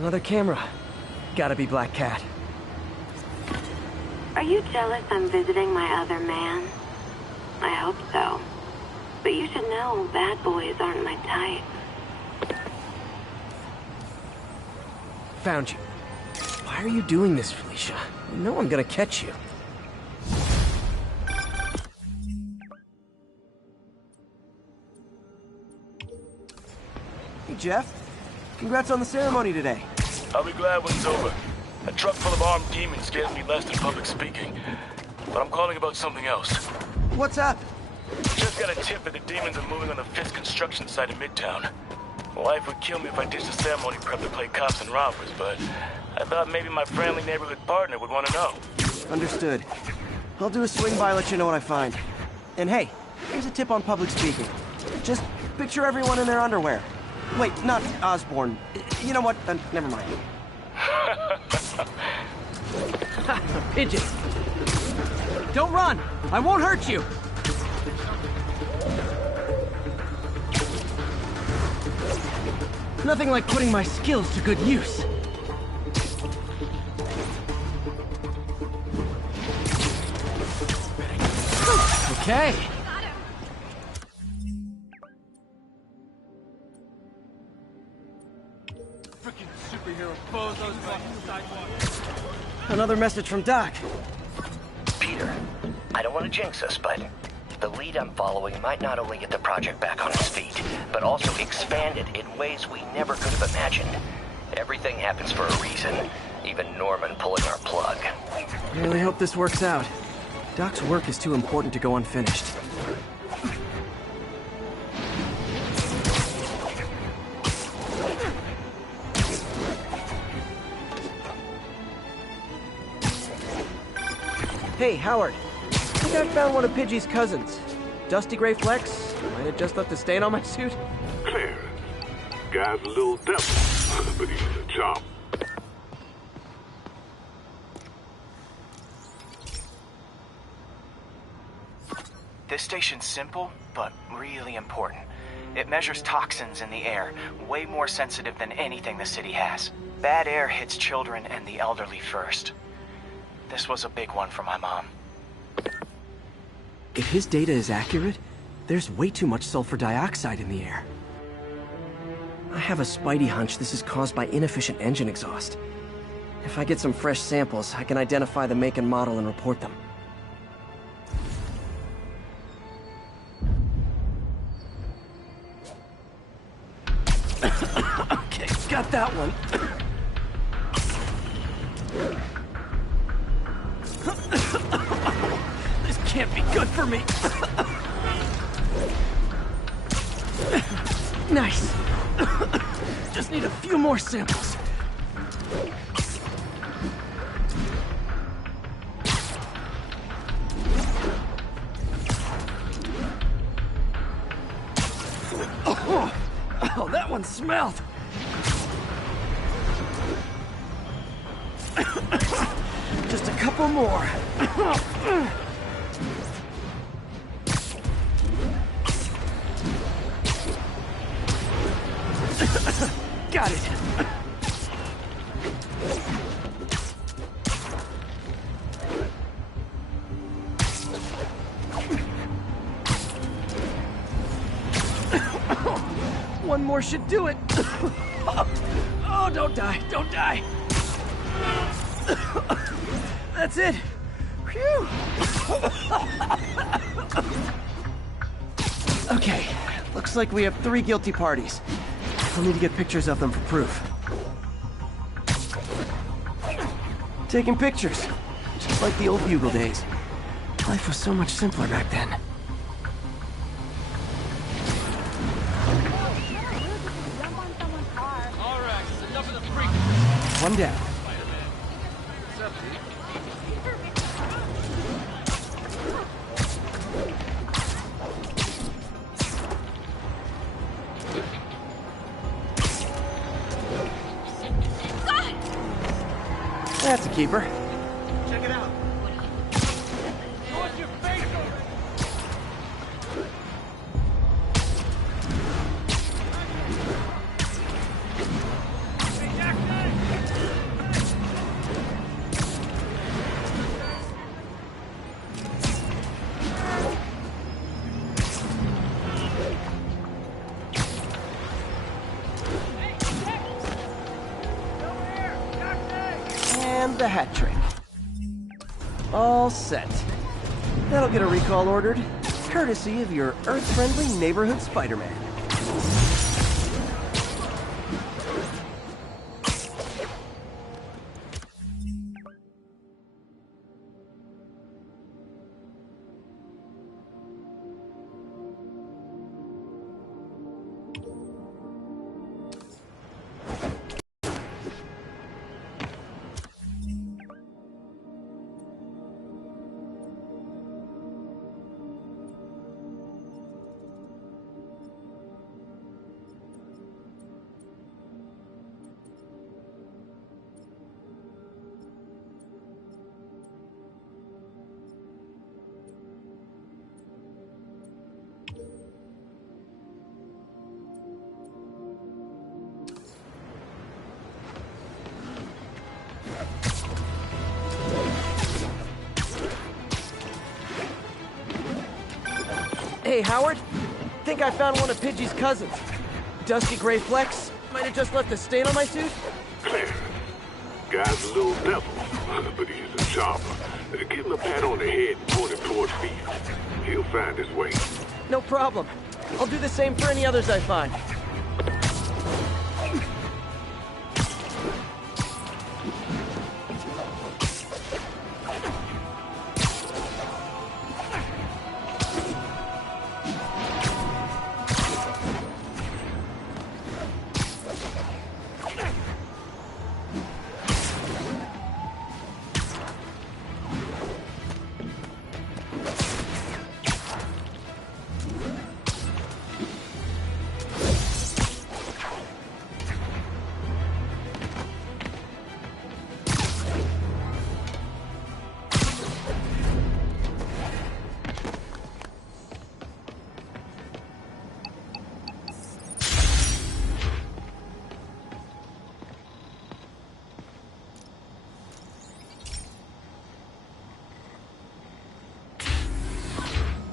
Another camera. Gotta be Black Cat. Are you jealous I'm visiting my other man? I hope so. But you should know bad boys aren't my type. Found you. Why are you doing this, Felicia? You know I'm gonna catch you. Hey, Jeff. Congrats on the ceremony today. I'll be glad when it's over. A truck full of armed demons scares me less than public speaking. But I'm calling about something else. What's up? Just got a tip that the demons are moving on the 5th construction site in Midtown. My wife would kill me if I ditched the ceremony prep to play cops and robbers, but I thought maybe my friendly neighborhood partner would want to know. Understood. I'll do a swing by, let you know what I find. And hey, here's a tip on public speaking. Just picture everyone in their underwear. Wait, not Osborne. You know what? Never mind. Pigeon! Don't run! I won't hurt you! Nothing like putting my skills to good use. Okay. Another message from Doc. Peter, I don't want to jinx us, but the lead I'm following might not only get the project back on its feet, but also expand it in ways we never could have imagined. Everything happens for a reason, even Norman pulling our plug. Really hope this works out. Doc's work is too important to go unfinished. Hey, Howard. I think I found one of Pidgey's cousins. Dusty Gray Flex. Might have just left a stain on my suit. Clarence. Guy's a little devil, but he's a chump. This station's simple, but really important. It measures toxins in the air, way more sensitive than anything the city has. Bad air hits children and the elderly first. This was a big one for my mom. If his data is accurate, there's way too much sulfur dioxide in the air. I have a spidey hunch this is caused by inefficient engine exhaust. If I get some fresh samples, I can identify the make and model and report them. Okay, got that one. This can't be good for me. Nice. Just need a few more samples. Oh, that one smelled. Just a couple more. Got it. One more should do it. Oh, don't die, don't die. That's it. Phew. Okay, looks like we have 3 guilty parties. I'll need to get pictures of them for proof. Taking pictures, just like the old Bugle days. Life was so much simpler back then. One down. That's a keeper. Check it out. What's your face over? the hat trick. All set. That'll get a recall ordered, courtesy of your Earth-friendly neighborhood Spider-Man. Hey, Howard. Think I found one of Pidgey's cousins. Dusty Gray Flex. Might have just left a stain on my suit. Claire, guy's a little devil, but he's a charmer. Give him a pat on the head and point him towards me. He'll find his way. No problem. I'll do the same for any others I find.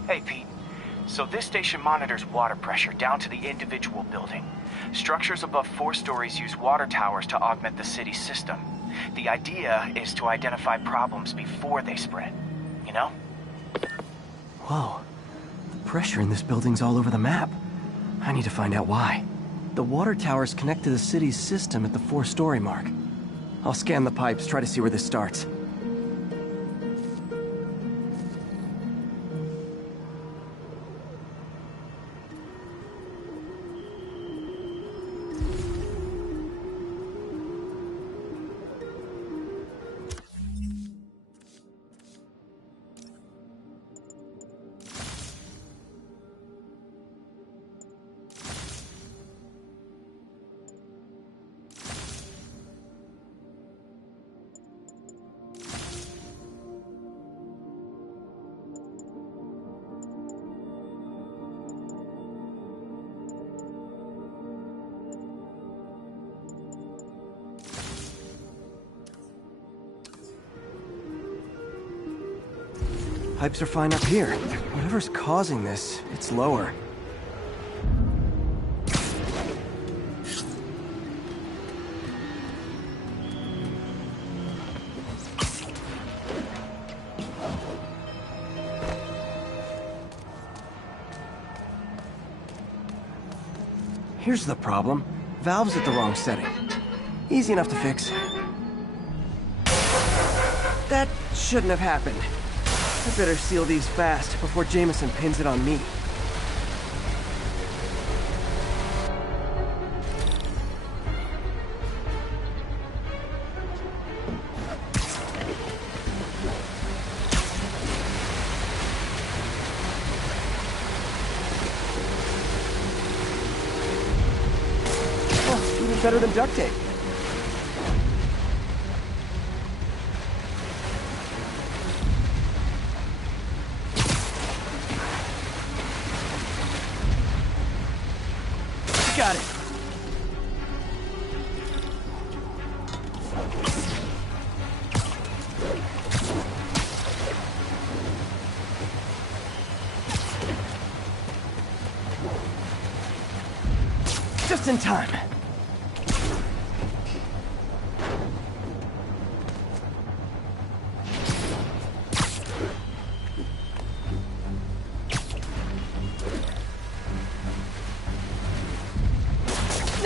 Hey, Pete. So this station monitors water pressure down to the individual building. Structures above 4 stories use water towers to augment the city's system. The idea is to identify problems before they spread, you know? Whoa. The pressure in this building's all over the map. I need to find out why. The water towers connect to the city's system at the 4-story mark. I'll scan the pipes, try to see where this starts. Pipes are fine up here. Whatever's causing this, it's lower. Here's the problem. Valve's at the wrong setting. Easy enough to fix. That shouldn't have happened. I better seal these fast before Jameson pins it on me. Oh, even better than duct tape. Got it. Just in time.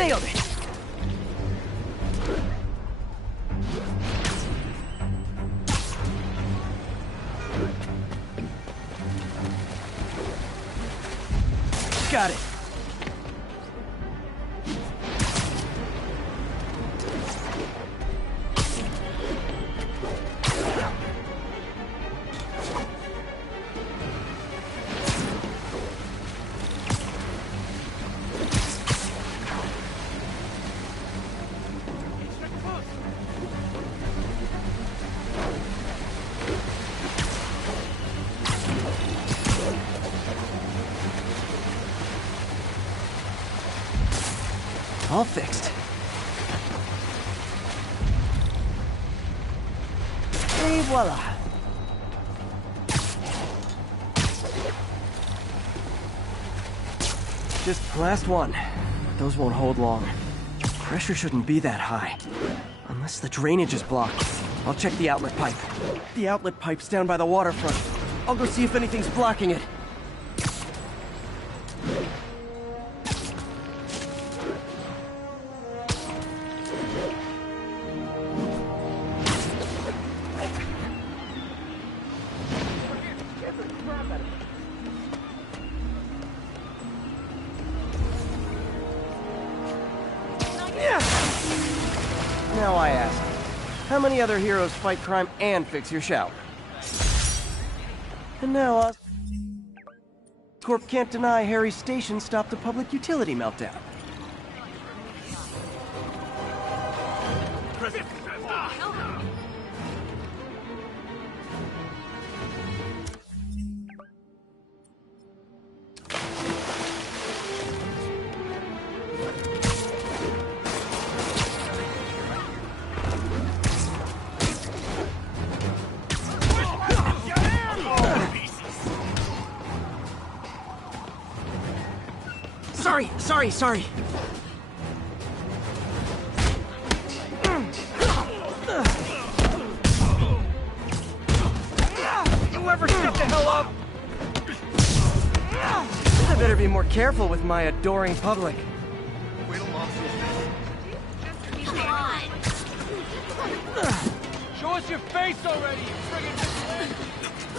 Nailed it! Got it. All fixed. Et voila. Just last one. Those won't hold long. Pressure shouldn't be that high. Unless the drainage is blocked. I'll check the outlet pipe. The outlet pipe's down by the waterfront. I'll go see if anything's blocking it. Now I ask, how many other heroes fight crime and fix your shower? And now Corp can't deny Harry's station stopped a public utility meltdown. Sorry. You ever shut the hell up? I better be more careful with my adoring public. Show us your face already, you friggin' vigilante!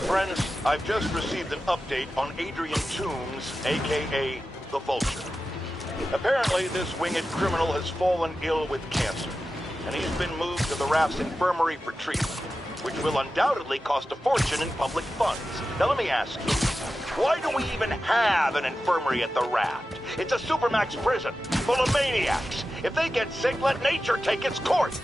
Friends, I've just received an update on Adrian Toombs, aka the Vulture. Apparently, this winged criminal has fallen ill with cancer, and he's been moved to the Raft's infirmary for treatment, which will undoubtedly cost a fortune in public funds. Now let me ask you, why do we even have an infirmary at the Raft? It's a supermax prison, full of maniacs. If they get sick, let nature take its course.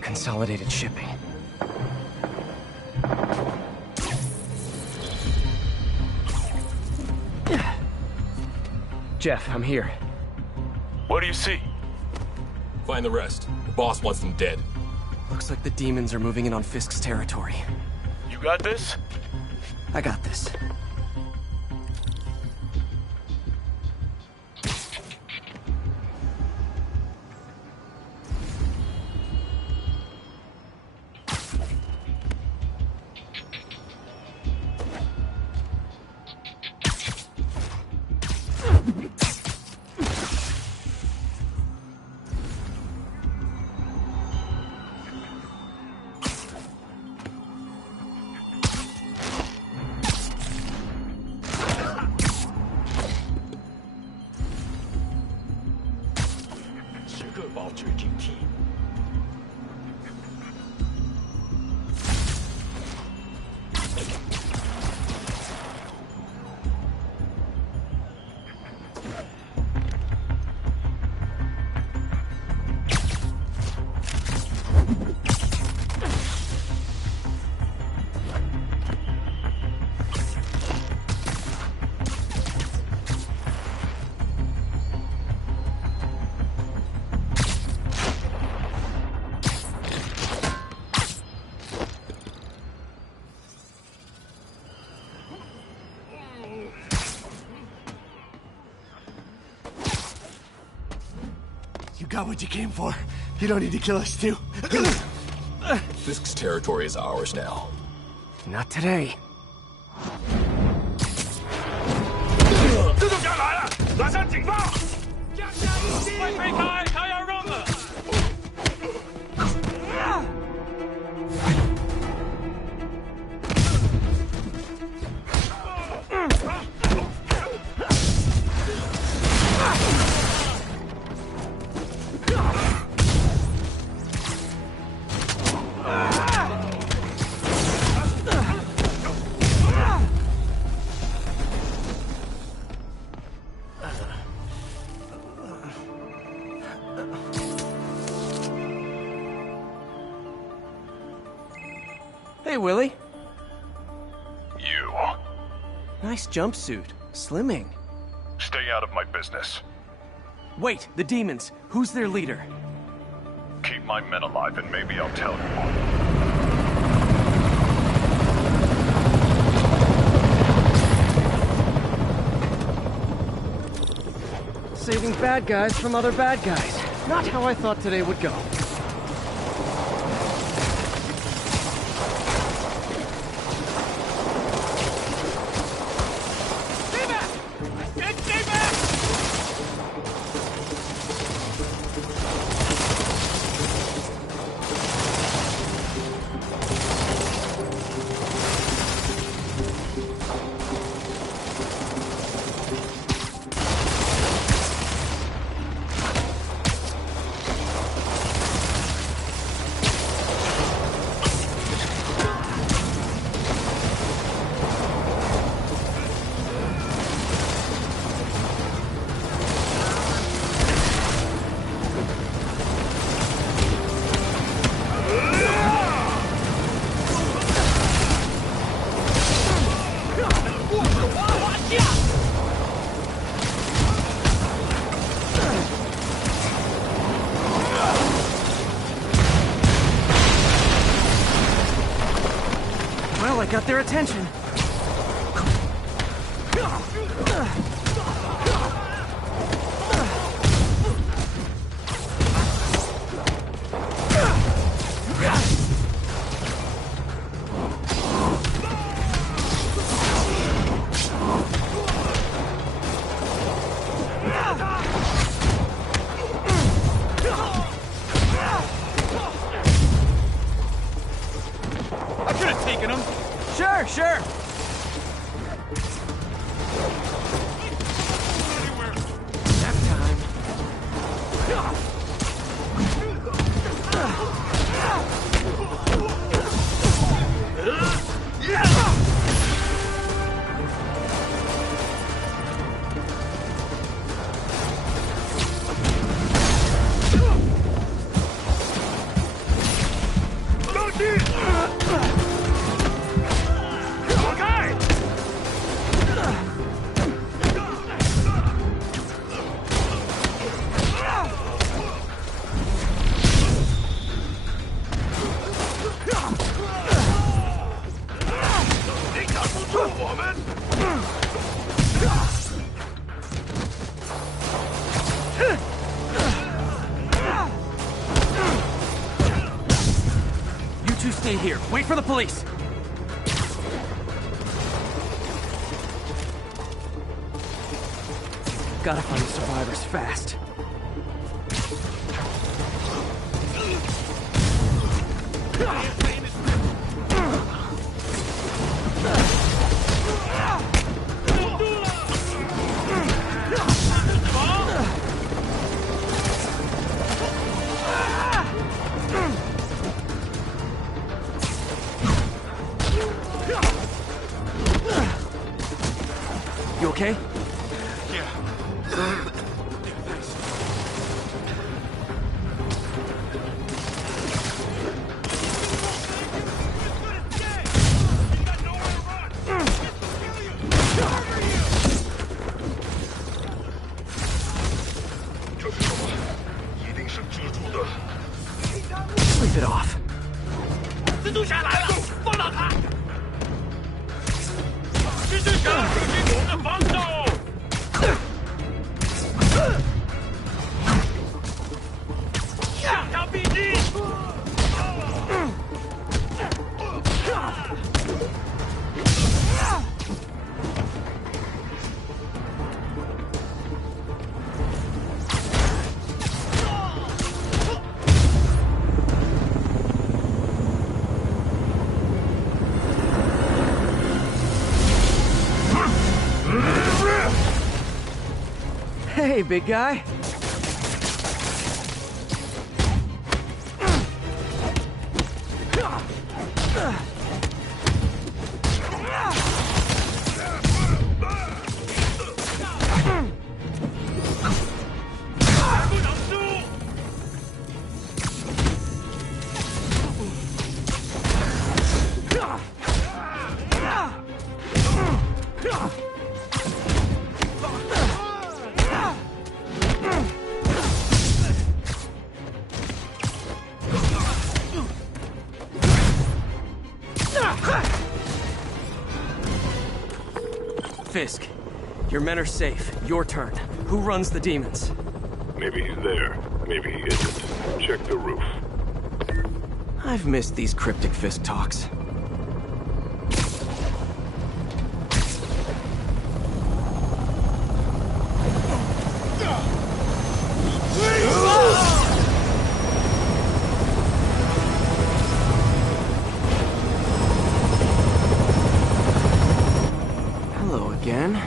Consolidated shipping. Jeff, I'm here. What do you see? Find the rest. The boss wants them dead. Looks like the demons are moving in on Fisk's territory. You got this? I got this. got what you came for. You don't need to kill us, too. Fisk's territory is ours now. Not today. 自动下来了，拉上警报！降下一击！快推开，他要扔了！ Hey, Willie. You. Nice jumpsuit. Slimming. Stay out of my business. Wait, the demons. Who's their leader? Keep my men alive and maybe I'll tell you. Saving bad guys from other bad guys. Not how I thought today would go. Well, I got their attention. I could have taken him. Sure, sure. Nap time. You two stay here. Wait for the police. Gotta find the survivors fast. You okay? Sleep it off. 蜘蛛侠来了，放了他！蜘蛛侠，入侵我们的防守。Hey, big guy. Fisk, your men are safe. Your turn. Who runs the demons? Maybe he's there. Maybe he isn't. Check the roof. I've missed these cryptic Fisk talks. Hello again.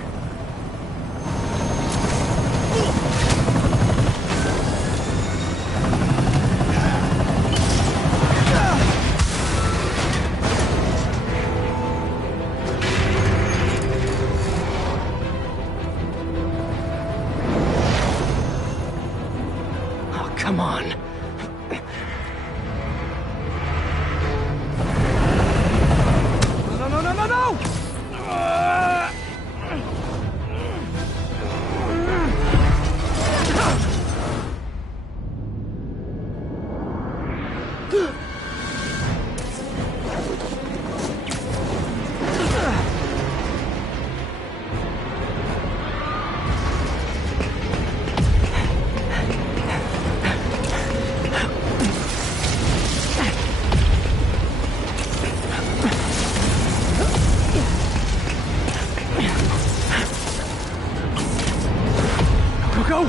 Oh, come on. No, no, no, no, no! Go!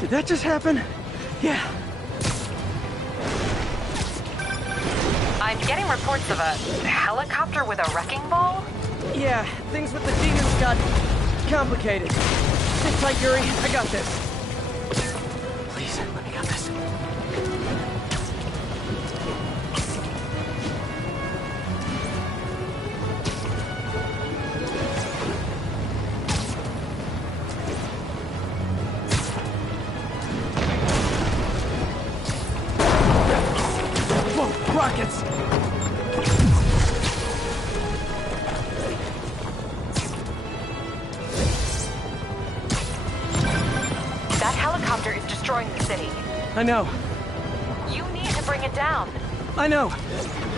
Did that just happen? Yeah. I'm getting reports of a helicopter with a wrecking ball? Yeah, things with the demons got complicated. Sit tight, Yuri. I got this. Please, let me got this. Whoa, rockets! That helicopter is destroying the city. I know. You need to bring it down. I know.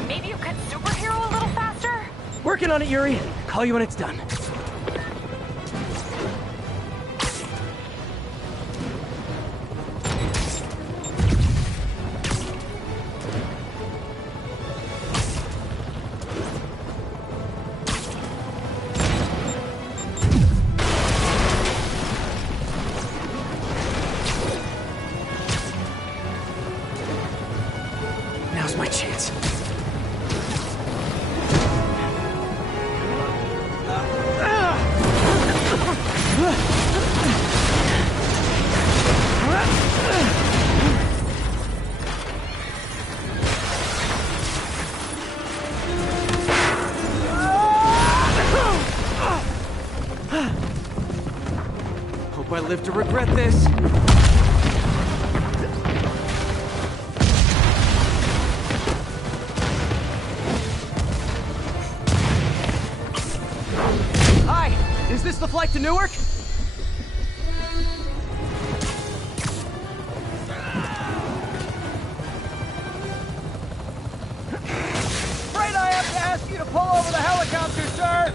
Maybe you could superhero a little faster? Working on it, Yuri. Call you when it's done. Now's my chance. Hope I live to regret this. Hi, is this the flight to Newark? Afraid I have to ask you to pull over the helicopter, sir.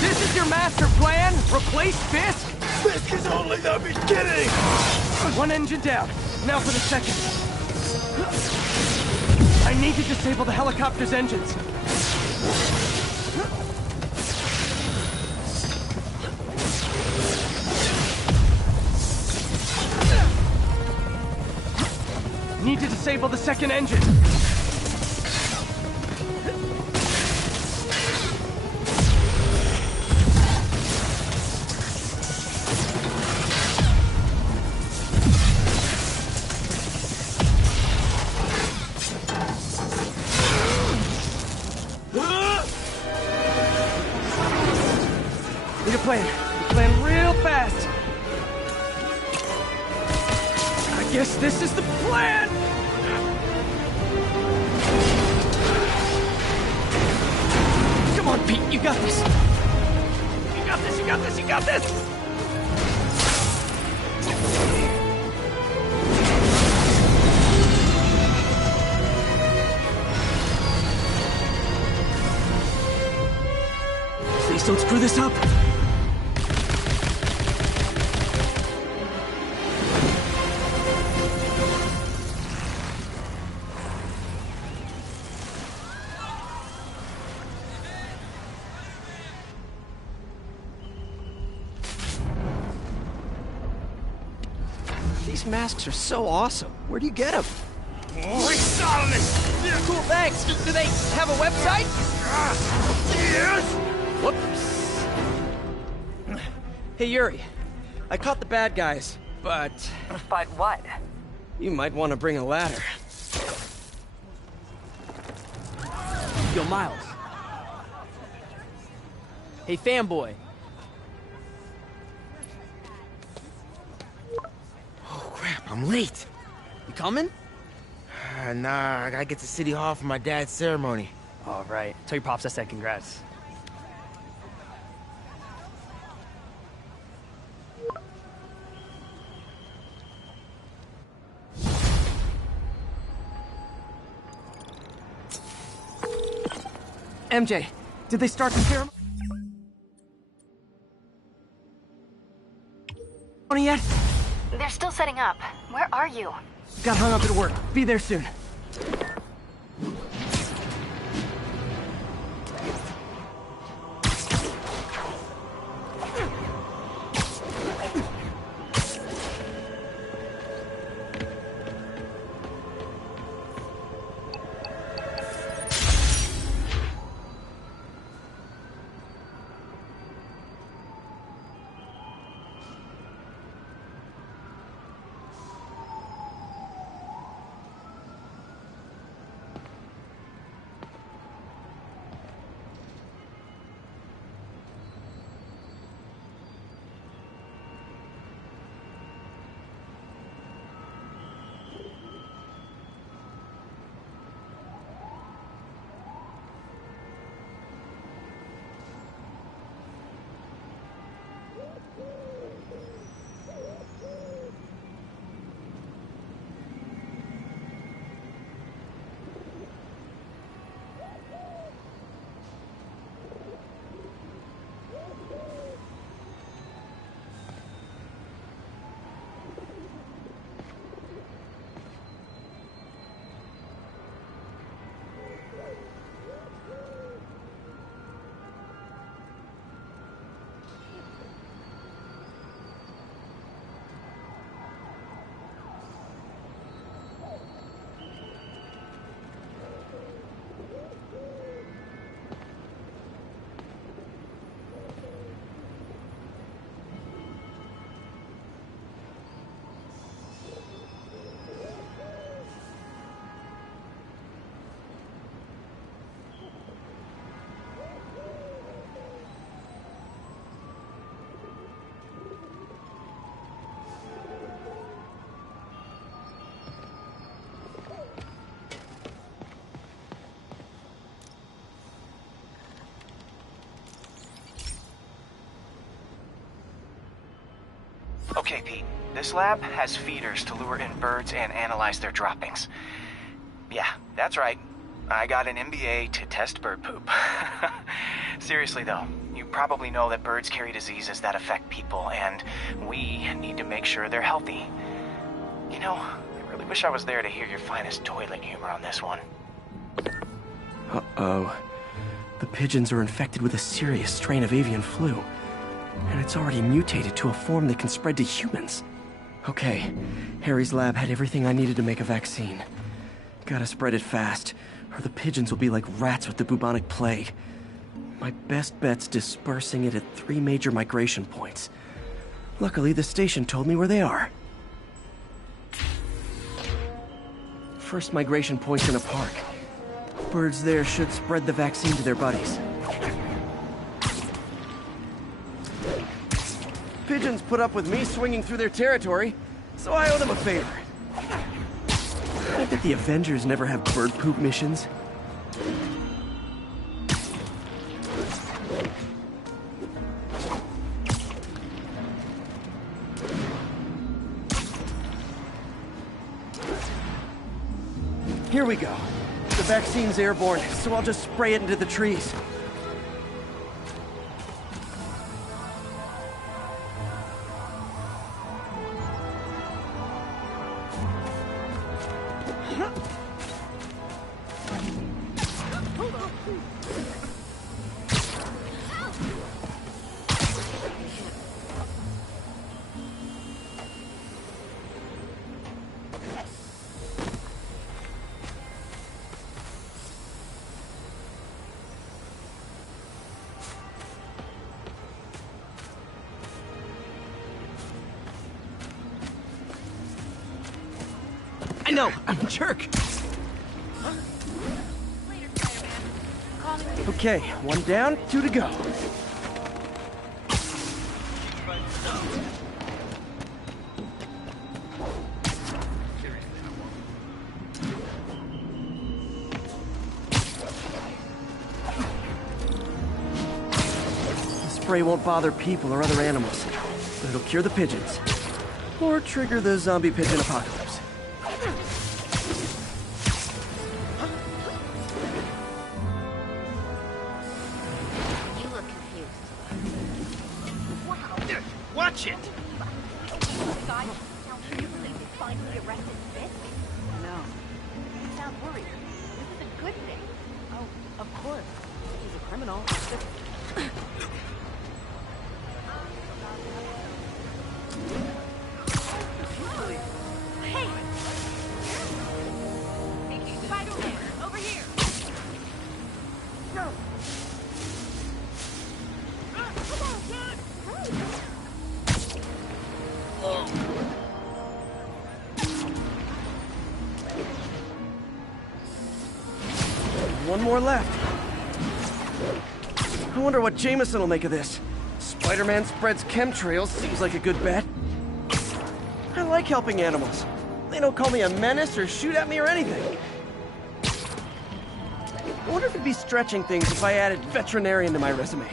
This is your master plan? Replace Fisk? Fisk is only the beginning! One engine down. Now for the second. I need to disable the helicopter's engines. Need to disable the second engine. Need a plan. Plan real fast. I guess this is the plan! Come on, Pete, you got this! You got this, you got this, you got this! Please don't screw this up! These masks are so awesome. Where do you get them? Cool, thanks. Do they have a website? Yes! Whoops. Hey, Yuri. I caught the bad guys, but... But what? You might want to bring a ladder. Yo, Miles. Hey, fanboy. Oh, crap, I'm late. You coming? Nah, I gotta get to City Hall for my dad's ceremony. All right. Tell your pops I said congrats. MJ, did they start the ceremony yet? They're still setting up. Where are you? Got hung up at work. Be there soon. Okay, Pete. This lab has feeders to lure in birds and analyze their droppings. Yeah, that's right. I got an MBA to test bird poop. Seriously though, you probably know that birds carry diseases that affect people, and we need to make sure they're healthy. You know, I really wish I was there to hear your finest toilet humor on this one. Uh-oh. The pigeons are infected with a serious strain of avian flu. And it's already mutated to a form that can spread to humans. Okay, Harry's lab had everything I needed to make a vaccine. Gotta spread it fast, or the pigeons will be like rats with the bubonic plague. My best bet's dispersing it at 3 major migration points. Luckily, the station told me where they are. First migration point's in a park. Birds there should spread the vaccine to their buddies. Pigeons put up with me swinging through their territory, so I owe them a favor. I bet the Avengers never have bird poop missions. Here we go. The vaccine's airborne, so I'll just spray it into the trees. No, I'm a jerk. Okay, 1 down, 2 to go. The spray won't bother people or other animals, but it'll cure the pigeons. Or trigger the zombie pigeon apocalypse. Watch it! Guys, can you believe they finally arrested Fitz? No. You sound worried. This is a good thing. Oh, of course. He's a criminal. Hey! Spider-Man, over here! No! Come on, son! One more left. I wonder what Jameson will make of this. Spider-Man spreads chemtrails, seems like a good bet. I like helping animals. They don't call me a menace or shoot at me or anything. I wonder if it'd be stretching things if I added veterinarian to my resume.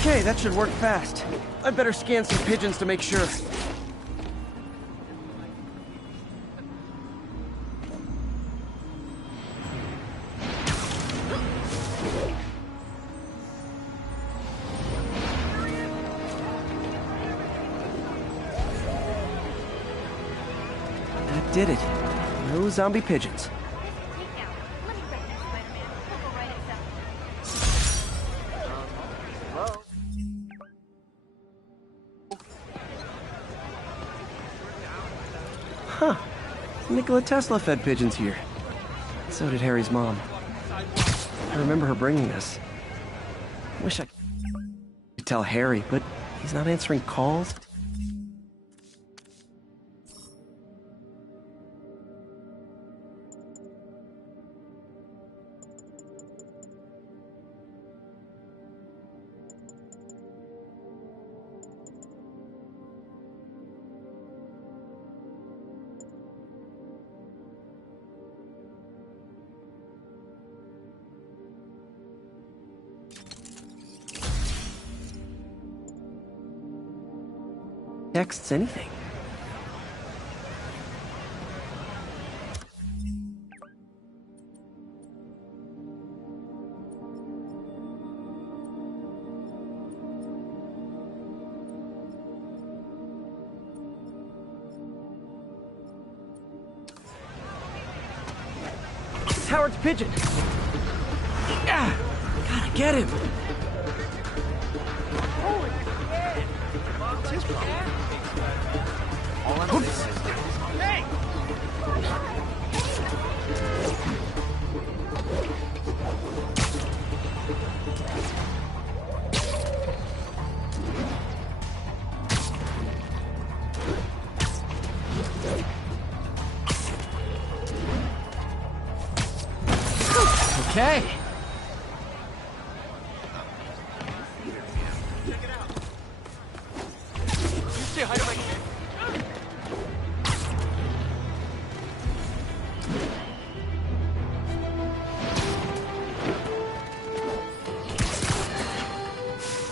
Okay, that should work fast. I'd better scan some pigeons to make sure. That did it. No zombie pigeons. Huh. Nikola Tesla fed pigeons here. So did Harry's mom. I remember her bringing this. Wish I could tell Harry, but he's not answering calls. texts anything. It's Howard's pigeon. Ah, gotta get him. All I'm saying is, hey! Okay. Check it out. You say hi to my kid.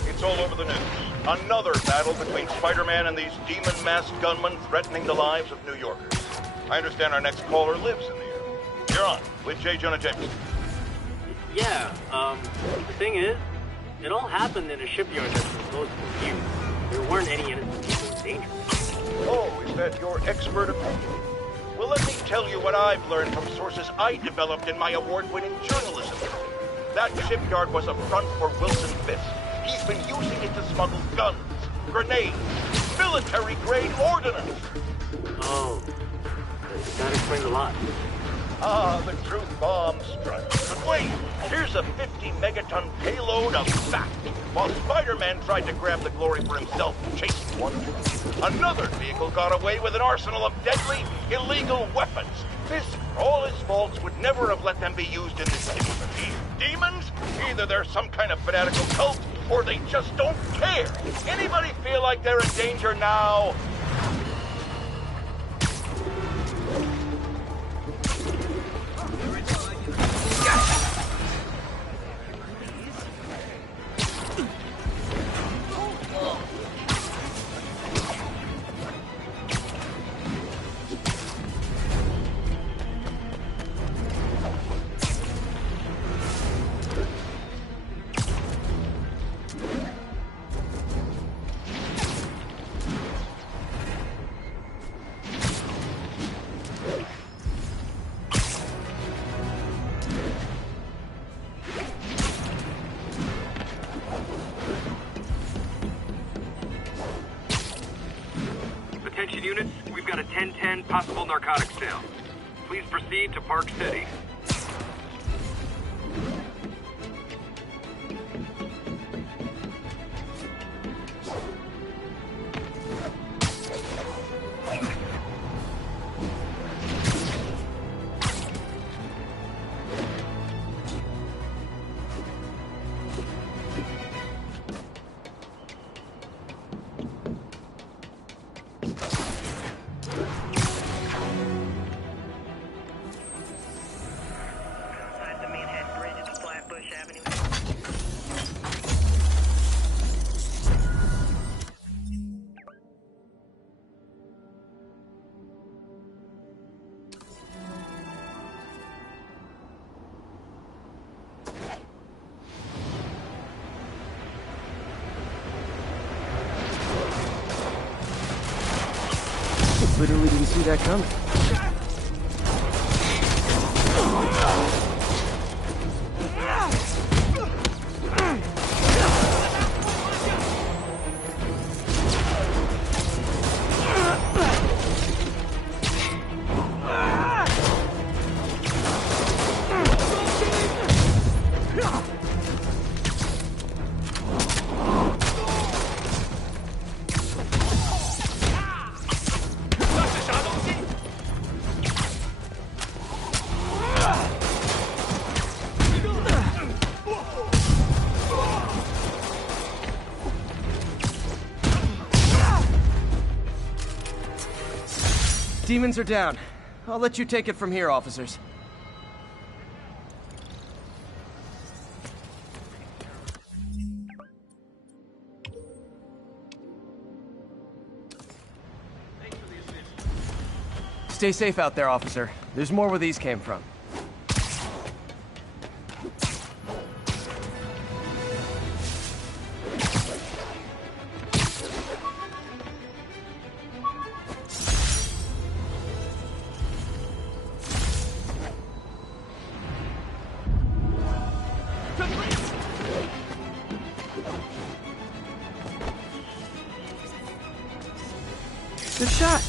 It's all over the news. Another battle between Spider-Man and these demon-masked gunmen threatening the lives of New Yorkers. I understand our next caller lives in the air. You're on with J. Jonah Jameson. Yeah, the thing is, it all happened in a shipyard that's been closed for years. There weren't any innocent people in danger. Oh, is that your expert opinion? Well, let me tell you what I've learned from sources I developed in my award-winning journalism. That shipyard was a front for Wilson Fisk. He's been using it to smuggle guns, grenades, military-grade ordnance. Oh, that explains a lot. Ah, the truth bomb struck. But wait, here's a 50-megaton payload of fact. While Spider-Man tried to grab the glory for himself, chasing one, another vehicle got away with an arsenal of deadly, illegal weapons. This, for all his faults, would never have let them be used in this city. Demons? Either they're some kind of fanatical cult, or they just don't care. Anybody feel like they're in danger now? Attention units, we've got a 10-10 possible narcotics sale. Please proceed to Park City. Literally didn't see that coming. Demons are down. I'll let you take it from here, officers. Stay safe out there, officer. There's more where these came from. Good shot.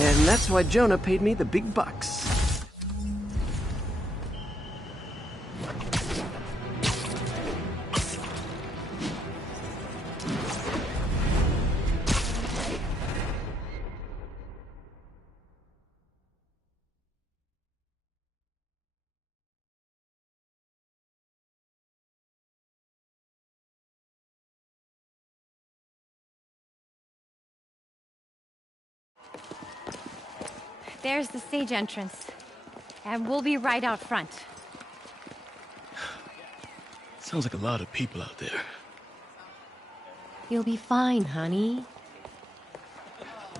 And that's why Jonah paid me the big bucks. There's the stage entrance. And we'll be right out front. Sounds like a lot of people out there. You'll be fine, honey.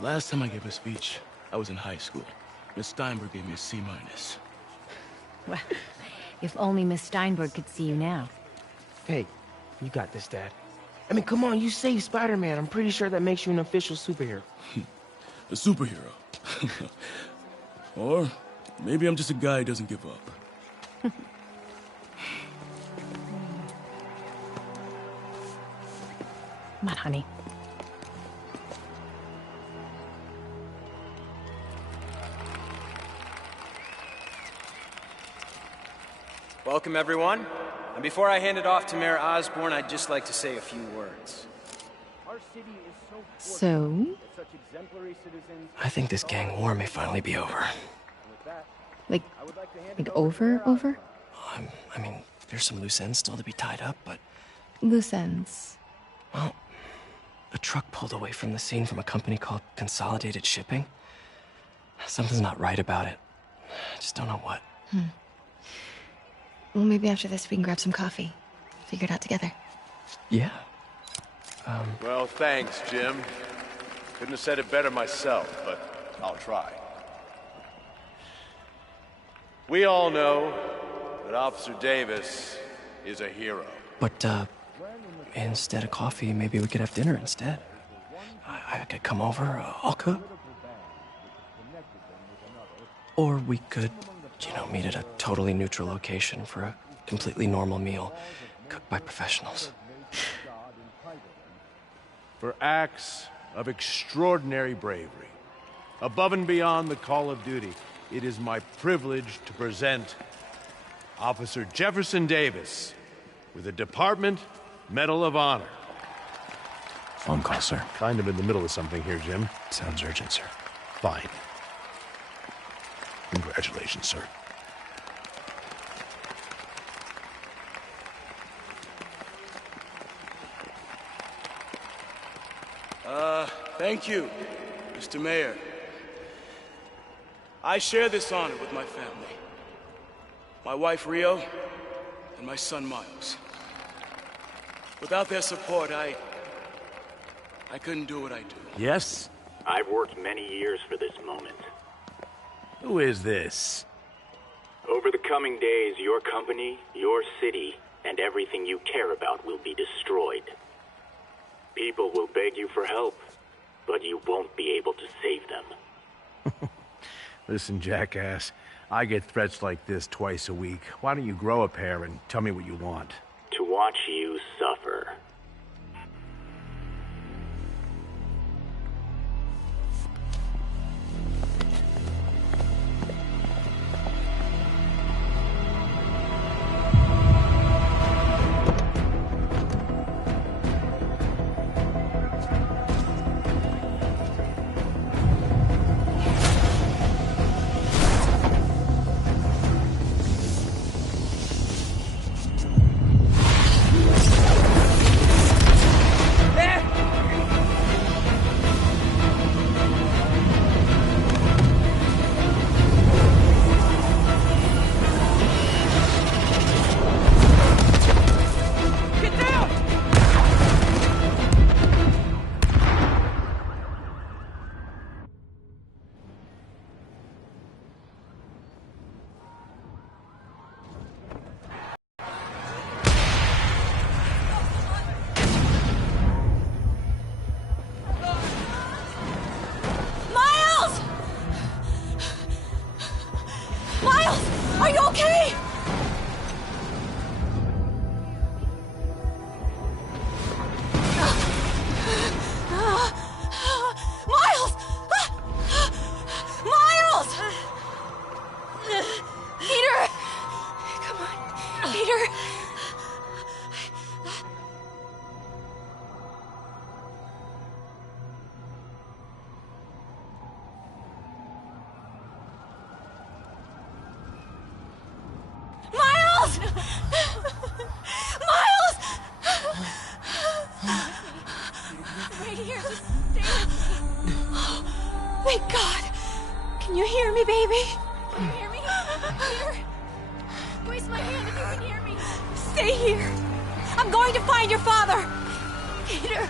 Last time I gave a speech, I was in high school. Miss Steinberg gave me a C-. Well, if only Miss Steinberg could see you now. Hey, you got this, Dad. I mean, come on, you saved Spider-Man. I'm pretty sure that makes you an official superhero. A superhero. Or maybe I'm just a guy who doesn't give up. Come on, honey. Welcome, everyone. And before I hand it off to Mayor Osborn, I'd just like to say a few words. So? I think this gang war may finally be over. Like over? I mean, there's some loose ends still to be tied up, but... Loose ends. Well, a truck pulled away from the scene from a company called Consolidated Shipping. Something's not right about it. I just don't know what. Well, maybe after this we can grab some coffee. Figure it out together. Yeah. Well, thanks, Jim. Couldn't have said it better myself, but I'll try. We all know that Officer Davis is a hero. But, instead of coffee, maybe we could have dinner instead. I could come over, I'll cook. Or we could, meet at a totally neutral location for a completely normal meal, cooked by professionals. For acts of extraordinary bravery, above and beyond the call of duty, it is my privilege to present Officer Jefferson Davis with the Department Medal of Honor. Phone call, sir. Kind of in the middle of something here, Jim. Sounds urgent, sir. Fine. Congratulations, sir. Thank you, Mr. Mayor. I share this honor with my family. My wife, Rio, and my son, Miles. Without their support, I couldn't do what I do. Yes? I've worked many years for this moment. Who is this? Over the coming days, your company, your city, and everything you care about will be destroyed. People will beg you for help, but you won't be able to save them. Listen, jackass, I get threats like this twice a week. Why don't you grow a pair and tell me what you want? To watch you suffer. Peter! Miles! Miles! Right here, just stay with me. Oh, thank God. Can you hear me, baby? Can you hear me? Here. Squeeze my hand if you can hear me. Stay here. I'm going to find your father. Peter.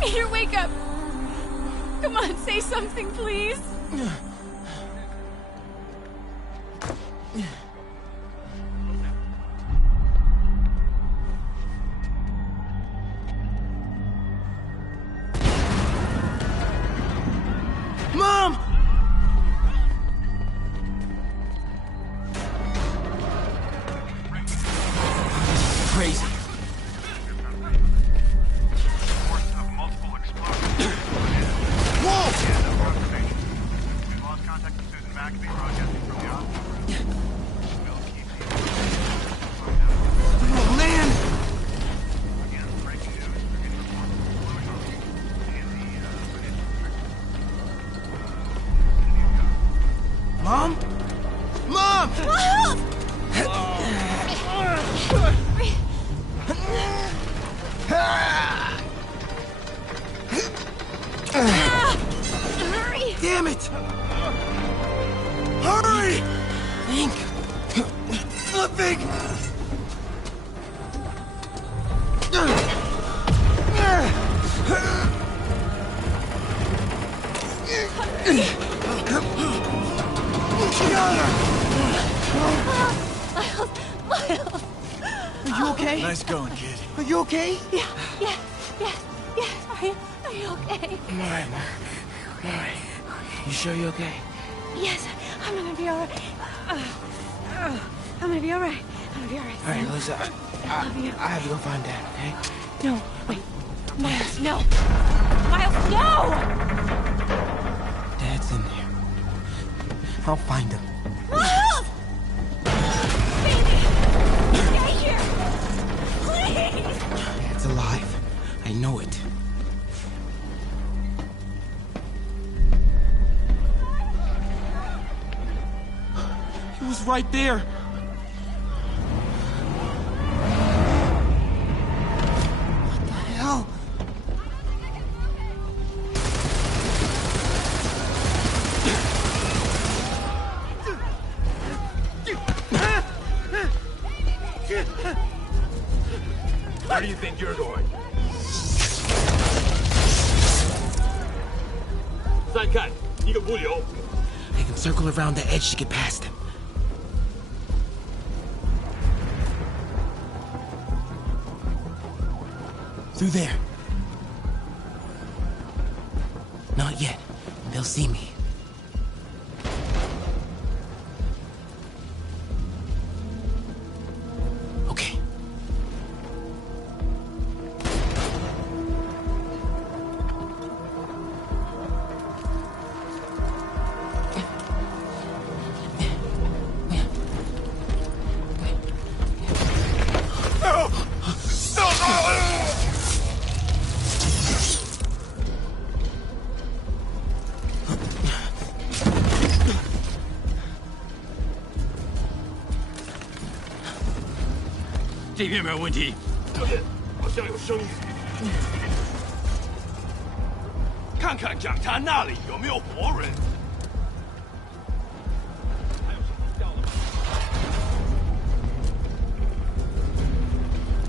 Peter, wake up. Come on, say something, please. Mom! Crazy. Oh, man! Mom? Mom! Hurry! Damn it! Hurry! Think. Flipping! Miles! Are you okay? Nice going, kid. Are you okay? Yeah. Are you okay? I'm alright, Mom. I'm alright. You sure you're okay? Yes, I'm gonna be alright. I'm gonna be alright. I'm gonna be alright. Alright, Lisa, I love you. I have to go find Dad, okay? No, wait. Miles, no! Miles, no! Dad's in there. I'll find him. Miles! Baby! Stay here! Please! Dad's alive. I know it. He was right there. What the hell? Where do you think you're going? 再看一个物流。 I can circle around the edge to get past him. Through there. Not yet. They'll see me. Okay. This 这边没有问题。这边好像有声音。看看讲坛那里有没有活人。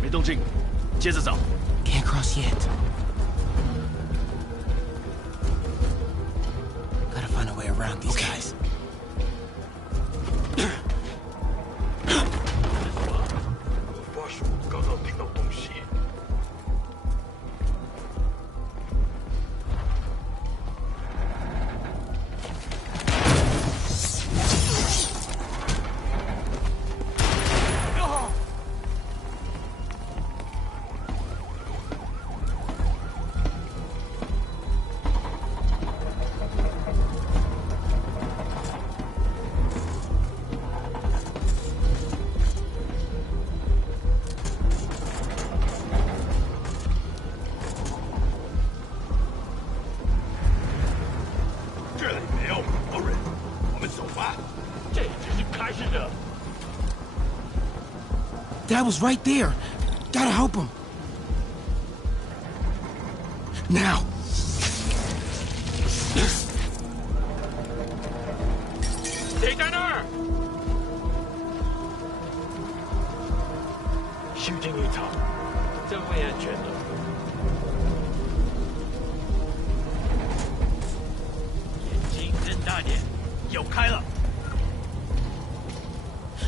没动静，接着找。Can't cross yet. Gotta find a way around these guys. 发叔刚刚听到东西。 这 Dad was right there. Gotta help him. Now.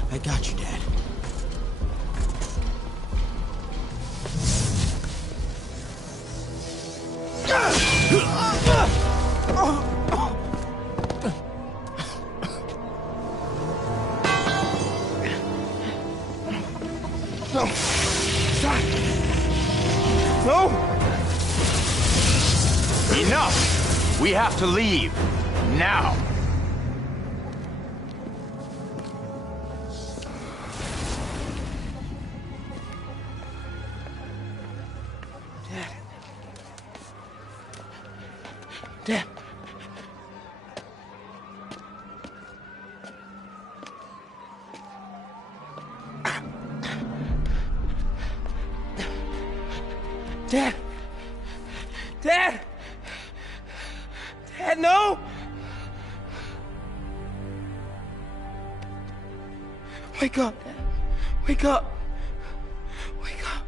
I got you, Dad. No. Stop. No. Enough! We have to leave. Now! Dad. Dad! Dad! Dad, no! Wake up, Dad. Wake up. Wake up.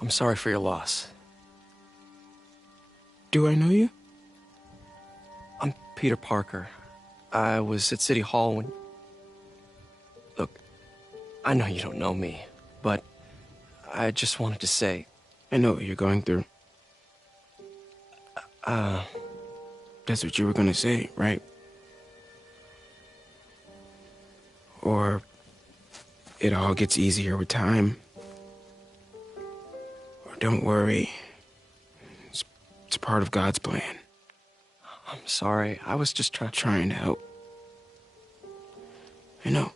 I'm sorry for your loss. Do I know you? I'm Peter Parker. I was at City Hall when... Look, I know you don't know me, but I just wanted to say... I know what you're going through. That's what you were gonna say, right? Or it all gets easier with time. Or don't worry. It's part of God's plan. I'm sorry. I was just trying to help. I know.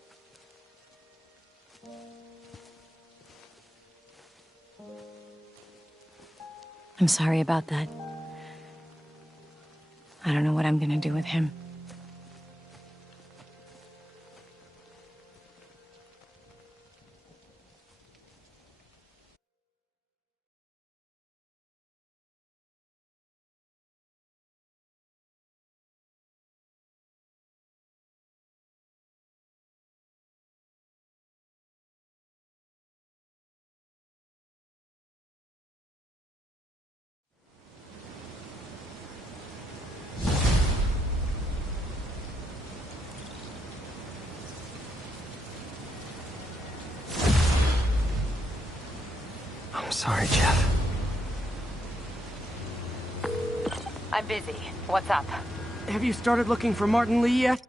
I'm sorry about that. I don't know what I'm gonna do with him. I'm sorry, Jeff. I'm busy. What's up? Have you started looking for Martin Lee yet?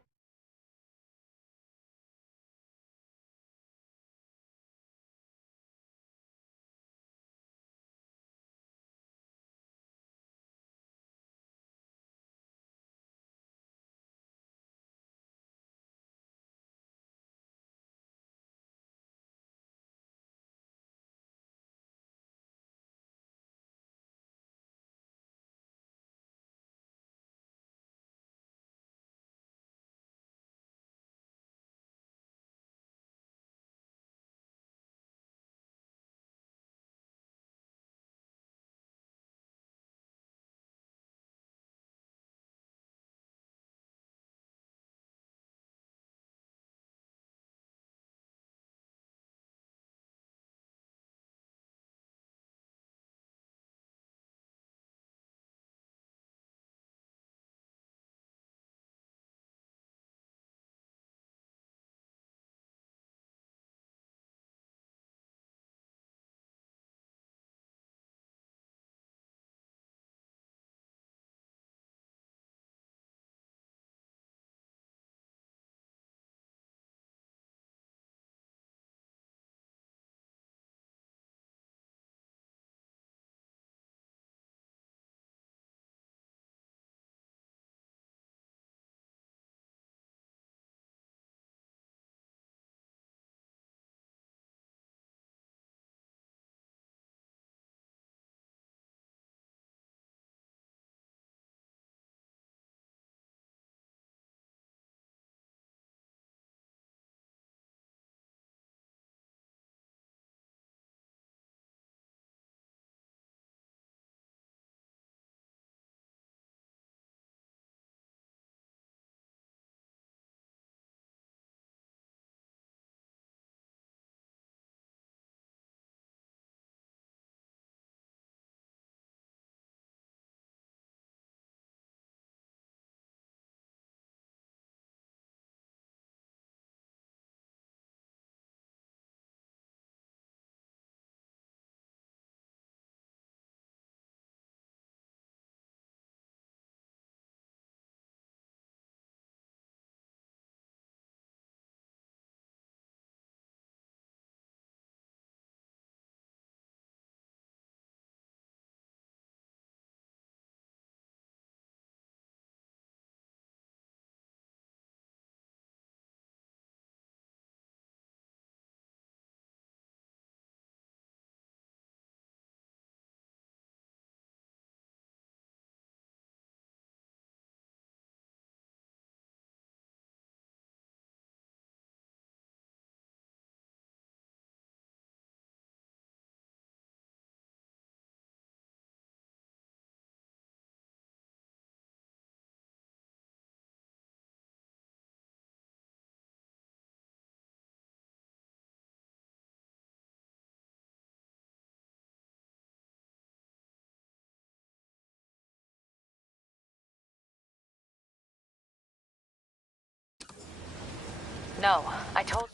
No, I told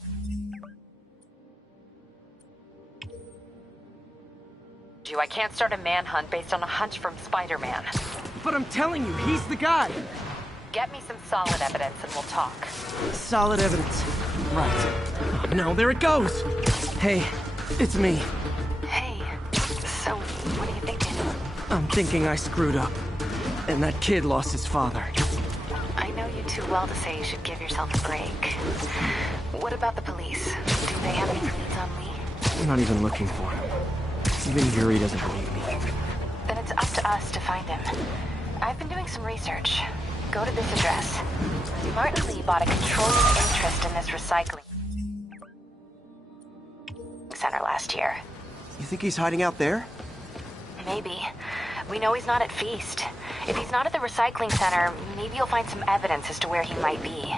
you I can't start a manhunt based on a hunch from Spider-Man. But I'm telling you, he's the guy! Get me some solid evidence and we'll talk. Solid evidence. Right. No, there it goes! Hey, it's me. Hey, so what are you thinking? I'm thinking I screwed up. And that kid lost his father. I know you too well to say you should give yourself a break. What about the police? Do they have any leads on Lee? I'm not even looking for him. Even Yuri doesn't believe me. Then it's up to us to find him. I've been doing some research. Go to this address. Martin Lee bought a controlling interest in this recycling center last year. You think he's hiding out there? Maybe. We know he's not at Feast. If he's not at the recycling center, maybe you'll find some evidence as to where he might be.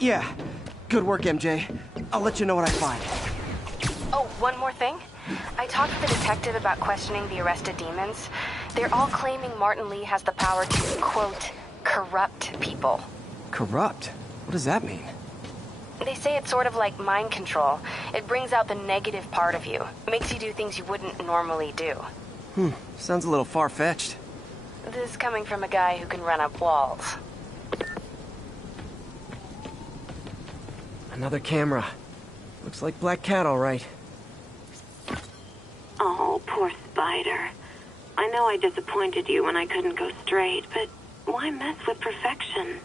Yeah. Good work, MJ. I'll let you know what I find. Oh, one more thing. I talked to the detective about questioning the arrested demons. They're all claiming Martin Lee has the power to, quote, corrupt people. Corrupt? What does that mean? They say it's sort of like mind control. It brings out the negative part of you. Makes you do things you wouldn't normally do. Sounds a little far-fetched. This coming from a guy who can run up walls. Another camera. Looks like Black Cat, all right. Oh, poor Spider. I know I disappointed you when I couldn't go straight, but why mess with perfection?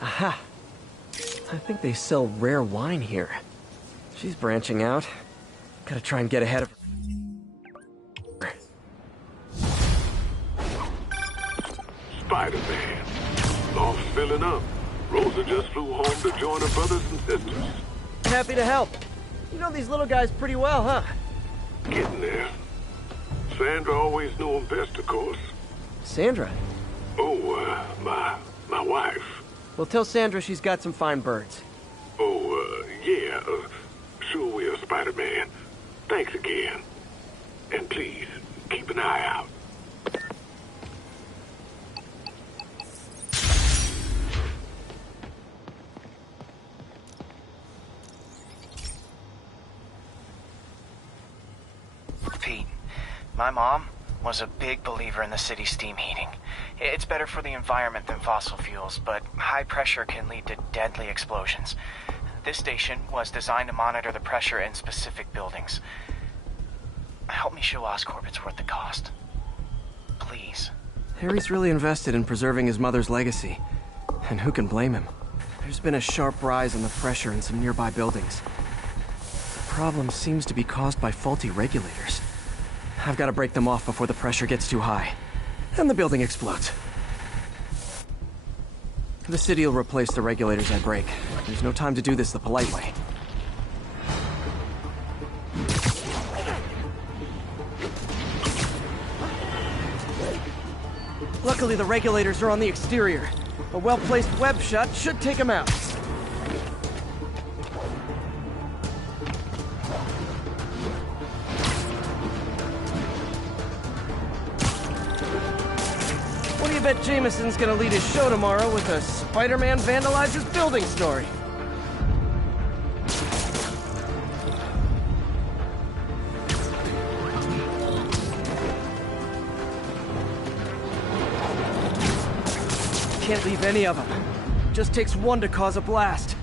Aha! I think they sell rare wine here. She's branching out. Gotta try and get ahead of her. Spider-Man. Loft's filling up. Rosa just flew home to join her brothers and sisters. Happy to help. You know these little guys pretty well, huh? Getting there. Sandra always knew him best, of course. Sandra? Oh, my wife. Well, tell Sandra she's got some fine birds. Oh, yeah. Sure will, Spider-Man. Thanks again. And please, keep an eye out. Pete, my mom was a big believer in the city's steam heating. It's better for the environment than fossil fuels, but high pressure can lead to deadly explosions. This station was designed to monitor the pressure in specific buildings. Help me show Oscorp it's worth the cost. Please. Harry's really invested in preserving his mother's legacy. And who can blame him? There's been a sharp rise in the pressure in some nearby buildings. The problem seems to be caused by faulty regulators. I've got to break them off before the pressure gets too high. And the building explodes. The city will replace the regulators I break. There's no time to do this the polite way. Luckily, the regulators are on the exterior. A well-placed web shot should take them out. What do you bet Jameson's gonna lead his show tomorrow with a Spider-Man vandalizes building story? Can't leave any of them. Just takes one to cause a blast.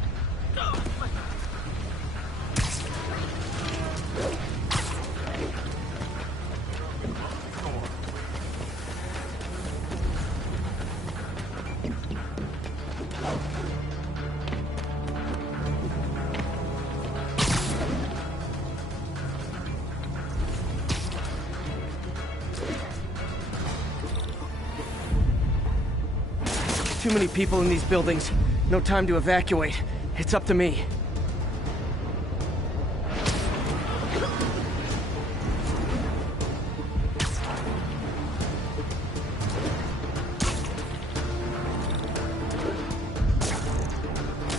Too many people in these buildings. No time to evacuate. It's up to me.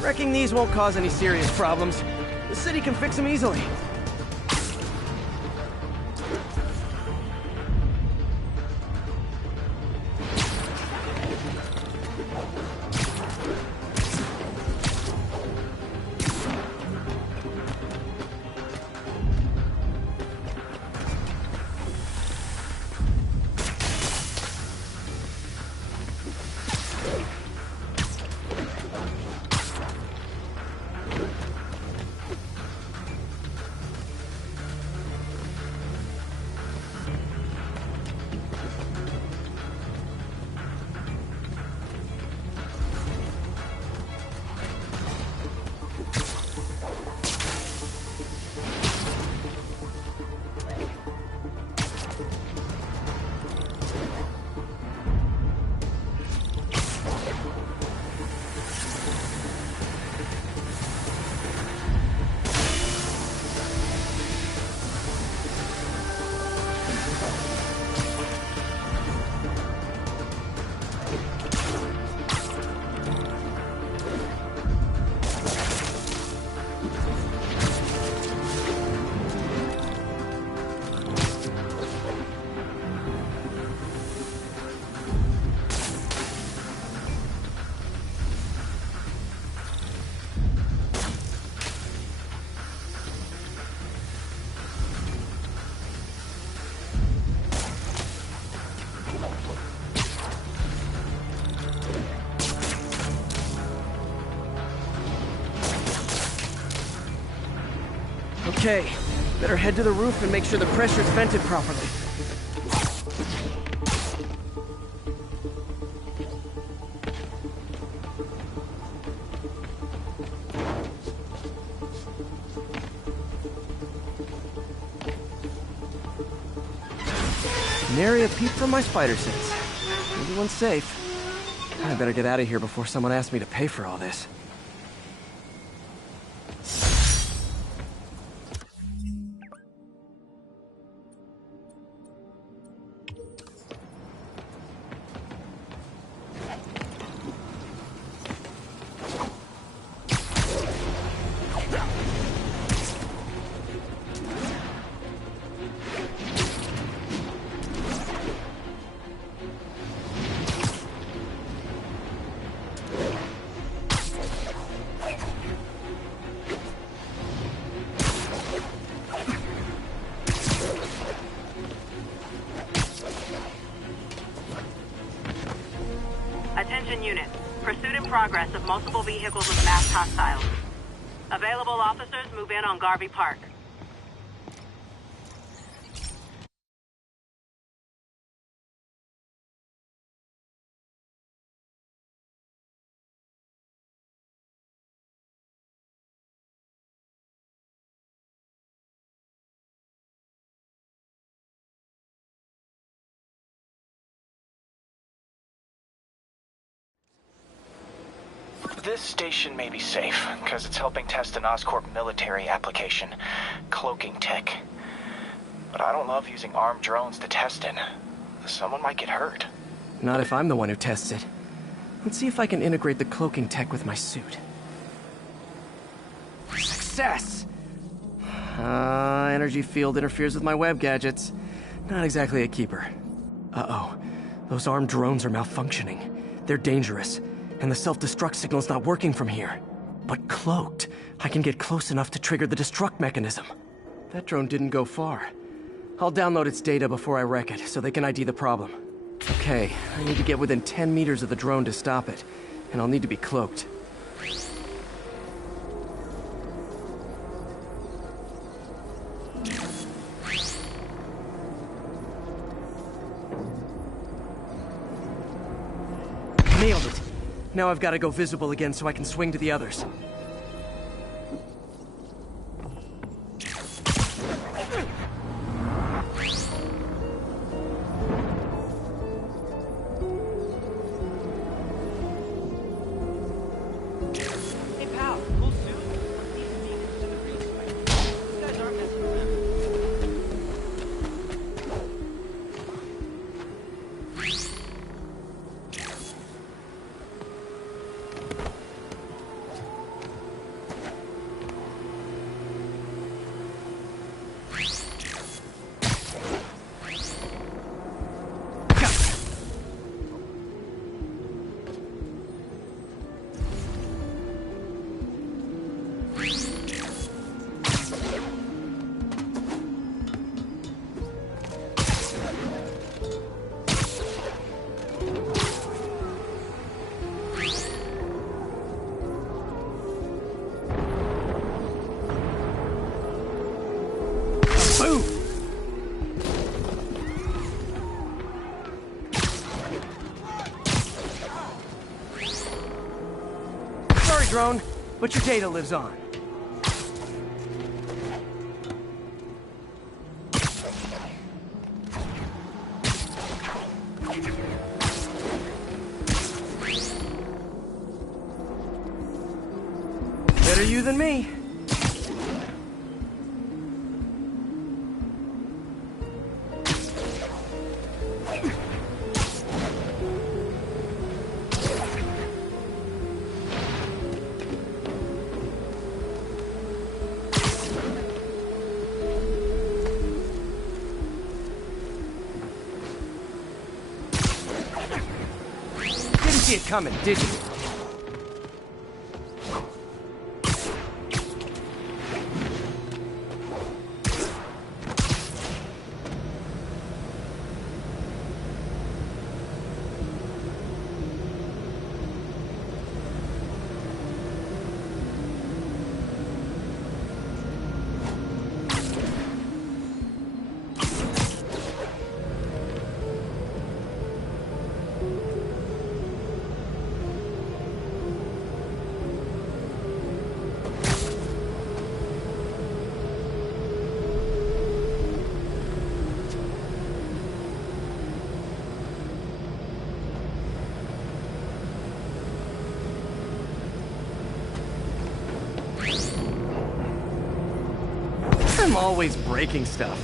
Wrecking these won't cause any serious problems. The city can fix them easily. Okay, better head to the roof and make sure the pressure's vented properly. Nary a peep from my spider sense. Everyone's safe. I better get out of here before someone asks me to pay for all this. Attention units. Pursuit in progress of multiple vehicles with masked hostiles. Available officers move in on Garvey Park. This station may be safe, because it's helping test an Oscorp military application, cloaking tech. But I don't love using armed drones to test it. Someone might get hurt. Not if I'm the one who tests it. Let's see if I can integrate the cloaking tech with my suit. Success! Energy field interferes with my web gadgets. Not exactly a keeper. Uh-oh. Those armed drones are malfunctioning. They're dangerous. And the self-destruct signal's not working from here. But cloaked, I can get close enough to trigger the destruct mechanism. That drone didn't go far. I'll download its data before I wreck it, so they can ID the problem. Okay, I need to get within 10 meters of the drone to stop it. And I'll need to be cloaked. Nailed it! Now I've got to go visible again so I can swing to the others. Sorry, drone, but your data lives on. Better you than me. Didn't see it coming, did you? I'm always breaking stuff.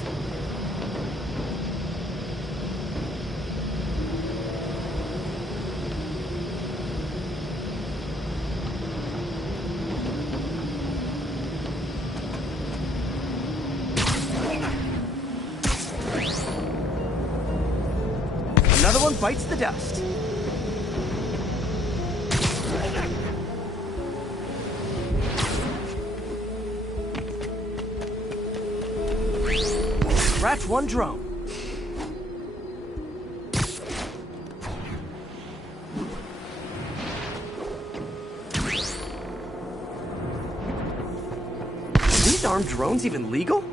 Another one bites the dust. Scratch one drone. Are these armed drones even legal?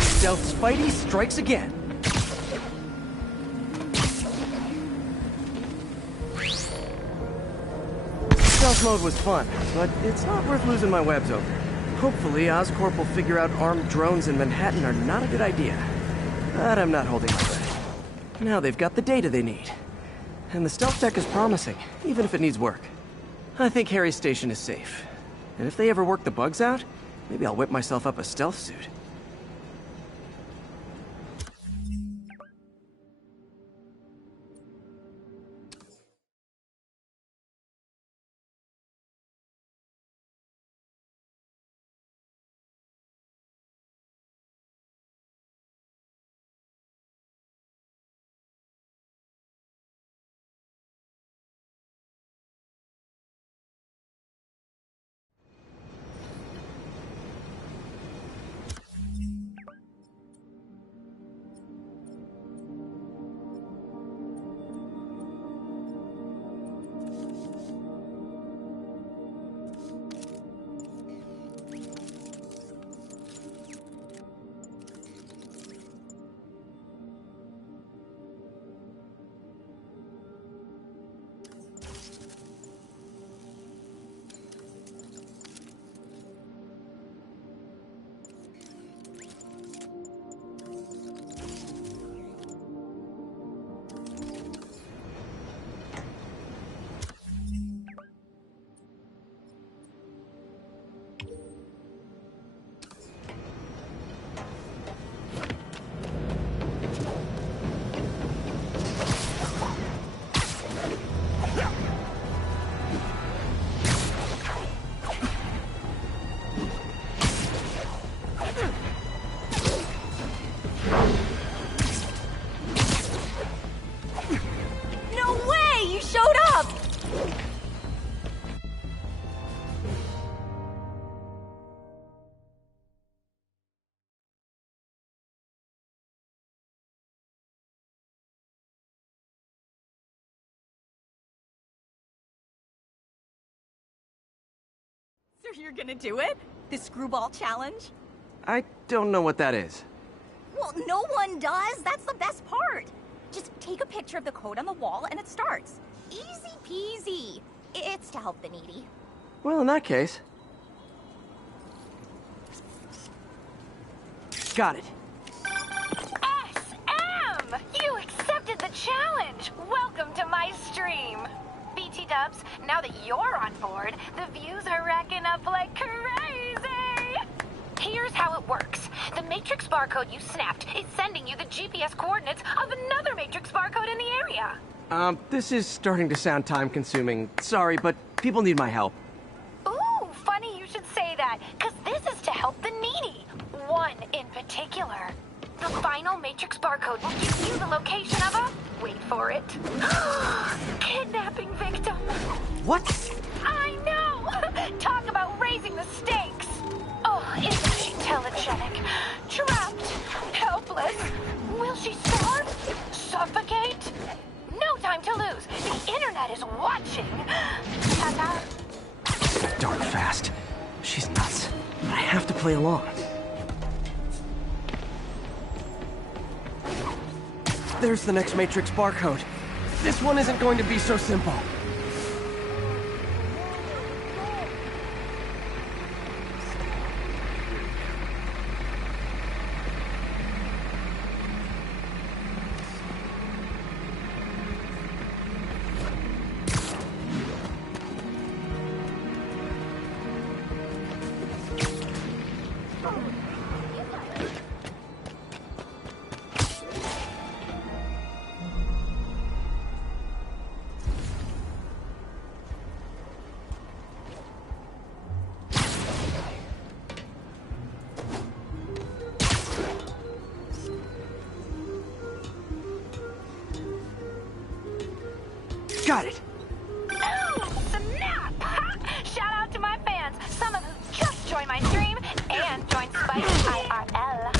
Stealth Spidey strikes again. Stealth mode was fun, but it's not worth losing my webs over. Hopefully, Oscorp will figure out armed drones in Manhattan are not a good idea. But I'm not holding my breath. Now they've got the data they need. And the stealth tech is promising, even if it needs work. I think Harry's station is safe. And if they ever work the bugs out, maybe I'll whip myself up a stealth suit. So you're gonna do it? This screwball challenge? I don't know what that is. Well, no one does. That's the best part. Just take a picture of the code on the wall and it starts. Easy peasy. It's to help the needy. Well, in that case... Got it. SM! You accepted the challenge! Welcome to my stream. BT Dubs, now that you're on board, the views are racking up like crazy! Here's how it works. The Matrix barcode you snapped is sending you the GPS coordinates of another Matrix barcode in the area. This is starting to sound time-consuming. Sorry, but people need my help. Ooh, funny you should say that, because this is to help the needy. One in particular. The final Matrix barcode will give you the location of a... Wait for it. Kidnapping victim. What? I know! Talk about raising the stakes. Oh, isn't she telegenic? Trapped. Helpless. Will she starve? Suffocate? No time to lose. The internet is watching. Dark fast. She's nuts. I have to play along. There's the next Matrix barcode. This one isn't going to be so simple. Got it! Ooh, snap! Shout out to my fans, some of who just joined my stream and joined Spike IRL.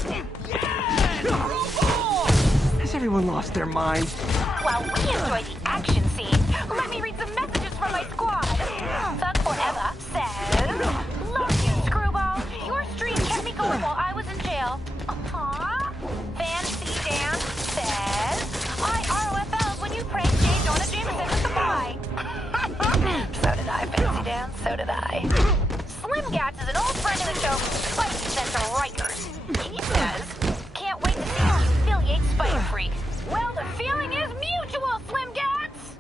Has everyone lost their mind? While we enjoy the action scene, let me read some messages from my squad. Thug Forever says, "Love you, Screwball. Your stream kept me going while I was in jail." Aww. Fancy Dan says, "I ROFL'd when you pranked J. Jonah Jameson with the pie." So did I, Fancy Dan. So did I. Slim Gats is an old friend of the show who Spike sent to Rikers. He says, "Can't wait to see you humiliate Spider Freak." Well, the feeling is mutual, Slim Gats!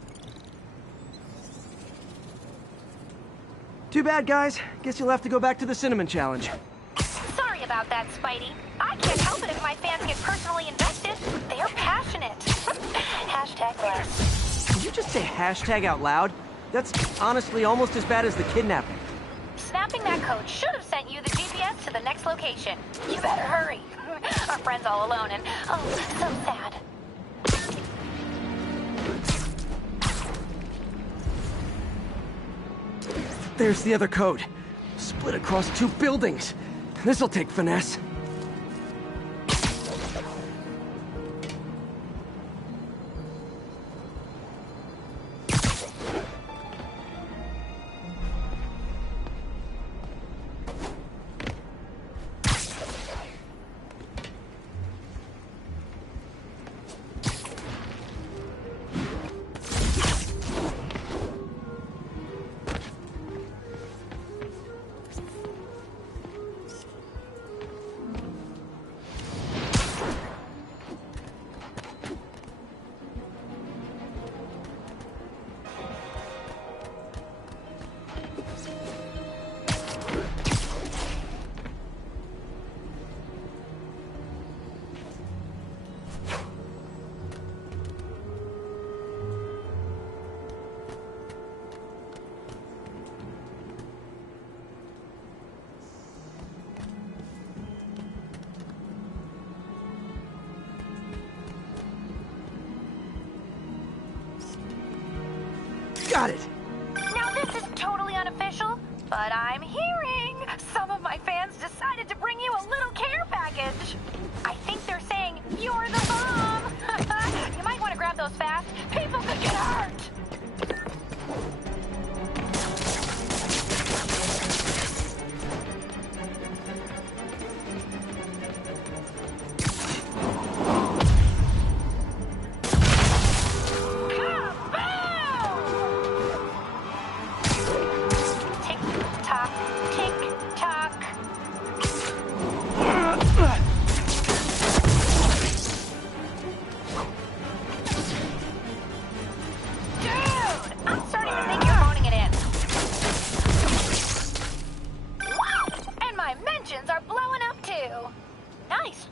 Too bad, guys. Guess you'll have to go back to the Cinnamon Challenge. Sorry about that, Spidey. I can't help it if my fans get personally invested. They're passionate. Hashtag bless. Did you just say hashtag out loud? That's honestly almost as bad as the kidnapping. Snapping that code should have sent you the GPS to the next location. You better hurry. Our friend's all alone and, oh, so sad. There's the other code. Split across 2 buildings. This'll take finesse. Got it! Now this is totally unofficial, but I'm hearing some of my fans decided to bring you a little care package. I think they're saying you're the bomb. You might want to grab those fast. People could get hurt.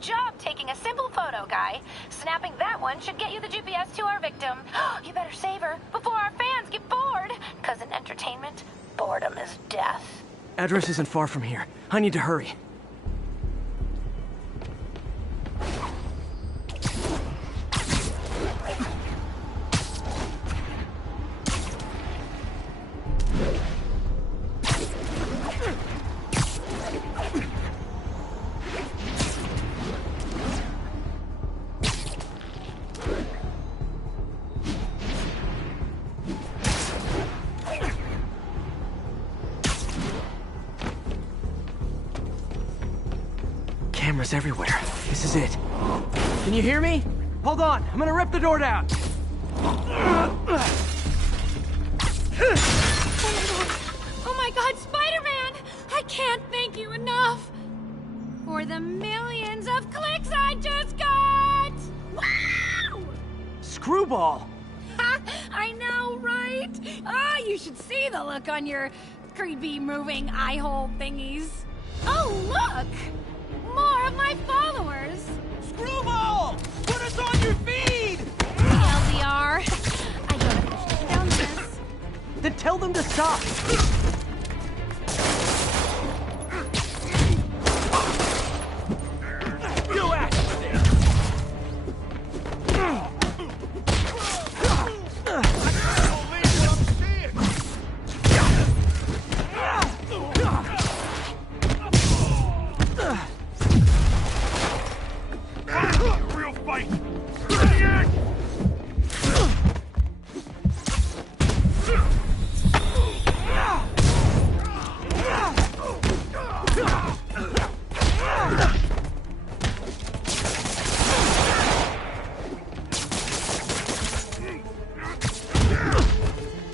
job taking a simple photo, guy. Snapping that one should get you the GPS to our victim. You better save her before our fans get bored. Because in entertainment, boredom is death. Address isn't far from here. I need to hurry. Cameras everywhere. This is it. Can you hear me? Hold on, I'm gonna rip the door down. Oh my god, Spider-Man! I can't thank you enough for the millions of clicks I just got! Wow! Screwball! Ha! I know, right? Ah, you should see the look on your creepy moving eye hole thingies. Oh, look! More of my followers! Screwball! Put us on your feed! LDR. I gotta push down this. Then tell them to stop! You act! Real fight!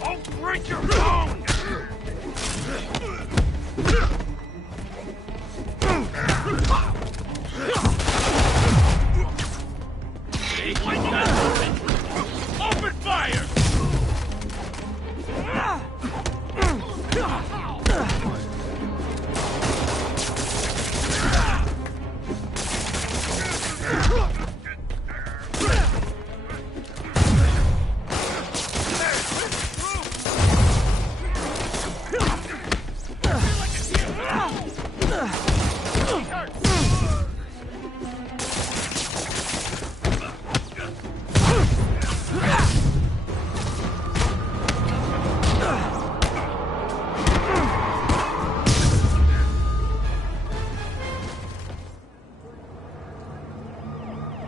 I'll break your bone! Open fire!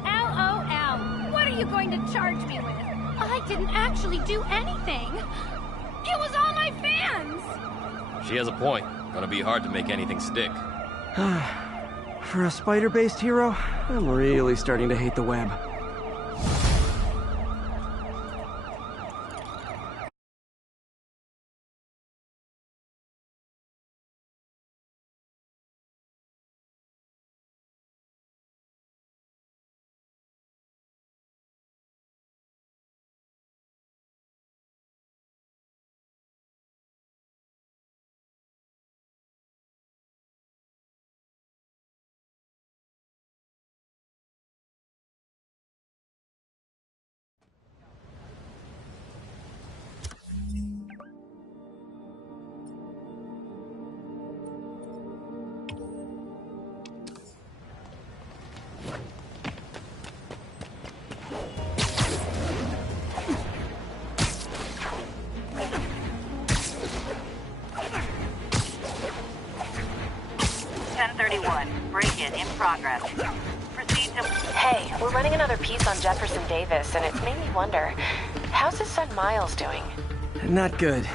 LOL. What are you going to charge me with? I didn't actually do anything. It was all my fans. She has a point. Gonna be hard to make anything stick. For a spider-based hero, I'm really starting to hate the web. Break-in in progress. Proceed to... Hey, we're running another piece on Jefferson Davis, and it's made me wonder, how's his son Miles doing? Not good.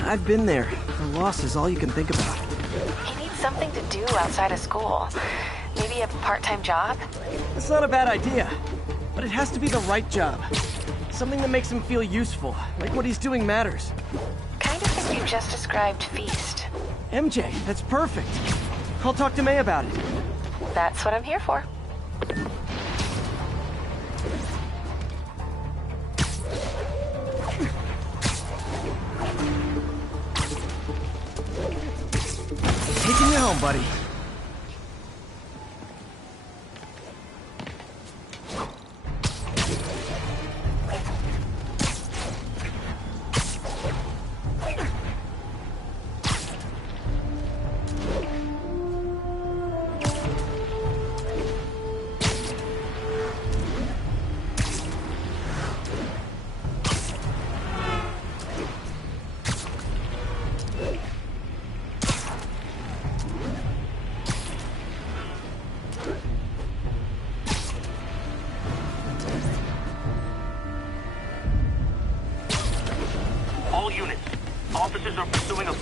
I've been there. The loss is all you can think about. He needs something to do outside of school. Maybe a part-time job? It's not a bad idea, but it has to be the right job. Something that makes him feel useful, like what he's doing matters. Kind of think you just described Feast. MJ, that's perfect. I'll talk to May about it. That's what I'm here for. Taking you home, buddy.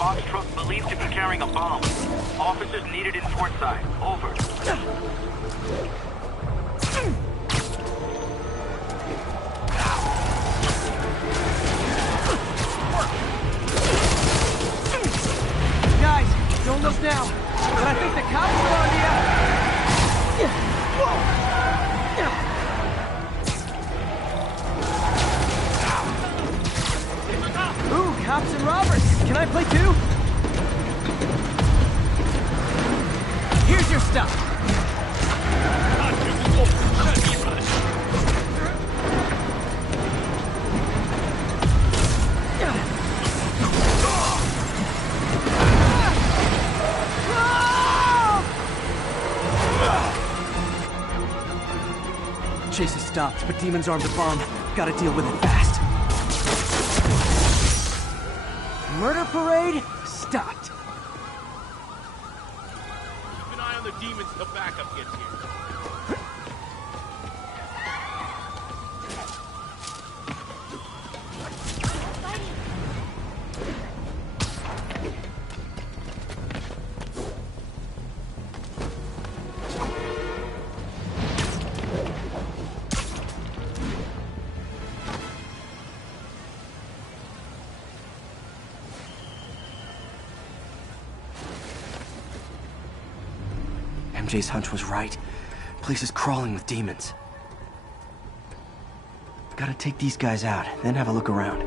box truck believed to be carrying a bomb. Officers needed in port side. Over. Guys, don't look now, but I think the cops are on you. Ooh, cops and robbers. Can I play too? Here's your stuff. Chase has stopped, but Demon's armed a bomb. Gotta deal with it fast. Murder parade stopped. Keep an eye on the demons till backup gets here. MJ's hunch was right. Place is crawling with demons. Gotta take these guys out, then have a look around.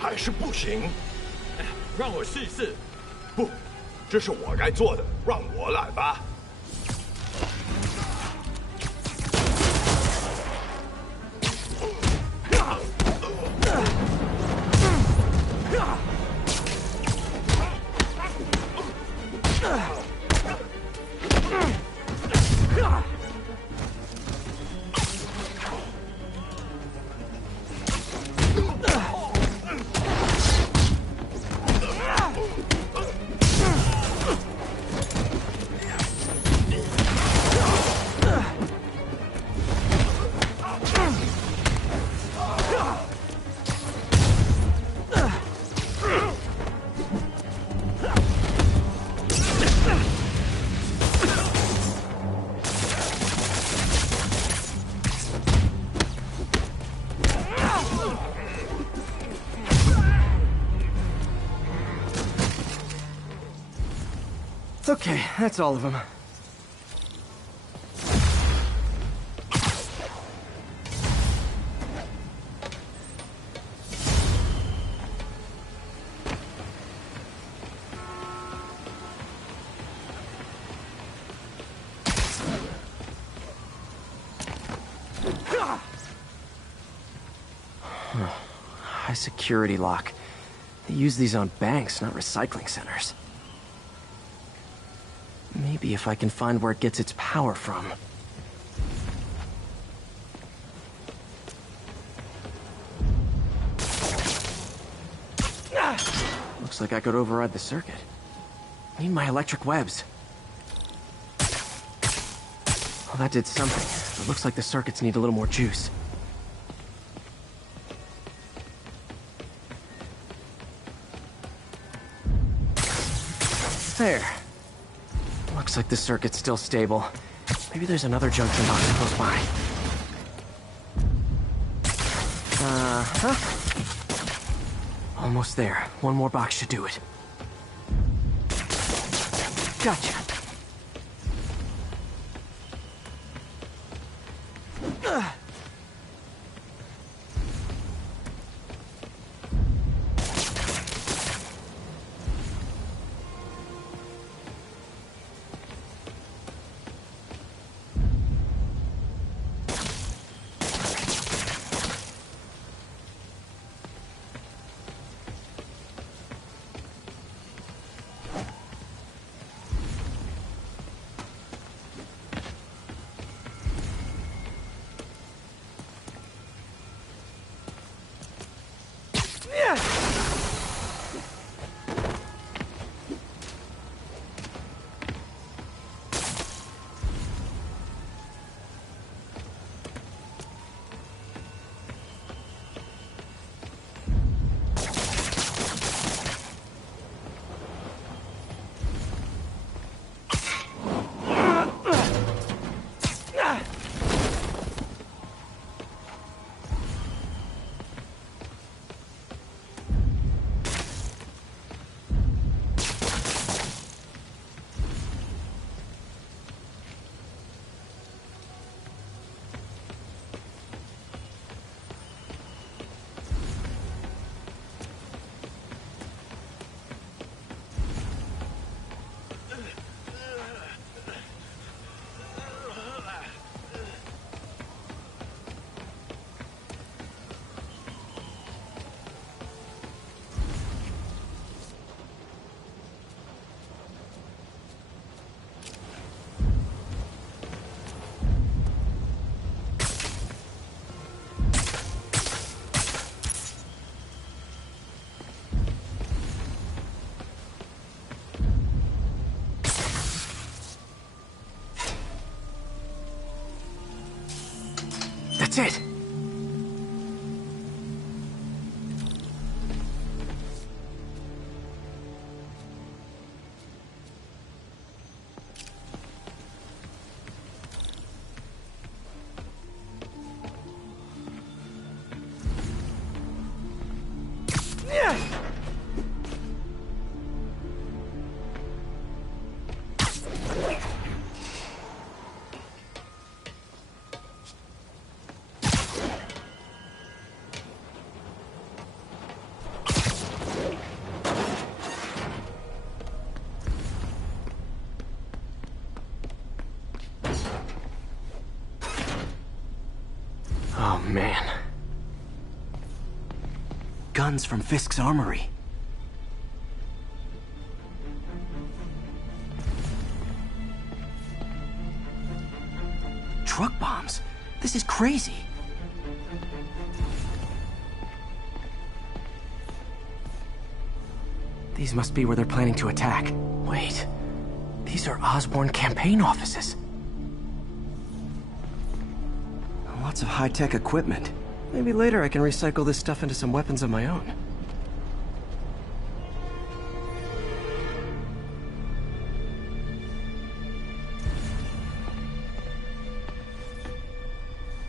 还是不行。让我试试。不，这是我该做的，让我来吧。Okay, that's all of them. High security lock. They use these on banks, not recycling centers. Maybe if I can find where it gets its power from. Looks like I could override the circuit. Need my electric webs. Well, that did something. It looks like the circuits need a little more juice. There. Looks like the circuit's still stable. Maybe there's another junction box close by. Uh-huh. Almost there. One more box should do it. Gotcha. That's it! Oh, man. Guns from Fisk's armory. Truck bombs? This is crazy. These must be where they're planning to attack. Wait, these are Osborn campaign offices. Lots of high-tech equipment. Maybe later I can recycle this stuff into some weapons of my own.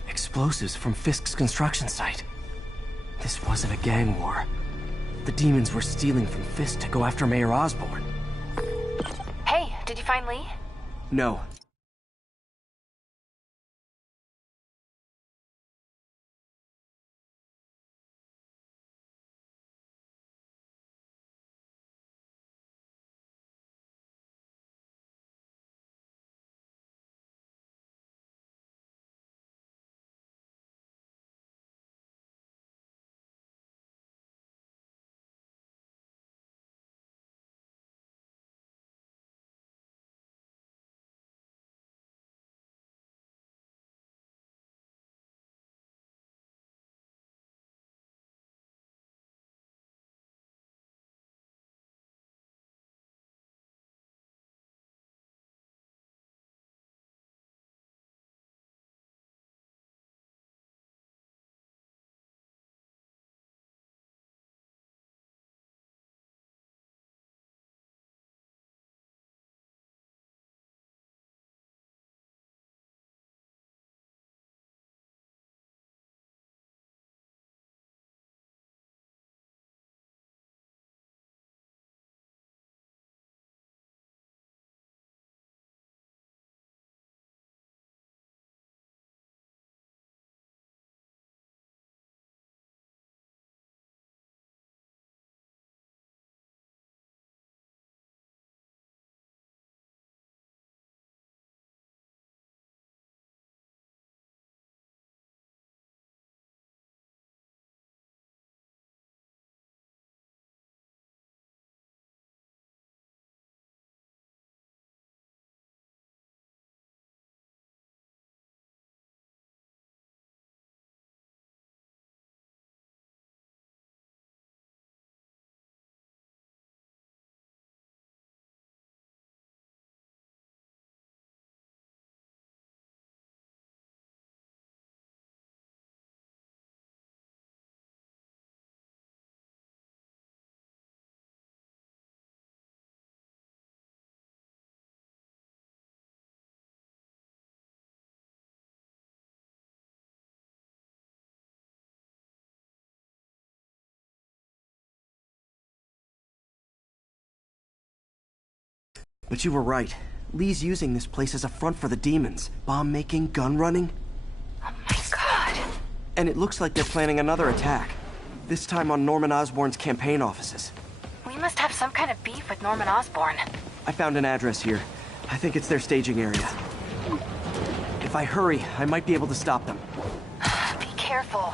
Explosives from Fisk's construction site. This wasn't a gang war. The demons were stealing from Fisk to go after Mayor Osborn. Hey, did you find Lee? No. But you were right. Lee's using this place as a front for the demons. Bomb-making, gun-running. Oh my god. And it looks like they're planning another attack. This time on Norman Osborn's campaign offices. We must have some kind of beef with Norman Osborn. I found an address here. I think it's their staging area. If I hurry, I might be able to stop them. Be careful.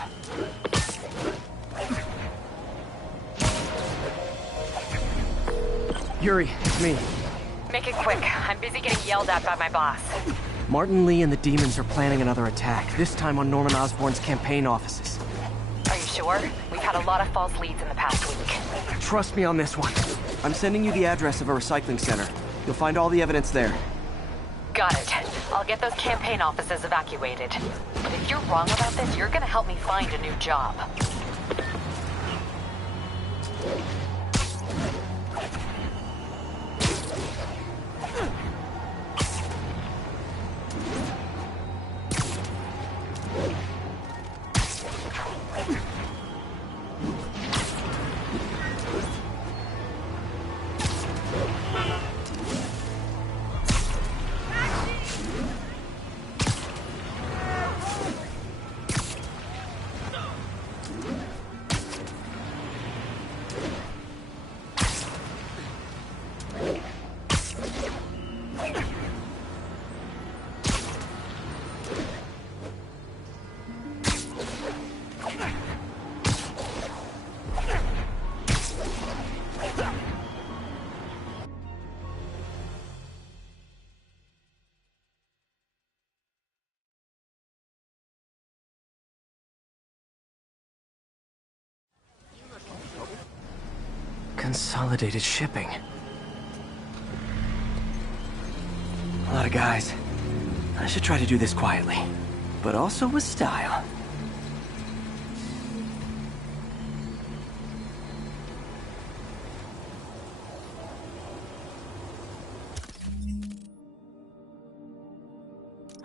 Yuri, it's me. Make it quick. I'm busy getting yelled at by my boss. Martin Lee and the demons are planning another attack, this time on Norman Osborn's campaign offices. Are you sure? We've had a lot of false leads in the past week. Trust me on this one. I'm sending you the address of a recycling center. You'll find all the evidence there. Got it. I'll get those campaign offices evacuated. But if you're wrong about this, you're gonna help me find a new job. Consolidated shipping. A lot of guys. I should try to do this quietly, but also with style.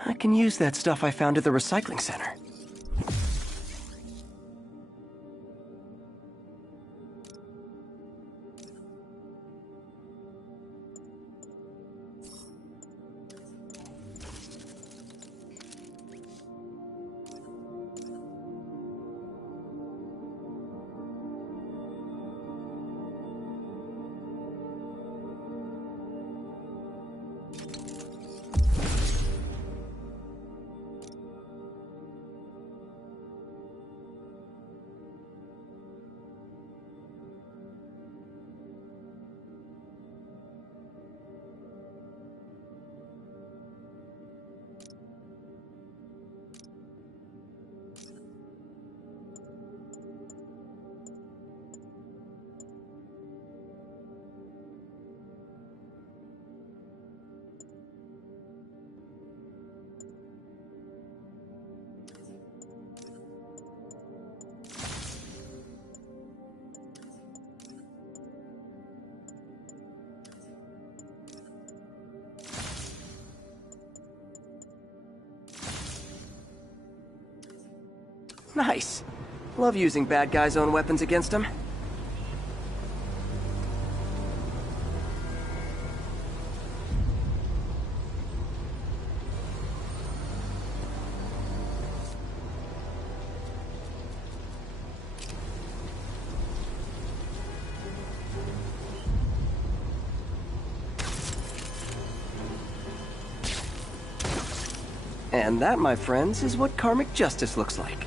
I can use that stuff I found at the recycling center. Nice. Love using bad guys' own weapons against them. And that, my friends, is what karmic justice looks like.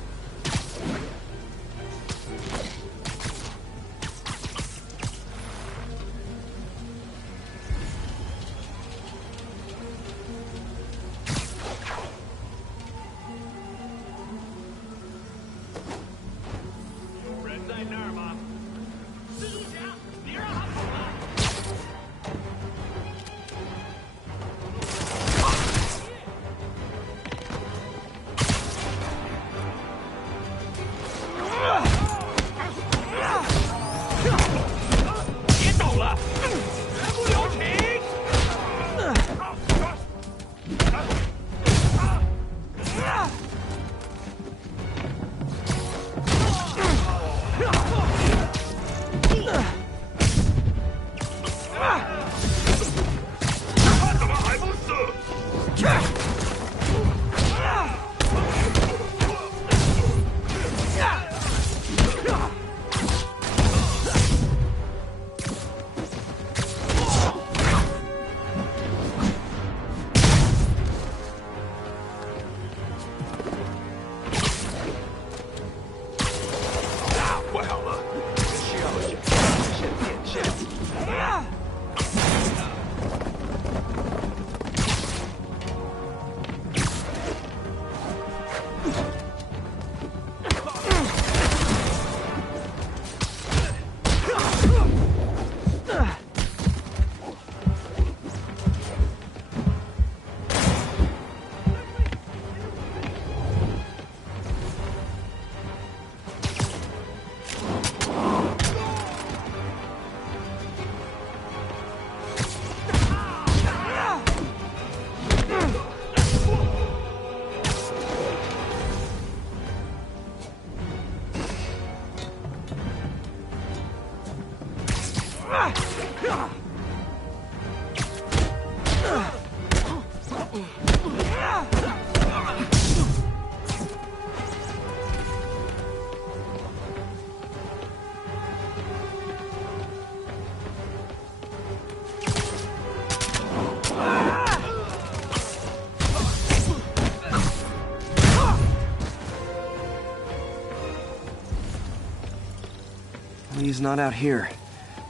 He's not out here.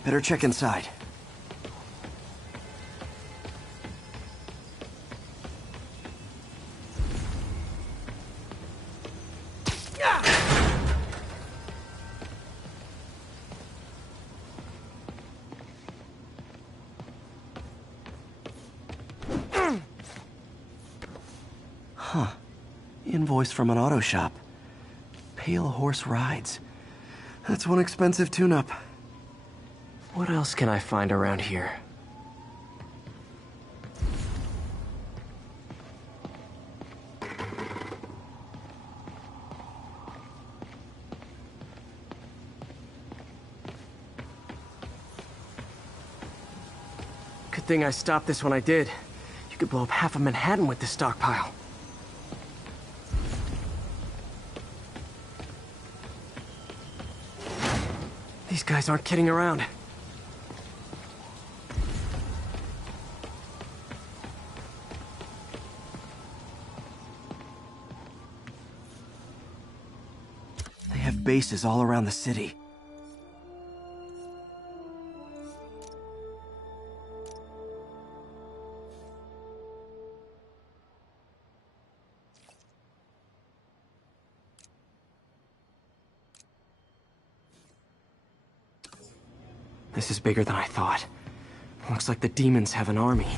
Better check inside. Huh. Invoice from an auto shop. Pale Horse Rides. That's one expensive tune-up. What else can I find around here? Good thing I stopped this when I did. You could blow up half of Manhattan with this stockpile. These guys aren't kidding around. They have bases all around the city. This is bigger than I thought. Looks like the demons have an army.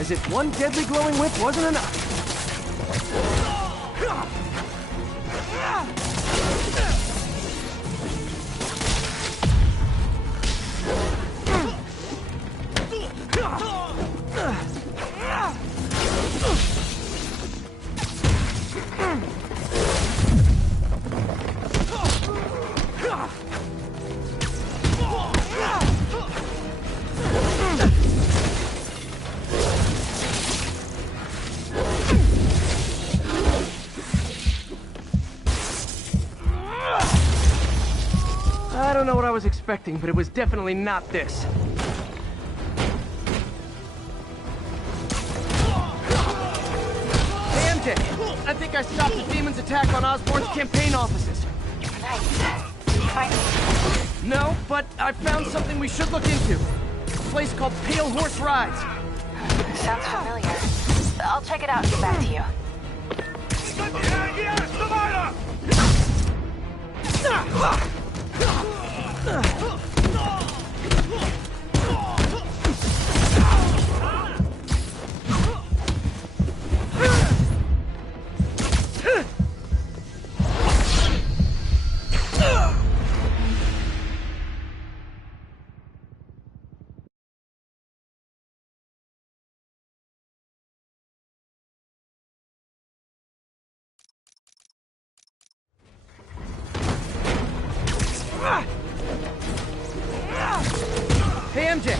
As if one deadly glowing whip wasn't enough. I don't know what I was expecting, but it was definitely not this. Hey, MJ, I think I stopped the demon's attack on Osborn's campaign offices. Nice. Did you find me? No, but I found something we should look into. A place called Pale Horse Rides. Sounds familiar. I'll check it out and get back to you. Hey, MJ,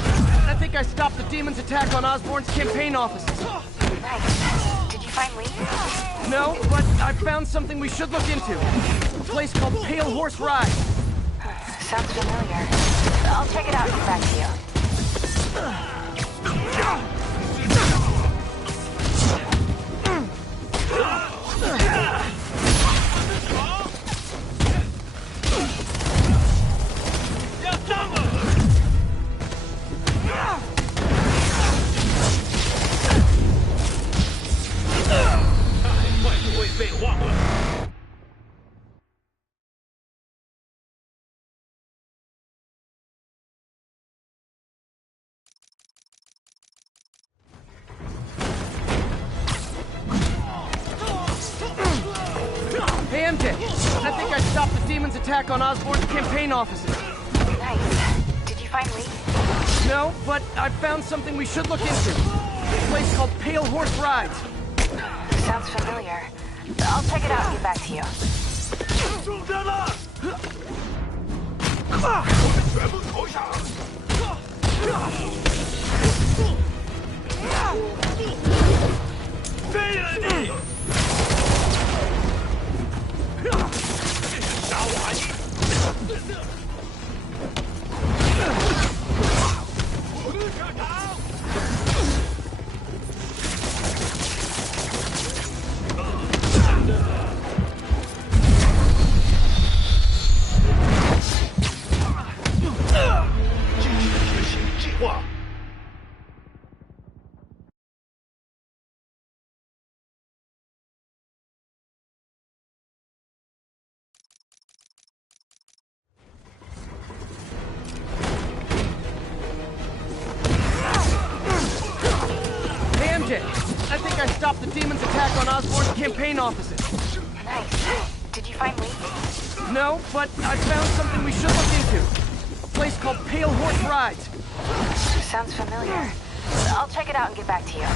I think I stopped the demon's attack on Osborn's campaign offices. Nice. Did you find Lee? No, but I found something we should look into. A place called Pale Horse Rides. Sounds familiar. I'll check it out and get back to you. Hey, MJ, I think I stopped the demon's attack on Osborn's campaign offices. Nice. Did find Lee? No, but I found something we should look into. A place called Pale Horse Rides. Sounds familiar. I'll check it out and get back to you. I think I stopped the demon's attack on Osborn's campaign offices. Nice. Did you find Lee? No, but I found something we should look into. A place called Pale Horse Rides. Sounds familiar. I'll check it out and get back to you.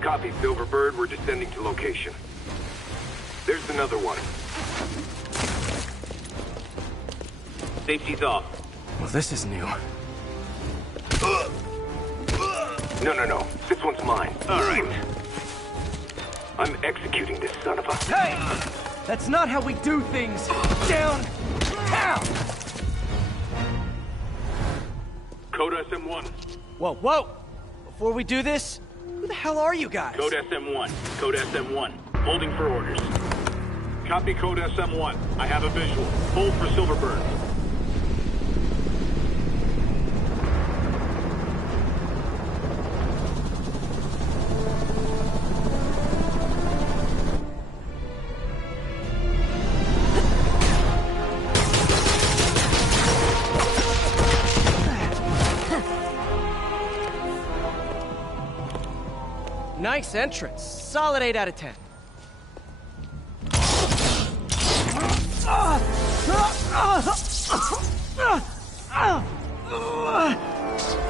Copy, Silverbird. We're descending to location. There's another one. Safety's off. Well, this is new. No. This one's mine. All right. I'm executing this son of a... Hey! That's not how we do things! Down! Down! Code SM1. Whoa! Before we do this, who the hell are you guys? Code SM1. Code SM1. Holding for orders. Copy Code SM1. I have a visual. Hold for Silverbird. Nice entrance. Solid 8 out of 10.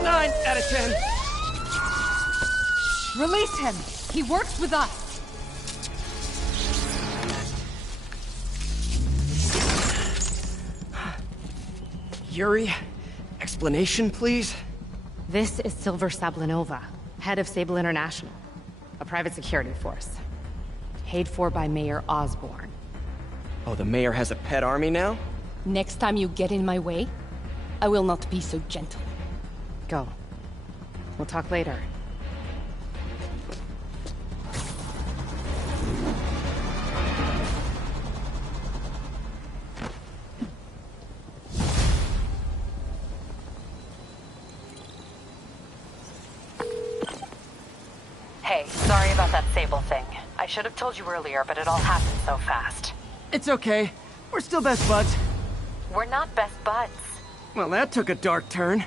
9 out of 10. Release him. He works with us. Yuri, explanation, please? This is Silver Sablinova, head of Sable International, a private security force. Paid for by Mayor Osborn. Oh, the mayor has a pet army now? Next time you get in my way, I will not be so gentle. Go. We'll talk later. Hey, sorry about that Sable thing. I should have told you earlier, but it all happened so fast. It's okay. We're still best buds. We're not best buds. Well, that took a dark turn.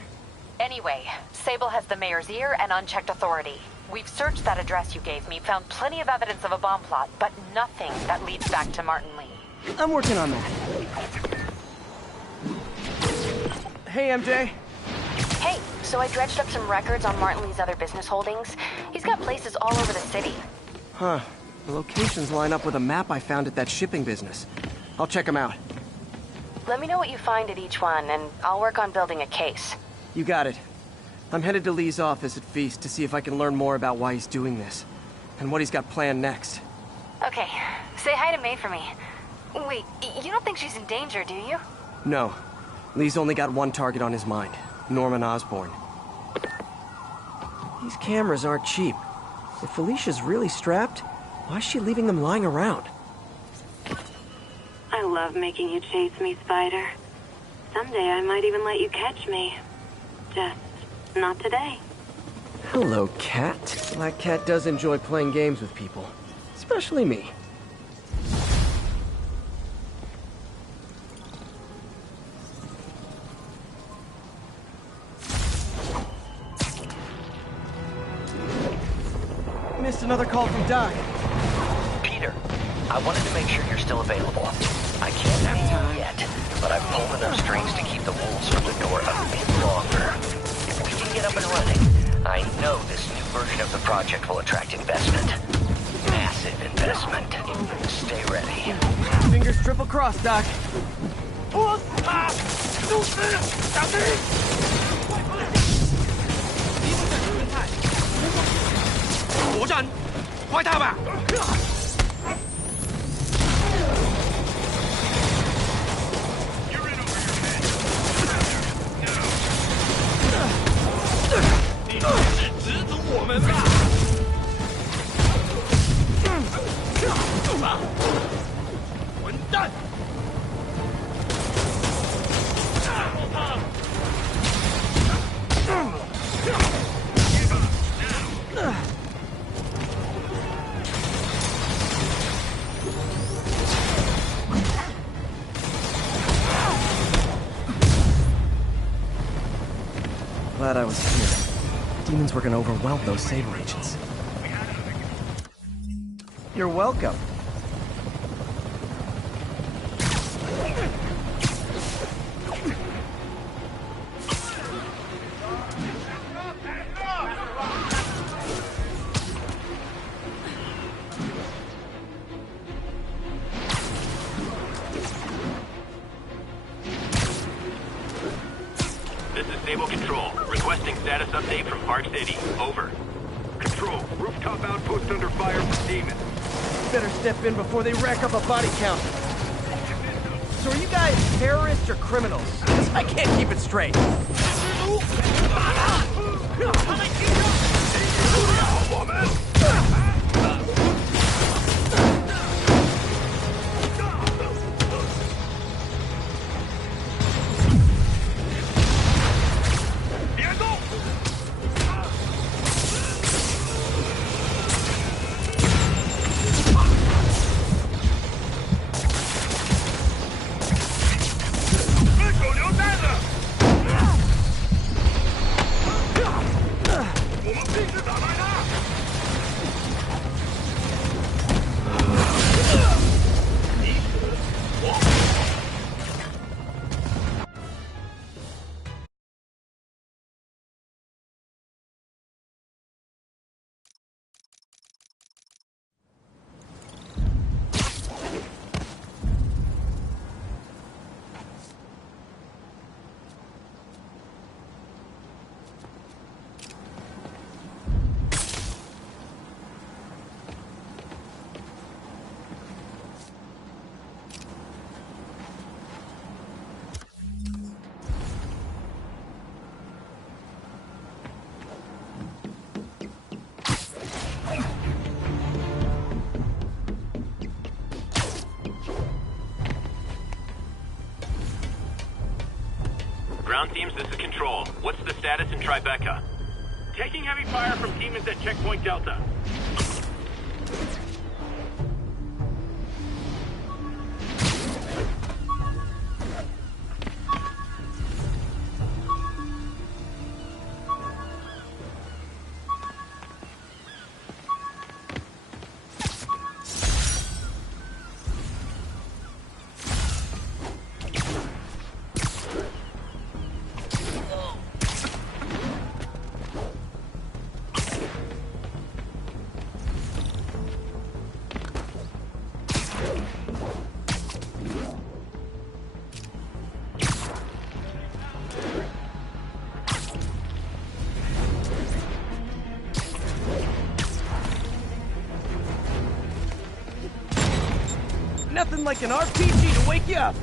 Anyway, Sable has the mayor's ear and unchecked authority. We've searched that address you gave me, found plenty of evidence of a bomb plot, but nothing that leads back to Martin Lee. I'm working on that. Hey, MJ. Hey, so I dredged up some records on Martin Lee's other business holdings. He's got places all over the city. Huh. The locations line up with a map I found at that shipping business. I'll check them out. Let me know what you find at each one, and I'll work on building a case. You got it. I'm headed to Lee's office at Feast to see if I can learn more about why he's doing this, and what he's got planned next. Okay, say hi to May for me. Wait, you don't think she's in danger, do you? No. Lee's only got one target on his mind. Norman Osborn. These cameras aren't cheap. If Felicia's really strapped, why is she leaving them lying around? I love making you chase me, Spider. Someday I might even let you catch me. Just not today. Hello, Cat. Black Cat does enjoy playing games with people. Especially me. Missed another call from Doc. Peter, I wanted to make sure you're still available. I can't pay you yet, but I've pulled enough strings to keep the wolves from the door a bit longer. If we can get up and running, I know this new version of the project will attract investment. Massive investment. Stay ready. Fingers triple crossed, Doc. 火站，快他吧！你是直阻我们吧？混蛋！ Glad I was here. Demons were gonna overwhelm those Sable agents. You're welcome. This is Sable Control. Requesting status update from Park City. Over. Control, rooftop outpost under fire from demons. Better step in before they rack up a body count. So are you guys terrorists or criminals? I can't keep it straight. Ground teams, this is Control. What's the status in Tribeca? Taking heavy fire from demons at Checkpoint Delta. Nothing like an RPG to wake you up!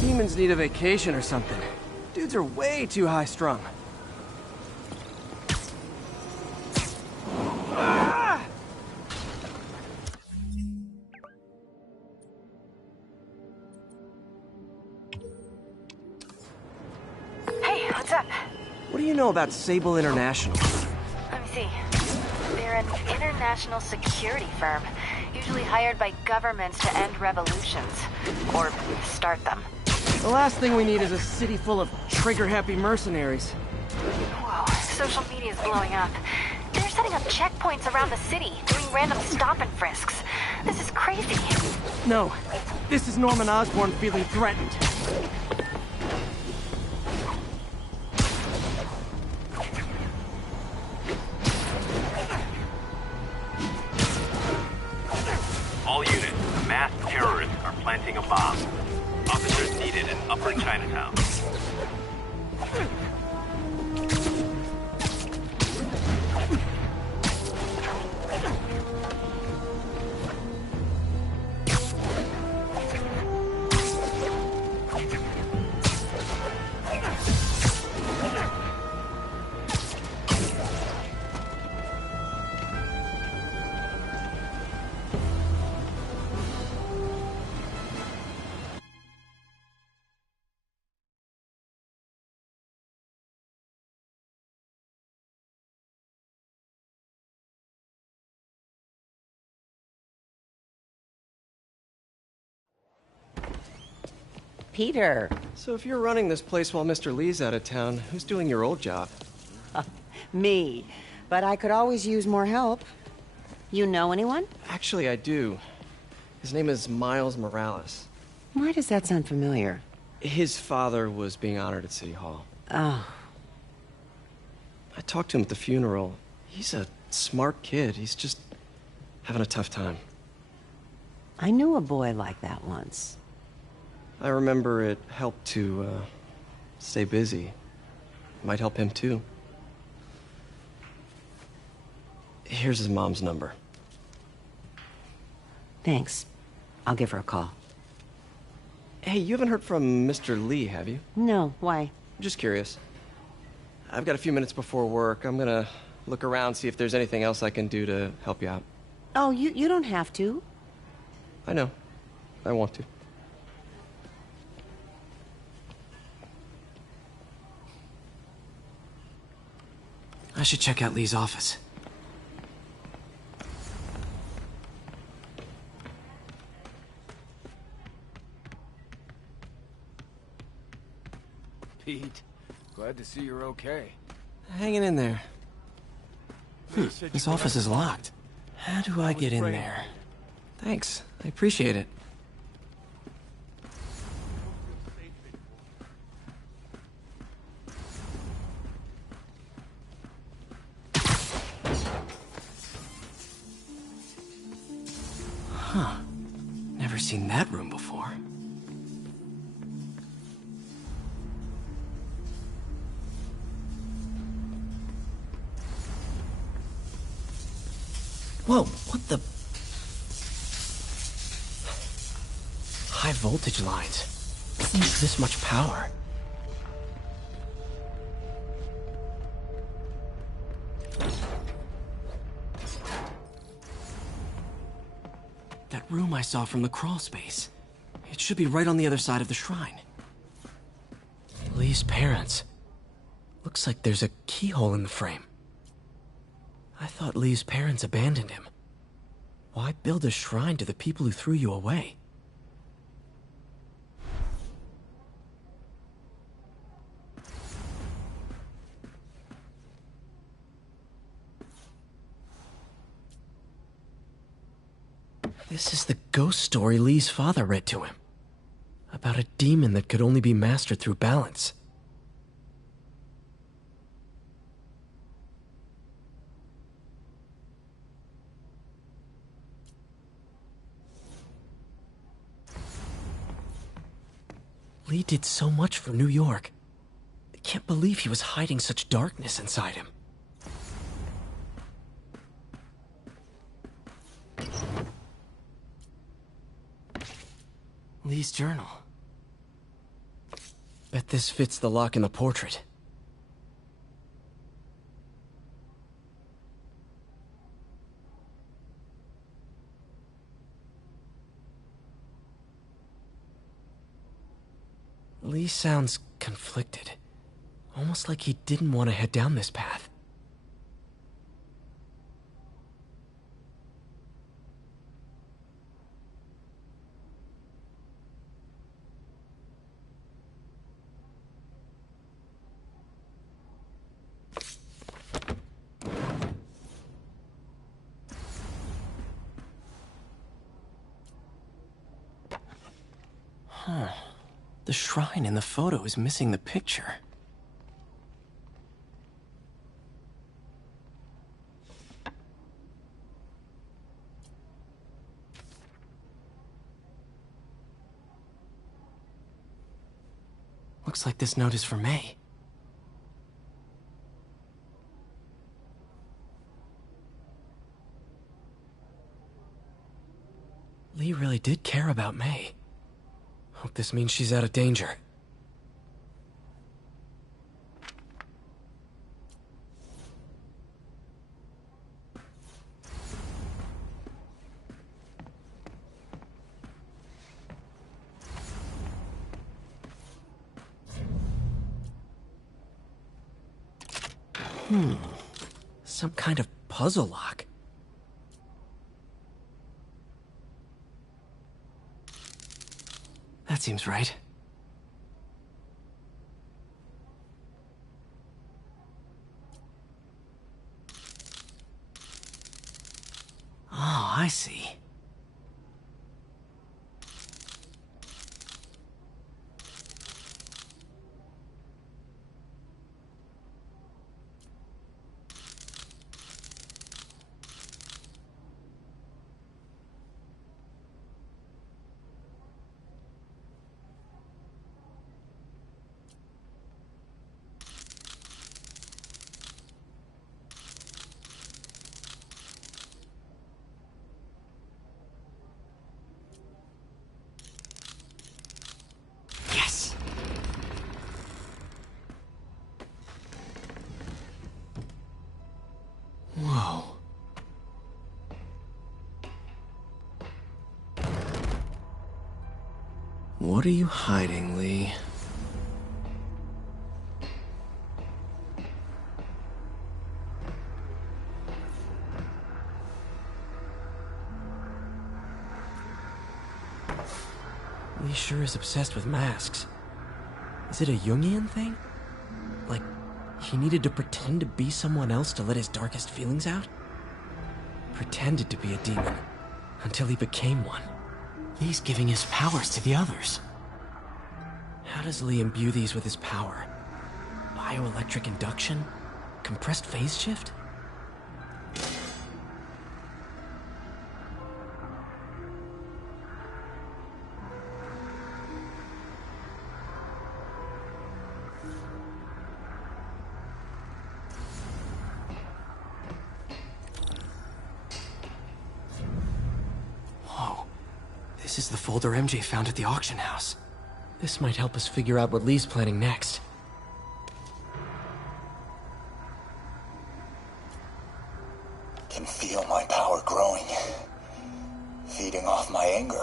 Demons need a vacation or something. Dudes are way too high-strung. Hey, what's up? What do you know about Sable International? Let me see. They're an international security firm, usually hired by governments to end revolutions. Or start them. The last thing we need is a city full of trigger-happy mercenaries. Whoa, social media's blowing up. They're setting up checkpoints around the city, doing random stop and frisks. This is crazy. No, this is Norman Osborn feeling threatened. All units, masked terrorists are planting a bomb. Officers needed in Upper Chinatown. Peter. So if you're running this place while Mr. Lee's out of town, who's doing your old job? Me. But I could always use more help. You know anyone? Actually, I do. His name is Miles Morales. Why does that sound familiar? His father was being honored at City Hall. Oh. I talked to him at the funeral. He's a smart kid. He's just having a tough time. I knew a boy like that once. I remember it helped to, stay busy. Might help him, too. Here's his mom's number. Thanks. I'll give her a call. Hey, you haven't heard from Mr. Lee, have you? No, why? Just curious. I've got a few minutes before work. I'm gonna look around, see if there's anything else I can do to help you out. Oh, you don't have to. I know. I want to. I should check out Lee's office. Pete, glad to see you're okay. Hanging in there. This office is locked. How do I get in there? Thanks. I appreciate it. Huh. Never seen that room before. Whoa, what the? High voltage lines. What needs this much power? That room I saw from the crawl space. It should be right on the other side of the shrine. Lee's parents. Looks like there's a keyhole in the frame. I thought Lee's parents abandoned him. Why build a shrine to the people who threw you away? This is the ghost story Lee's father read to him. About a demon that could only be mastered through balance. Lee did so much for New York. I can't believe he was hiding such darkness inside him. Lee's journal. Bet this fits the lock in the portrait. Lee sounds conflicted. Almost like he didn't want to head down this path. Huh. The shrine in the photo is missing the picture. Looks like this note is for May. Lee really did care about May. Hope this means she's out of danger. Some kind of puzzle lock. That seems right. Oh, I see. What are you hiding, Lee? Lee sure is obsessed with masks. Is it a Jungian thing? Like, he needed to pretend to be someone else to let his darkest feelings out? Pretended to be a demon, until he became one. Lee's giving his powers to the others. How does Lee imbue these with his power? Bioelectric induction? Compressed phase shift? This is the folder MJ found at the auction house. This might help us figure out what Lee's planning next. Can feel my power growing, feeding off my anger.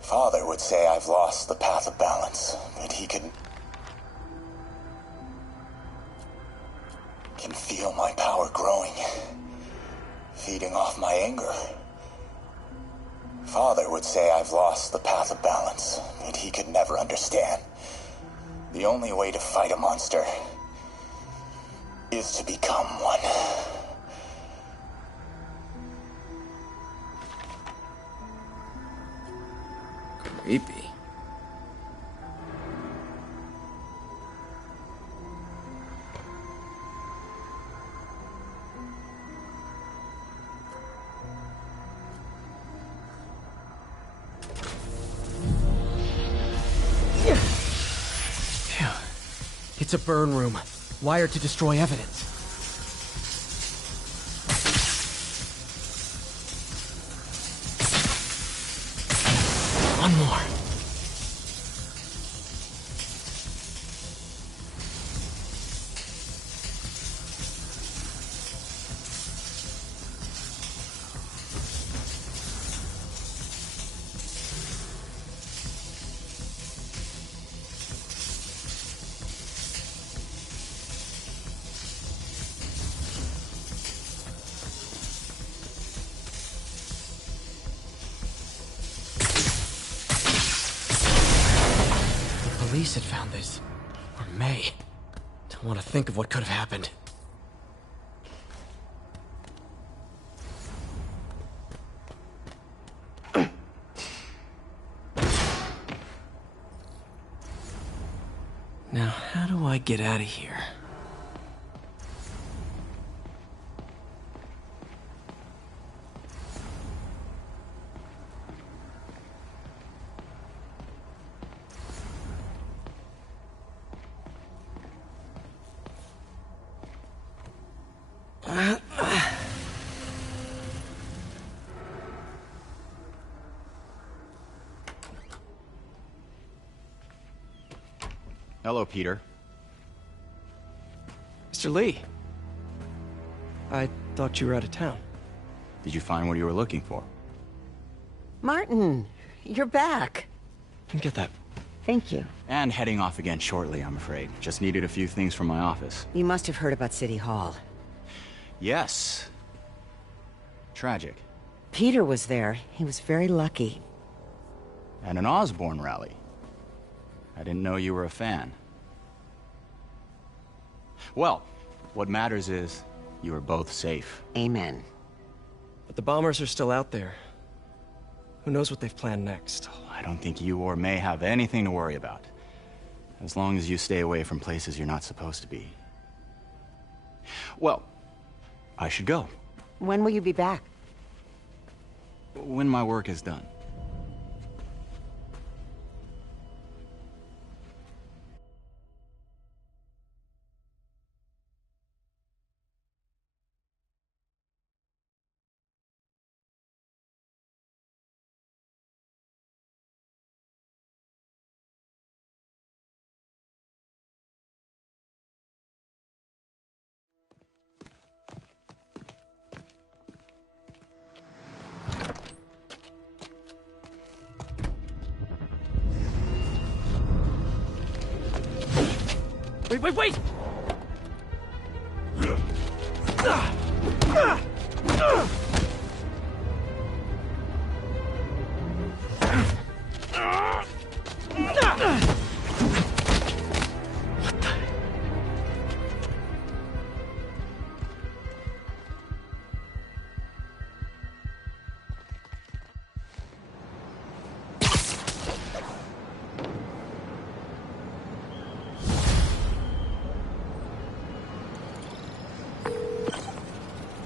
Father would say I've lost the path of balance, but he can feel my power growing, feeding off my anger. Father would say I've lost the path of balance, but he could never understand. The only way to fight a monster is to become one. Creepy. It's a burn room, wired to destroy evidence. One more. Police had found this. Or May. Don't want to think of what could have happened. Now, how do I get out of here? Hello, Peter. Mr. Lee. I thought you were out of town. Did you find what you were looking for? Martin, you're back. Get that. Thank you. And heading off again shortly, I'm afraid. Just needed a few things from my office. You must have heard about City Hall. Yes. Tragic. Peter was there. He was very lucky. At an Osborn rally. I didn't know you were a fan. Well, what matters is you are both safe. Amen. But the bombers are still out there. Who knows what they've planned next? I don't think you or May have anything to worry about. As long as you stay away from places you're not supposed to be. Well, I should go. When will you be back? When my work is done. Wait!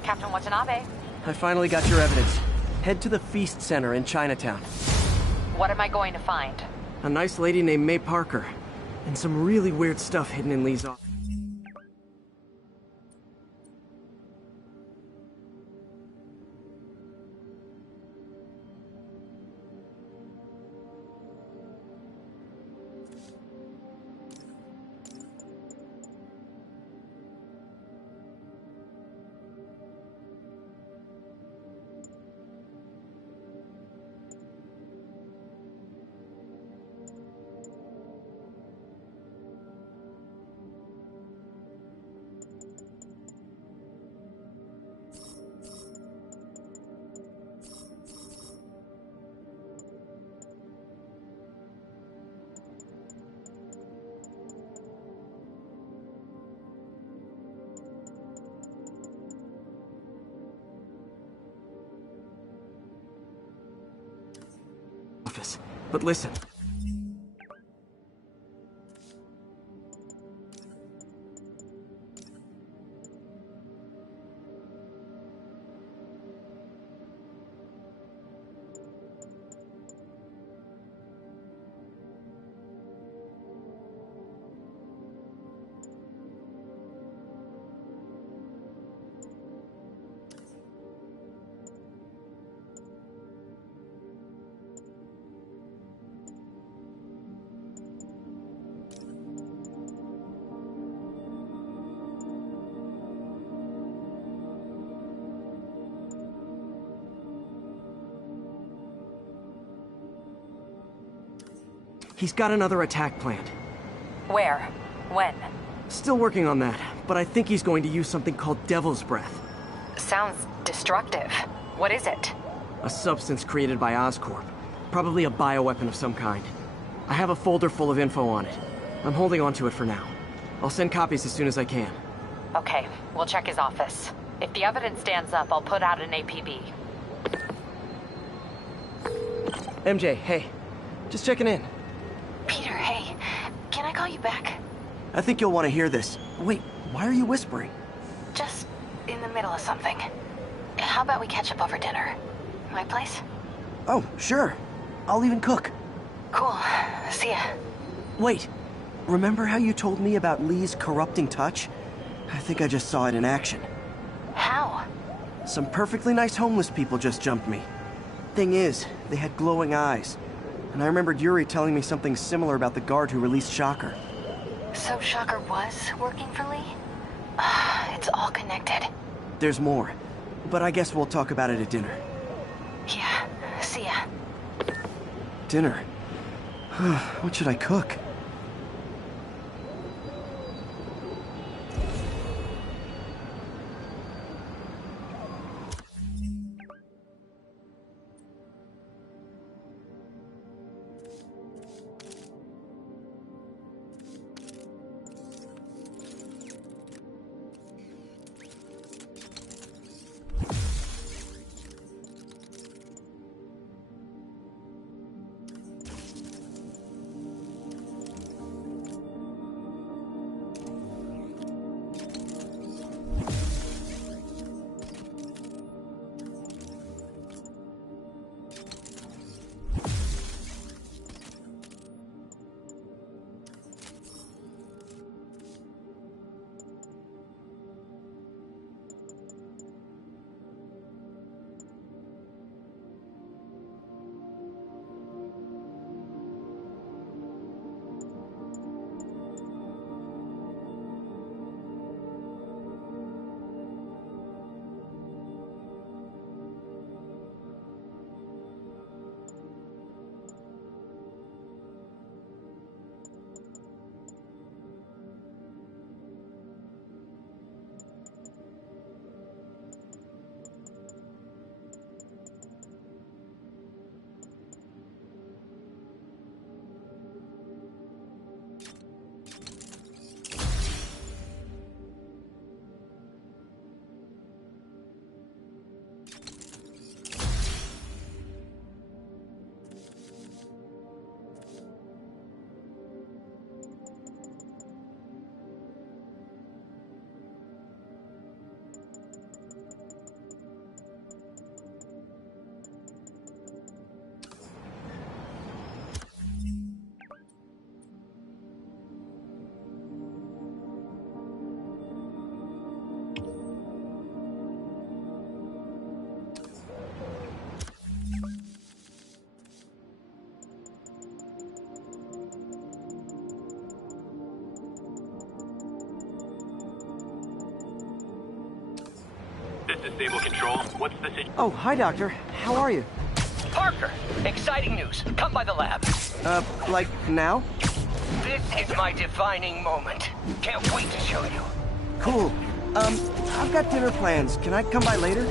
Captain Watanabe. I finally got your evidence. Head to the Feast Center in Chinatown. What am I going to find? A nice lady named May Parker. And some really weird stuff hidden in Lee's office. But listen. He's got another attack planned. Where? When? Still working on that, but I think he's going to use something called Devil's Breath. Sounds destructive. What is it? A substance created by Oscorp. Probably a bioweapon of some kind. I have a folder full of info on it. I'm holding on to it for now. I'll send copies as soon as I can. Okay, we'll check his office. If the evidence stands up, I'll put out an APB. MJ, hey. Just checking in. Peter, hey. Can I call you back? I think you'll want to hear this. Wait, why are you whispering? Just in the middle of something. How about we catch up over dinner? My place? Oh, sure. I'll even cook. Cool. See ya. Wait. Remember how you told me about Lee's corrupting touch? I think I just saw it in action. How? Some perfectly nice homeless people just jumped me. Thing is, they had glowing eyes. And I remembered Yuri telling me something similar about the guard who released Shocker. So Shocker was working for Lee? It's all connected. There's more. But I guess we'll talk about it at dinner. Yeah, see ya. Dinner? What should I cook? This is Stable Control. What's the situation? Oh, hi, Doctor. How are you? Parker, exciting news. Come by the lab. Like now? This is my defining moment. Can't wait to show you. Cool. I've got dinner plans. Can I come by later?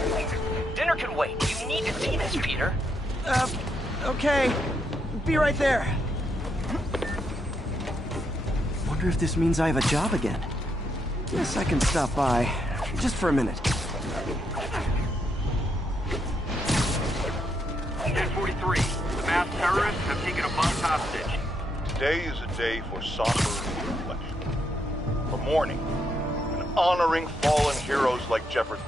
Dinner can wait. You need to see this, Peter. Okay. Be right there. Wonder if this means I have a job again. Guess I can stop by. Just for a minute. 1043. The masked terrorists have taken a bus hostage. Today is a day for somber reflection, for mourning, and honoring fallen heroes like Jefferson.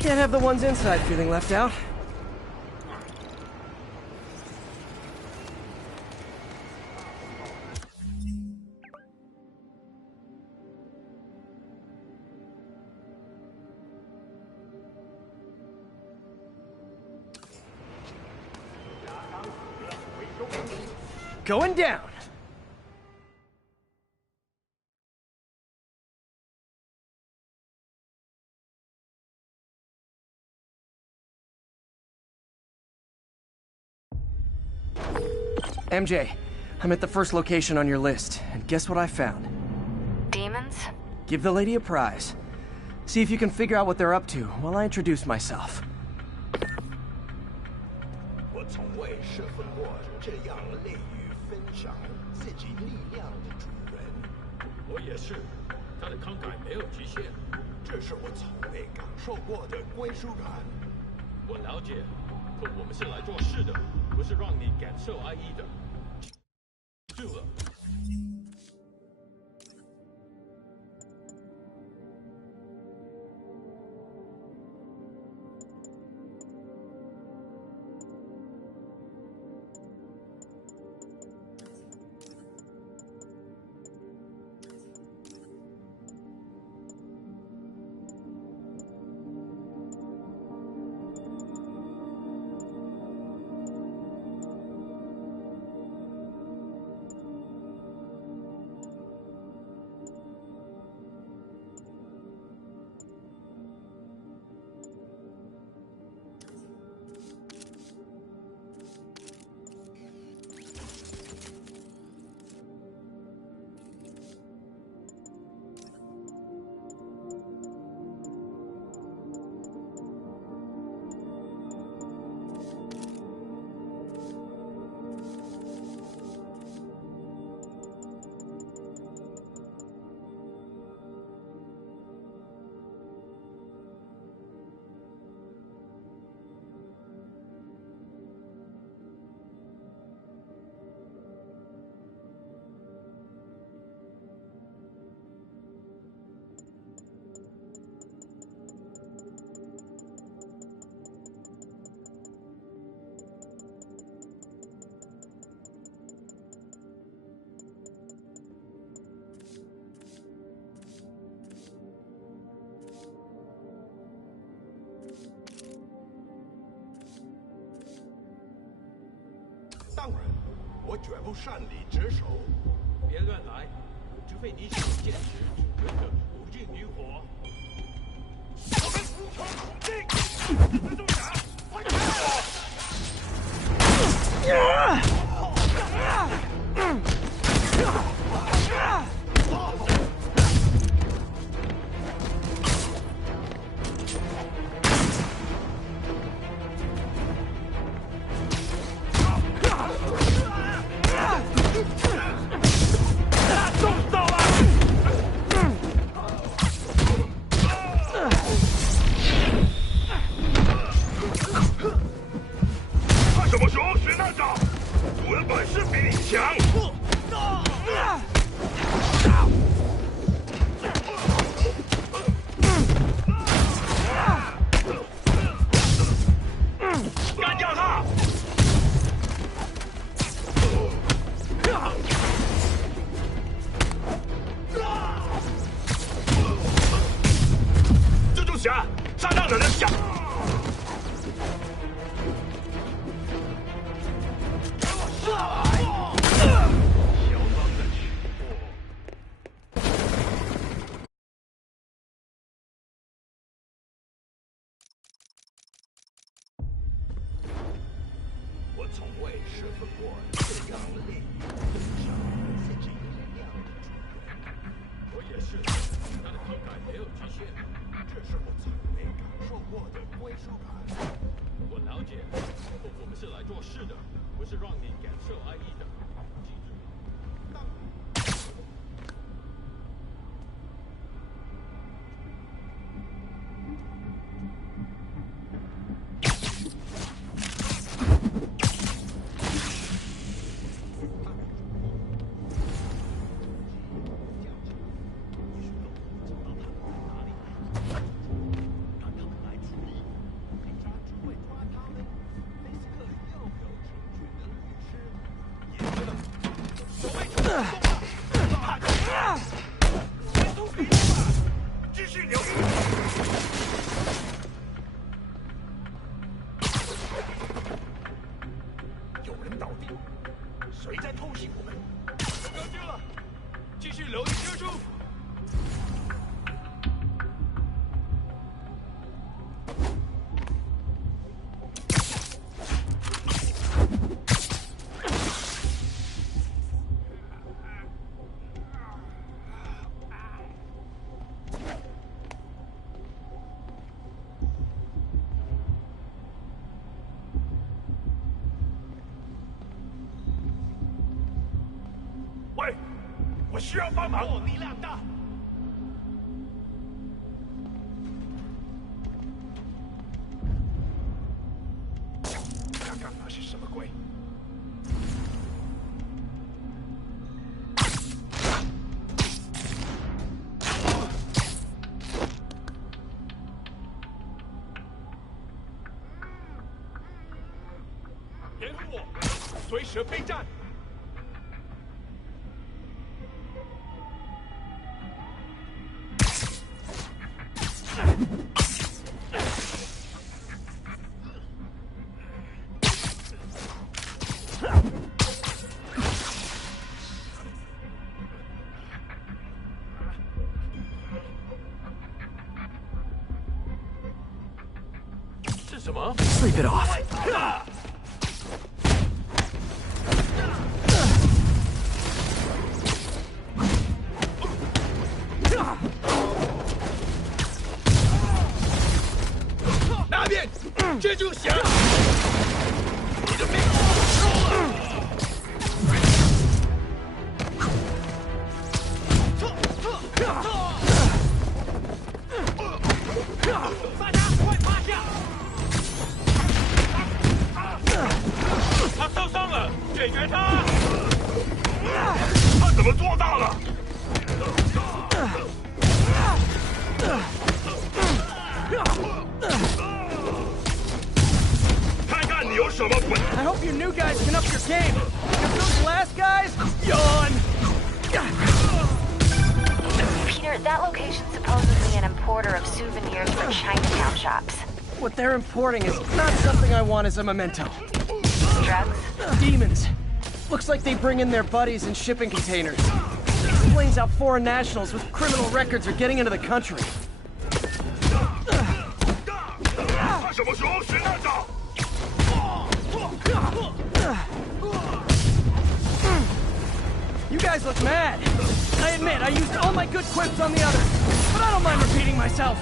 Can't have the ones inside feeling left out. Going down. MJ, I'm at the first location on your list, and guess what I found? Demons? Give the lady a prize. See if you can figure out what they're up to while I introduce myself. 我从未设分过这样乐于分享自己力量的主人。我也是，他的慷慨没有极限，这是我从未感受过的归属感。我了解，可我们是来做事的，不是让你感受安逸的。记住了。 当然，我绝不擅离职守。别乱来，除非你想坚持主人的无尽于火。我们无穷苦境，自助打，快看我！ 啊！你强！干掉他！蜘蛛侠，上当的人想。 我从未侍奉过这样烈于分享自己力量的主人。我也是，他的慷慨没有极限，这是我从没感受过的归属感。我了解，我们是来做事的，不是让你感受安逸的。记住。 继续留意！有人倒地，谁在偷袭我们？得救了！继续留意接触。喂，我需要帮忙。力量大。看看那是什么鬼？掩护我，随时备战。 是什么 ？Sleep it off. 那边，蜘蛛侠，你的命不收了。 大家快趴下！他受伤了，解决他！他怎么做到了？看看你有什么本。I hope you new guys can up your game. If those last guys, yawn. Peter, that location's supposedly an importer of souvenirs for Chinatown shops. What they're importing is not something I want as a memento. Drugs? Demons. Looks like they bring in their buddies in shipping containers. Explains how foreign nationals with criminal records are getting into the country. You guys look mad. I admit, I used all my good quips on the others, but I don't mind repeating myself.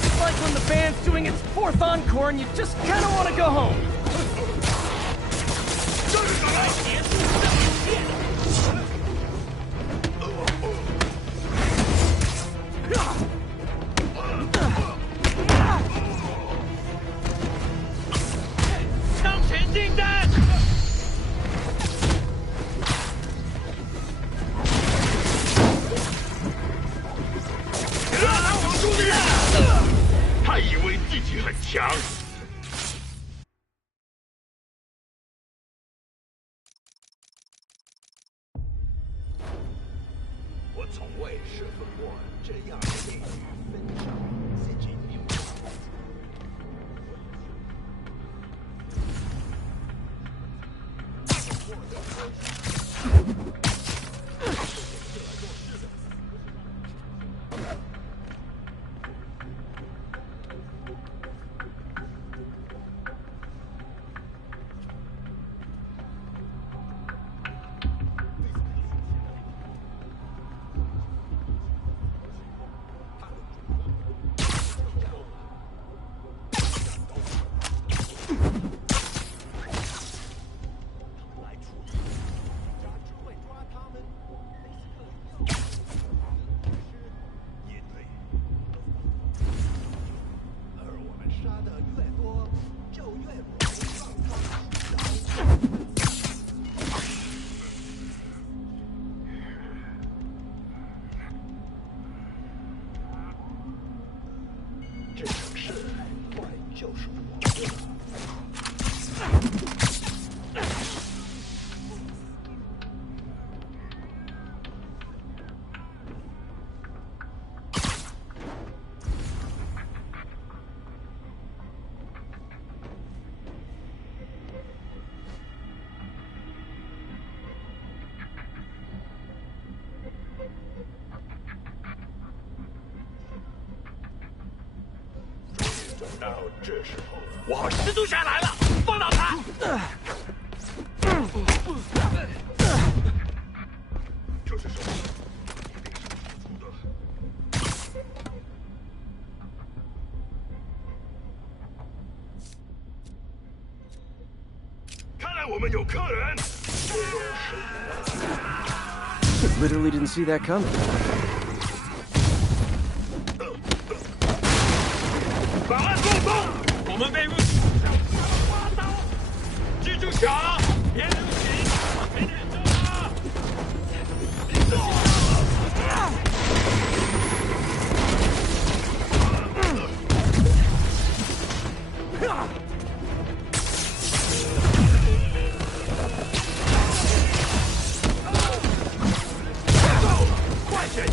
It's like when the band's doing its 4th encore and you just kind of want to go home.我好蜘蛛侠来了，放倒他！这是什么？一定是出的。看来我们有客人。Literally didn't see that coming. 把案放松，我们被入刮刀，蜘蛛侠，别流血，别忍着啊！快点他！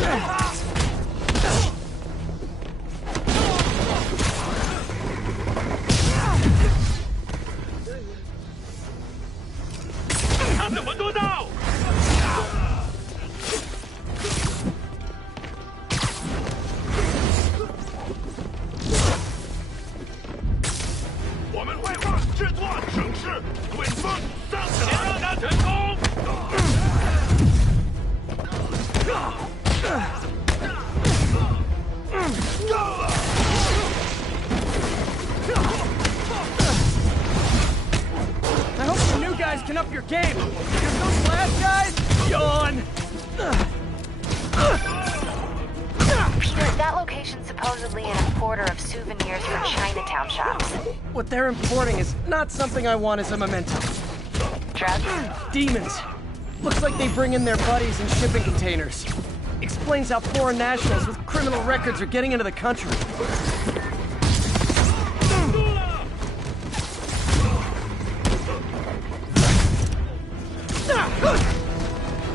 他怎么做到？我们绘画、制作、省事、滚风、上场，别让他成功！I hope you new guys can up your game, because those last guys, yawn. Peter, that location's supposedly an importer of souvenirs for Chinatown shops. What they're importing is not something I want as a memento. Drugs? Demons. Looks like they bring in their buddies in shipping containers. Explains how foreign nationals with criminal records are getting into the country.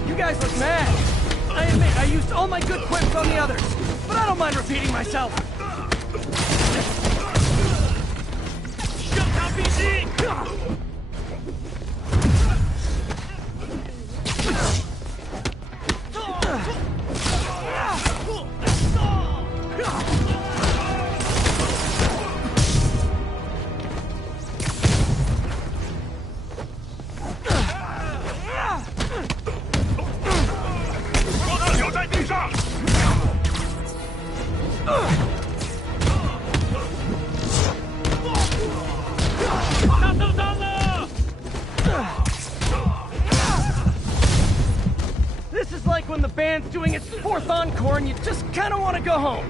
You guys look mad. I admit, I used all my good quips on the others, but I don't mind repeating myself. 上场必击！ 留在地上。fourth encore and you just kind of want to go home.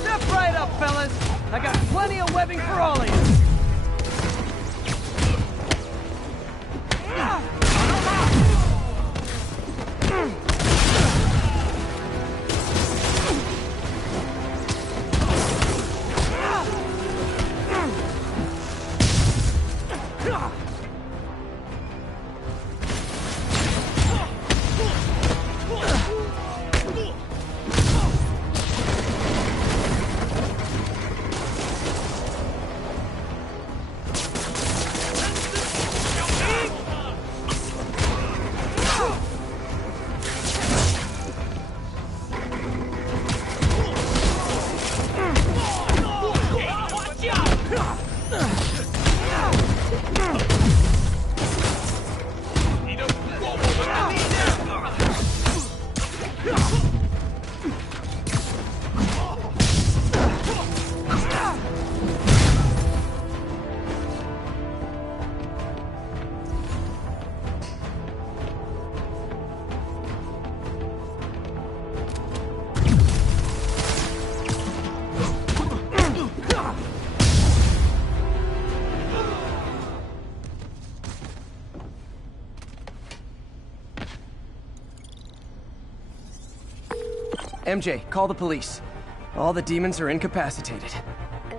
Step right up, fellas. I got plenty of webbing for all of you. MJ, call the police. All the demons are incapacitated.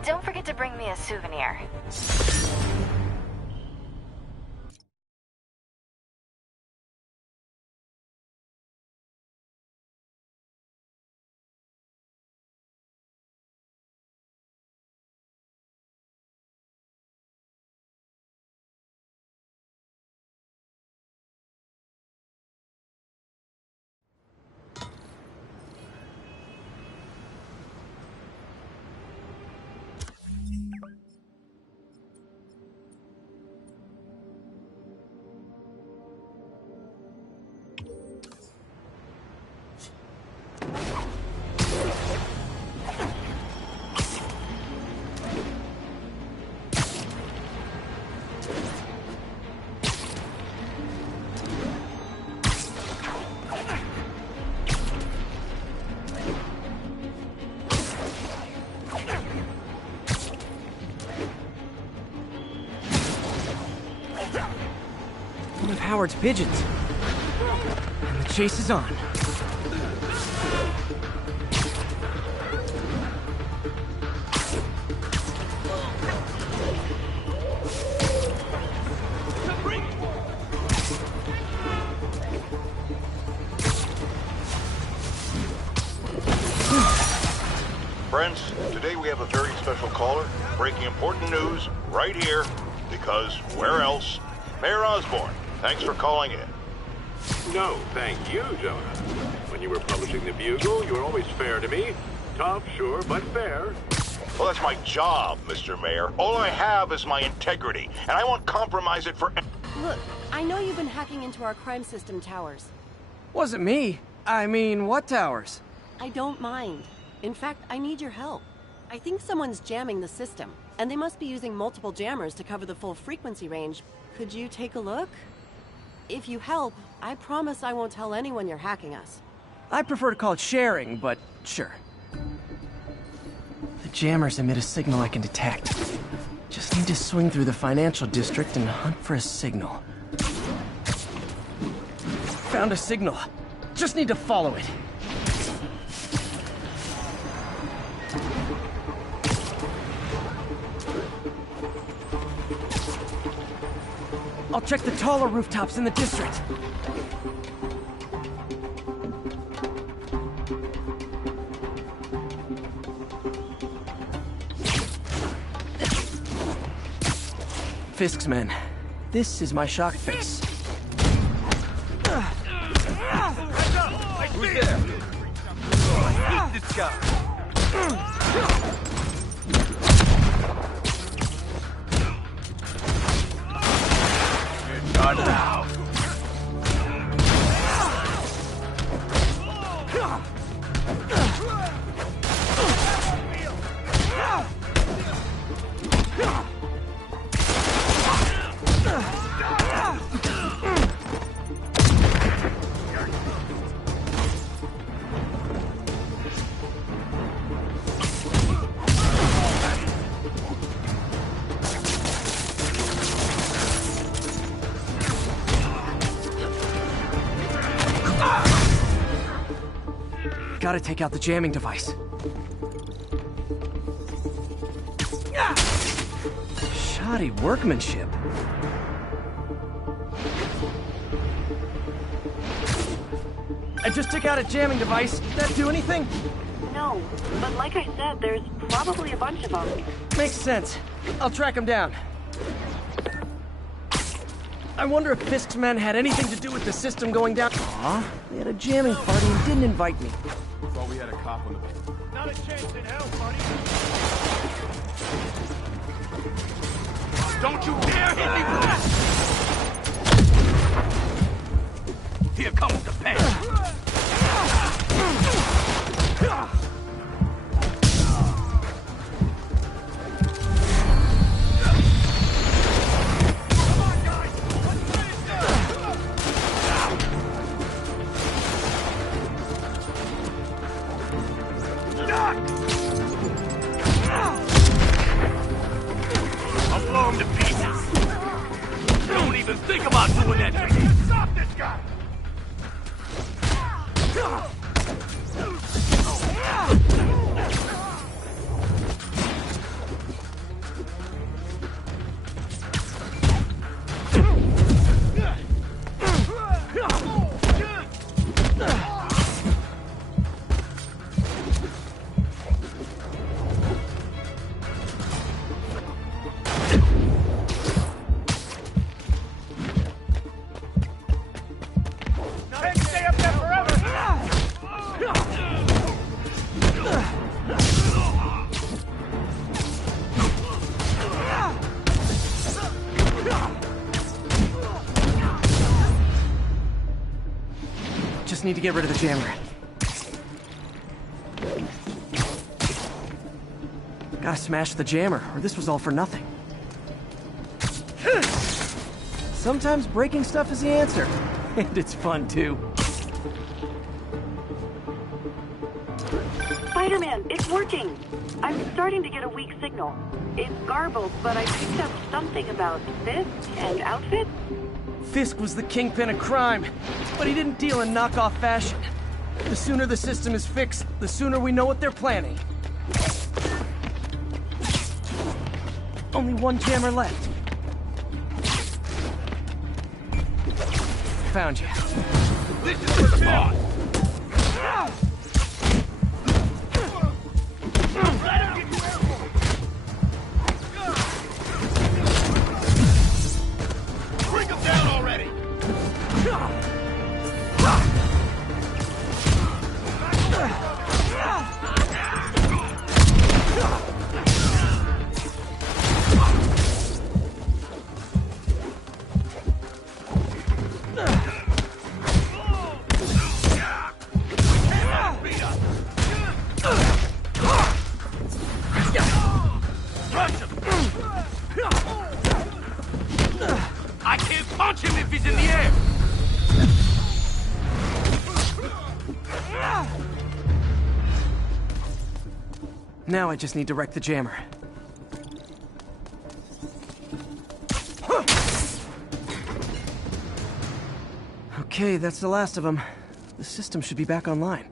Don't forget to bring me a souvenir. One of Howard's pigeons. And the chase is on. Friends, today we have a very special caller, breaking important news right here, because where else? Mayor Osborn, thanks for calling in. No, thank you, Jonah. When you were publishing the Bugle, you were always fair to me. Tough, sure, but fair. Well, that's my job, Mr. Mayor. All I have is my integrity, and I won't compromise it for... Look, I know you've been hacking into our crime system towers. Wasn't me. I mean, what towers? I don't mind. In fact, I need your help. I think someone's jamming the system, and they must be using multiple jammers to cover the full frequency range. Could you take a look? If you help, I promise I won't tell anyone you're hacking us. I prefer to call it sharing, but sure. The jammers emit a signal I can detect. Just need to swing through the financial district and hunt for a signal. Found a signal. Just need to follow it. I'll check the taller rooftops in the district. Fisk's men. This is my shock fix. Who's there? I hate this guy. You're done now. Gotta take out the jamming device. Shoddy workmanship. I just took out a jamming device. Did that do anything? No, but like I said, there's probably a bunch of them. Makes sense. I'll track them down. I wonder if Fisk's men had anything to do with the system going down. Aw, they had a jamming party and didn't invite me. Thought we had a cop on the boat. Not a chance in hell, buddy. Don't you dare hit me with that! Here comes the pain. I'll blow him to pieces. Don't even think about doing that to me. Stop this guy. Stay up there forever. Just need to get rid of the jammer. Gotta smash the jammer, or this was all for nothing. Sometimes breaking stuff is the answer. And it's fun, too. Spider-Man, it's working. I'm starting to get a weak signal. It's garbled, but I picked up something about Fisk and outfits. Fisk was the kingpin of crime, but he didn't deal in knockoff fashion. The sooner the system is fixed, the sooner we know what they're planning. Only one jammer left. Found you. This is for Tim. Let him get you airborne. Bring him down already. I can't punch him if he's in the air! Now I just need to wreck the jammer. Okay, that's the last of them. The system should be back online.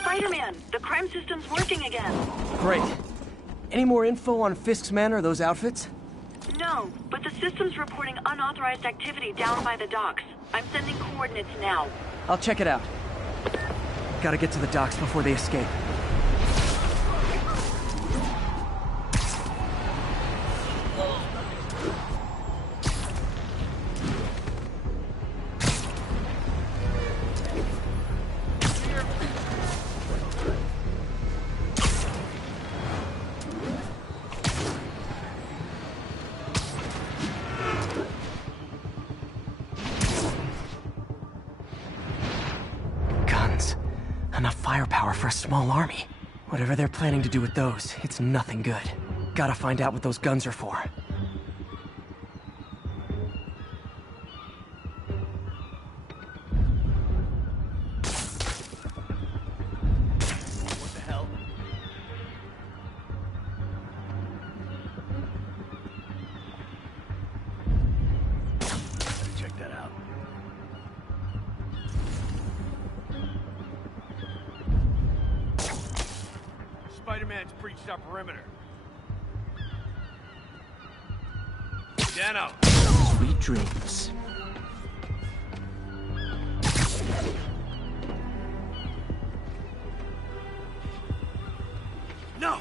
Spider-Man, the crime system's working again. Great. Any more info on Fisk's men or those outfits? No, but the system's reporting unauthorized activity down by the docks. I'm sending coordinates now. I'll check it out. Gotta get to the docks before they escape. firepower for a small army. Whatever they're planning to do with those, it's nothing good. Gotta find out what those guns are for. What the hell? Check that out. Spider-Man's breached our perimeter. Dano! Sweet dreams. No!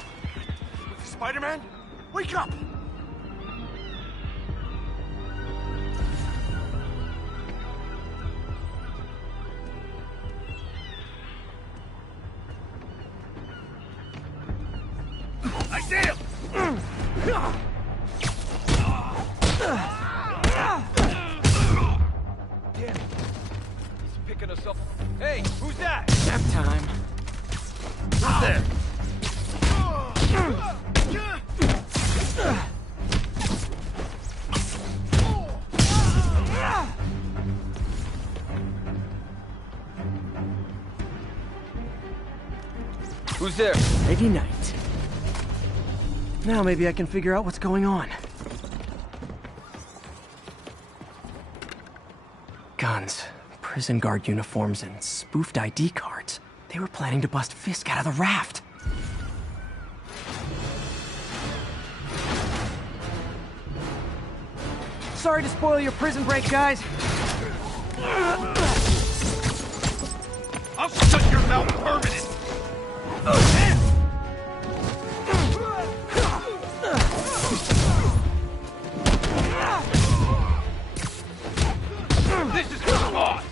Spider-Man? Wake up! I see him! Damn it. He's picking us up. Hey, who's that? Nap time. Who's there? Who's there? Nighty night. Now maybe I can figure out what's going on. Guns, prison guard uniforms, and spoofed ID cards. They were planning to bust Fisk out of the raft. Sorry to spoil your prison break, guys. I'll shut your mouth permanent! This is for boss!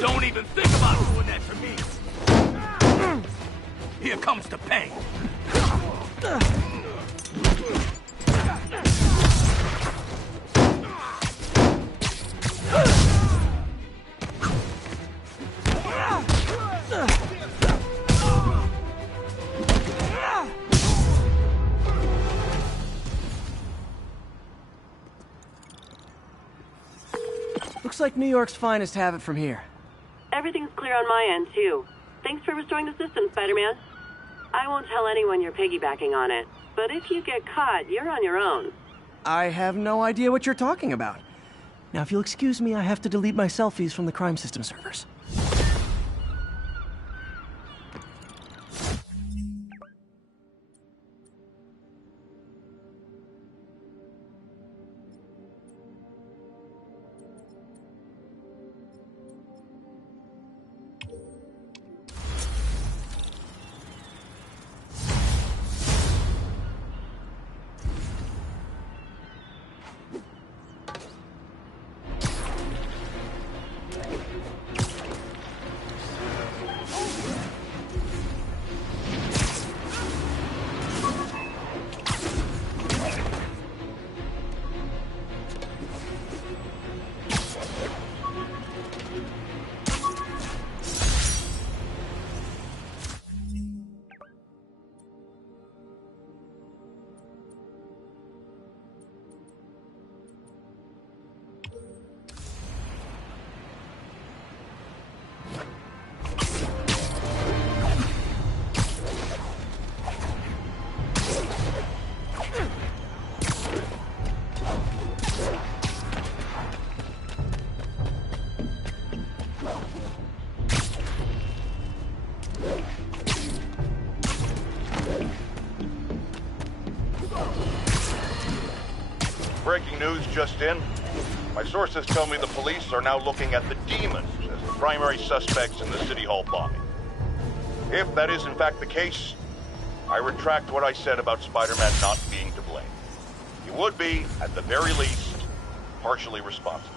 Don't even think about doing that to me! Here comes the pain! Looks like New York's finest have it from here. Everything's clear on my end, too. Thanks for restoring the system, Spider-Man. I won't tell anyone you're piggybacking on it, but if you get caught, you're on your own. I have no idea what you're talking about. Now, if you'll excuse me, I have to delete my selfies from the crime system servers. Breaking news just in. My sources tell me the police are now looking at the demons as the primary suspects in the City Hall bombing. If that is in fact the case, I retract what I said about Spider-Man not being to blame. He would be, at the very least, partially responsible.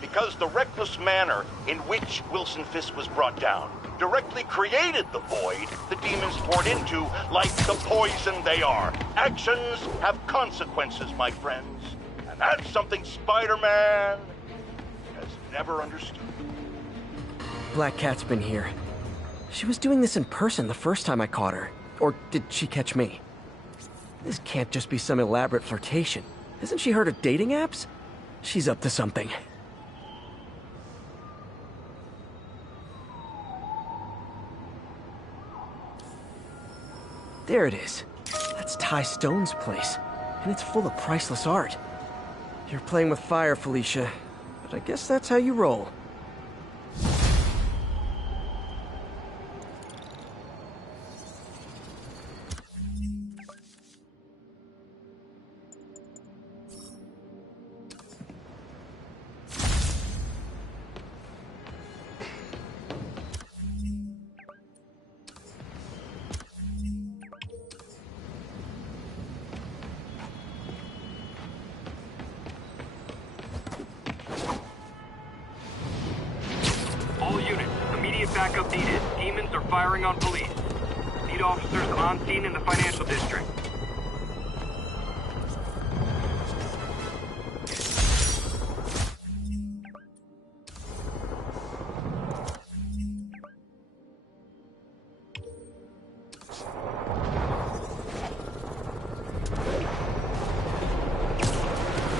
Because the reckless manner in which Wilson Fisk was brought down directly created the void the demons poured into, like the poison they are. Actions have consequences, my friends. And that's something Spider-Man has never understood. Black Cat's been here. She was doing this in person the first time I caught her. Or did she catch me? This can't just be some elaborate flirtation. Hasn't she heard of dating apps? She's up to something. There it is. That's Ty Stone's place, and it's full of priceless art. You're playing with fire, Felicia, but I guess that's how you roll. Backup needed. Demons are firing on police. Need officers on scene in the financial district.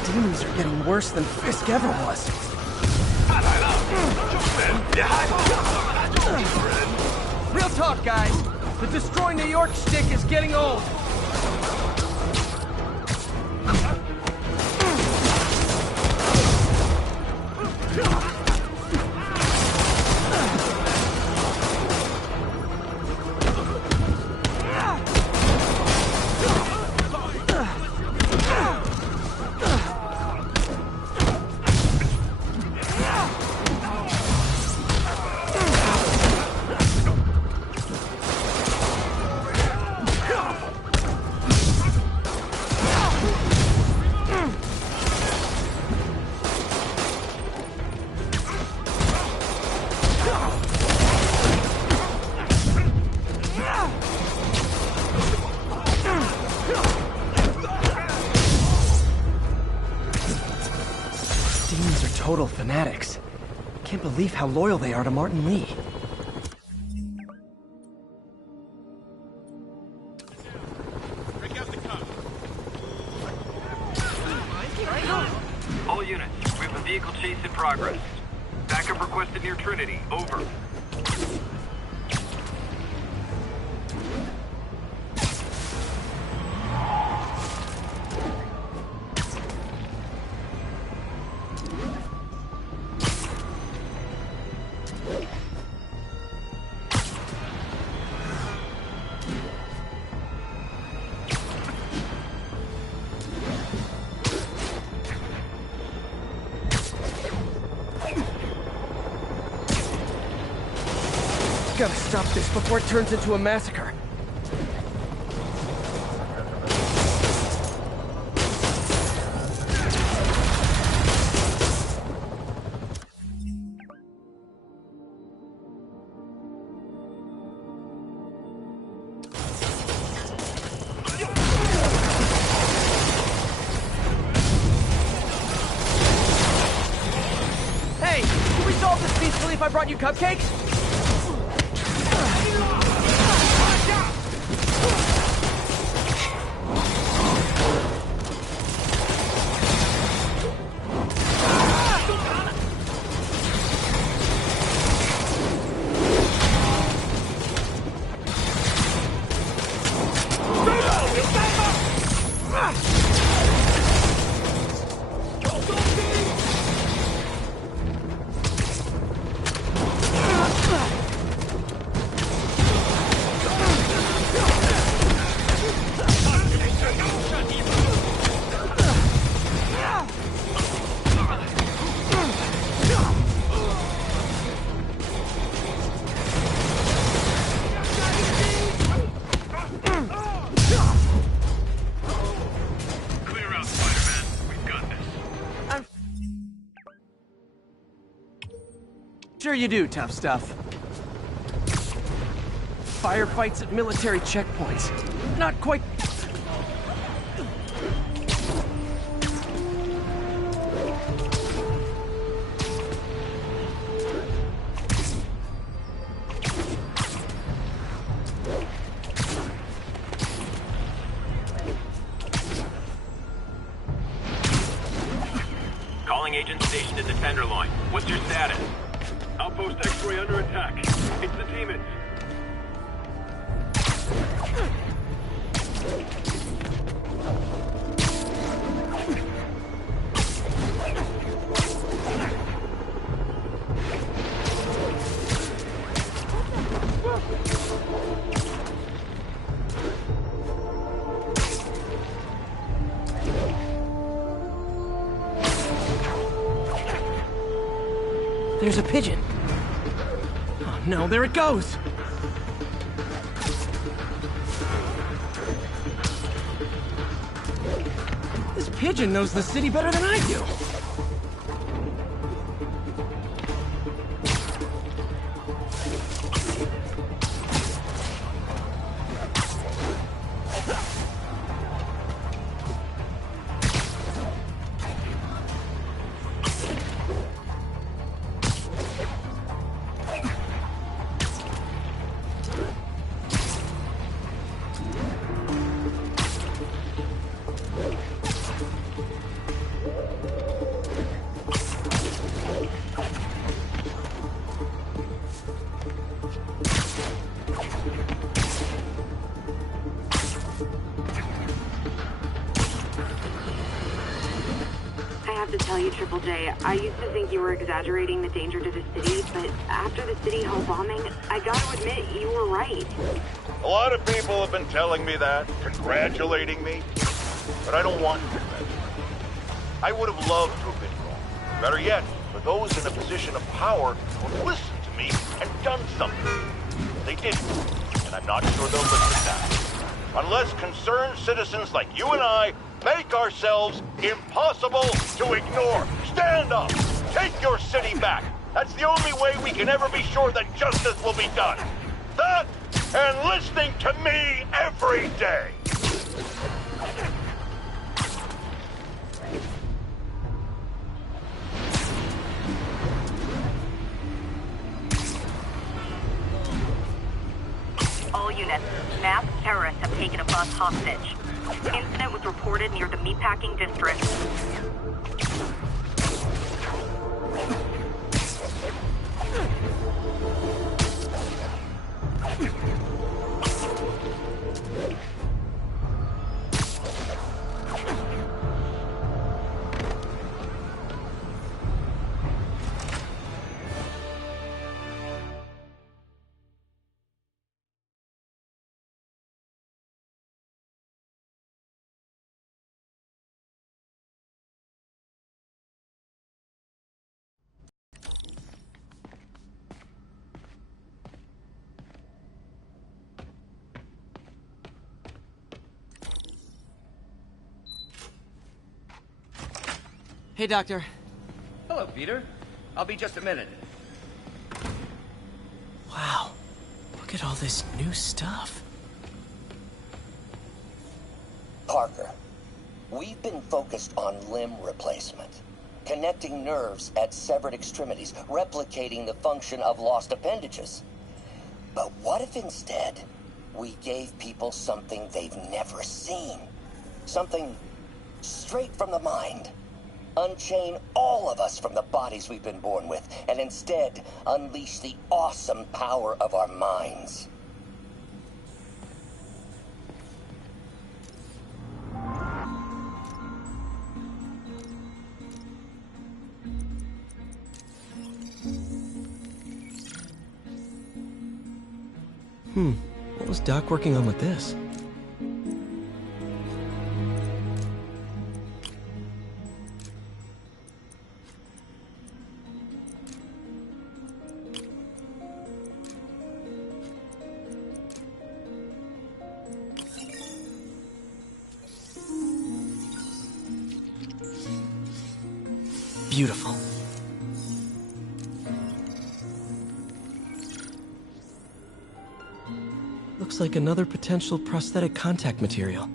Demons are getting worse than Fisk ever was. Real talk, guys. The Destroy New York shtick is getting old. Total fanatics. Can't believe how loyal they are to Martin Lee. All units, we have a vehicle chase in progress. Backup requested near Trinity. Over. Gotta stop this before it turns into a massacre. Hey, can we solve this peacefully if I brought you cupcakes? Sure you do, tough stuff. Firefights at military checkpoints. Not quite... Calling agent stationed at the Tenderloin. What's your status? Outpost X-ray under attack. It's the demons. There's a pigeon. Oh no, there it goes! This pigeon knows the city better than I do. To tell you, Triple J, I used to think you were exaggerating the danger to the city, but after the City Hall bombing, I gotta admit, you were right. A lot of people have been telling me that, congratulating me, but I don't want to. I would have loved to have been wrong. Better yet, for those in a position of power who have listened to me and done something. They didn't, and I'm not sure they'll listen now. Unless concerned citizens like you and I make ourselves impossible to ignore. Stand up! Take your city back! That's the only way we can ever be sure that justice will be done. That, and listening to me every day! All units, masked terrorists have taken a bus hostage. Incident was reported near the meatpacking district. Hey, Doctor. Hello, Peter. I'll be just a minute. Wow. Look at all this new stuff. Parker, we've been focused on limb replacement, connecting nerves at severed extremities, replicating the function of lost appendages. But what if instead we gave people something they've never seen? Something straight from the mind. Unchain all of us from the bodies we've been born with, and instead unleash the awesome power of our minds. What was Doc working on with this? Beautiful. Looks like another potential prosthetic contact material.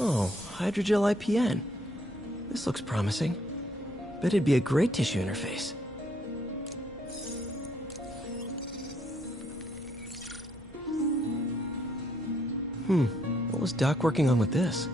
Oh, hydrogel IPN. This looks promising. Bet it'd be a great tissue interface. What was Doc working on with this?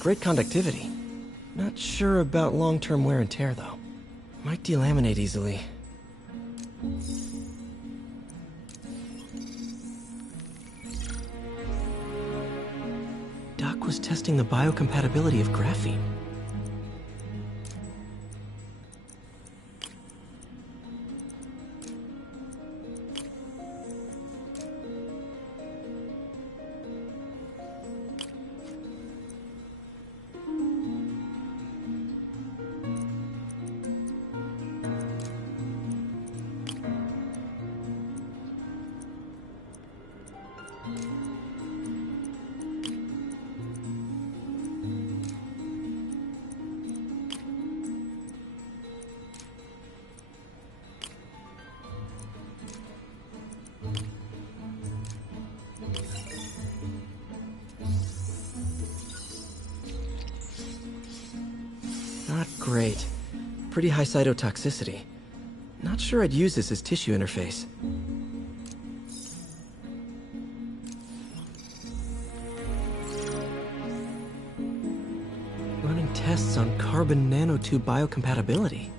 Great conductivity. Not sure about long-term wear and tear, though. Might delaminate easily. Doc was testing the biocompatibility of graphene. Not great. Pretty high cytotoxicity. Not sure I'd use this as tissue interface. Running tests on carbon nanotube biocompatibility.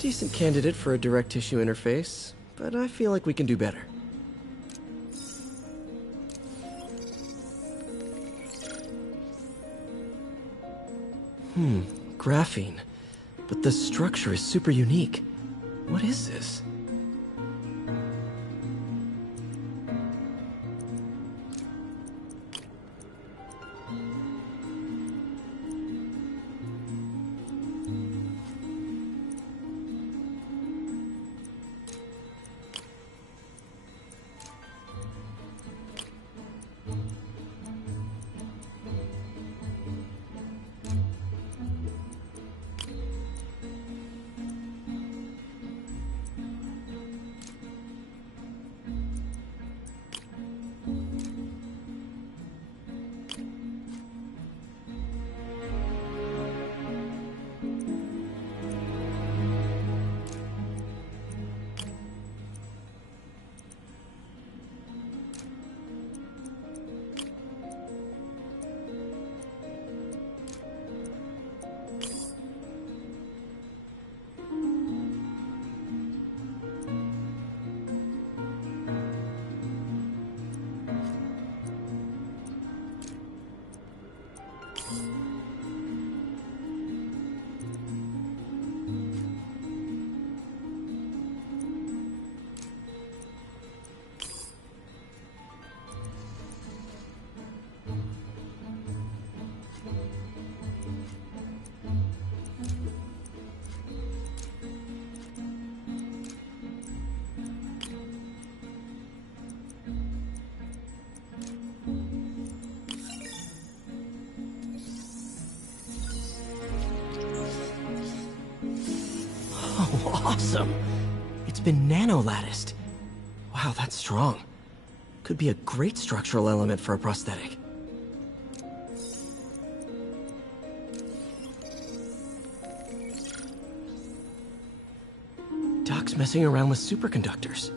Decent candidate for a direct tissue interface, but I feel like we can do better. Graphene. But the structure is super unique. What is this? awesome! It's been nano-latticed. Wow, that's strong. Could be a great structural element for a prosthetic. Doc's messing around with superconductors.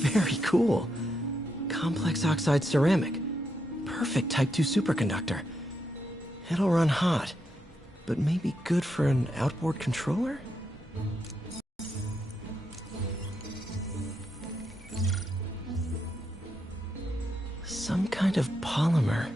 Very cool. Complex oxide ceramic. Perfect Type 2 superconductor. It'll run hot, but maybe good for an outboard controller? Some kind of polymer.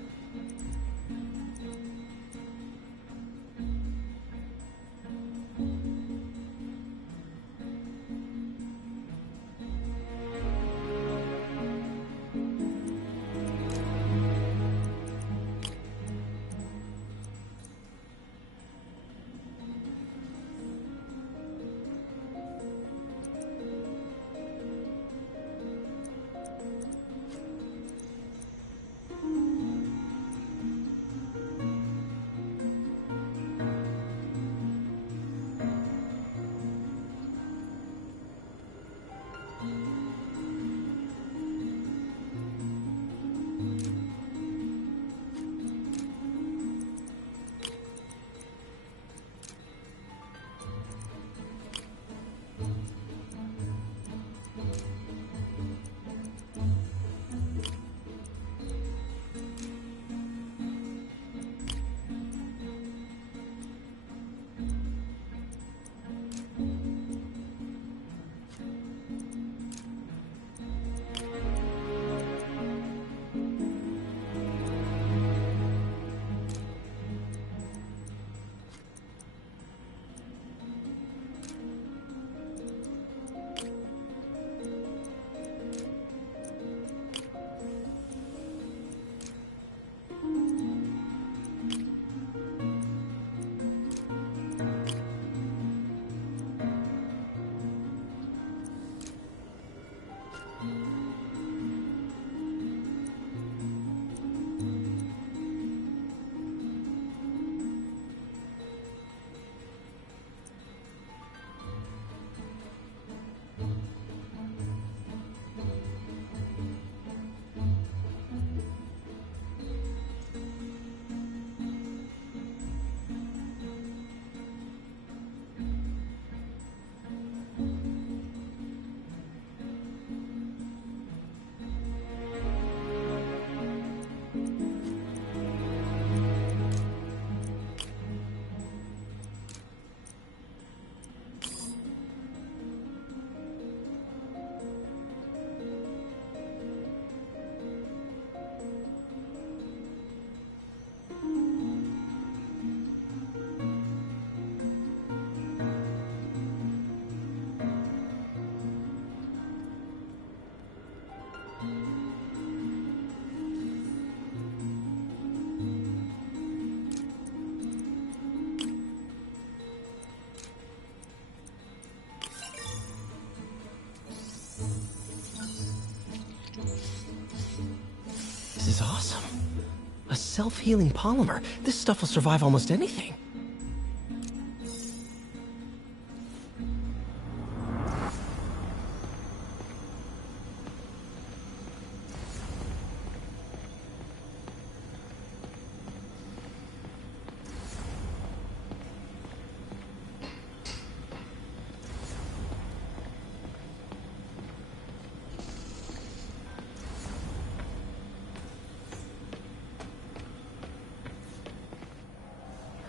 self-healing polymer. This stuff will survive almost anything.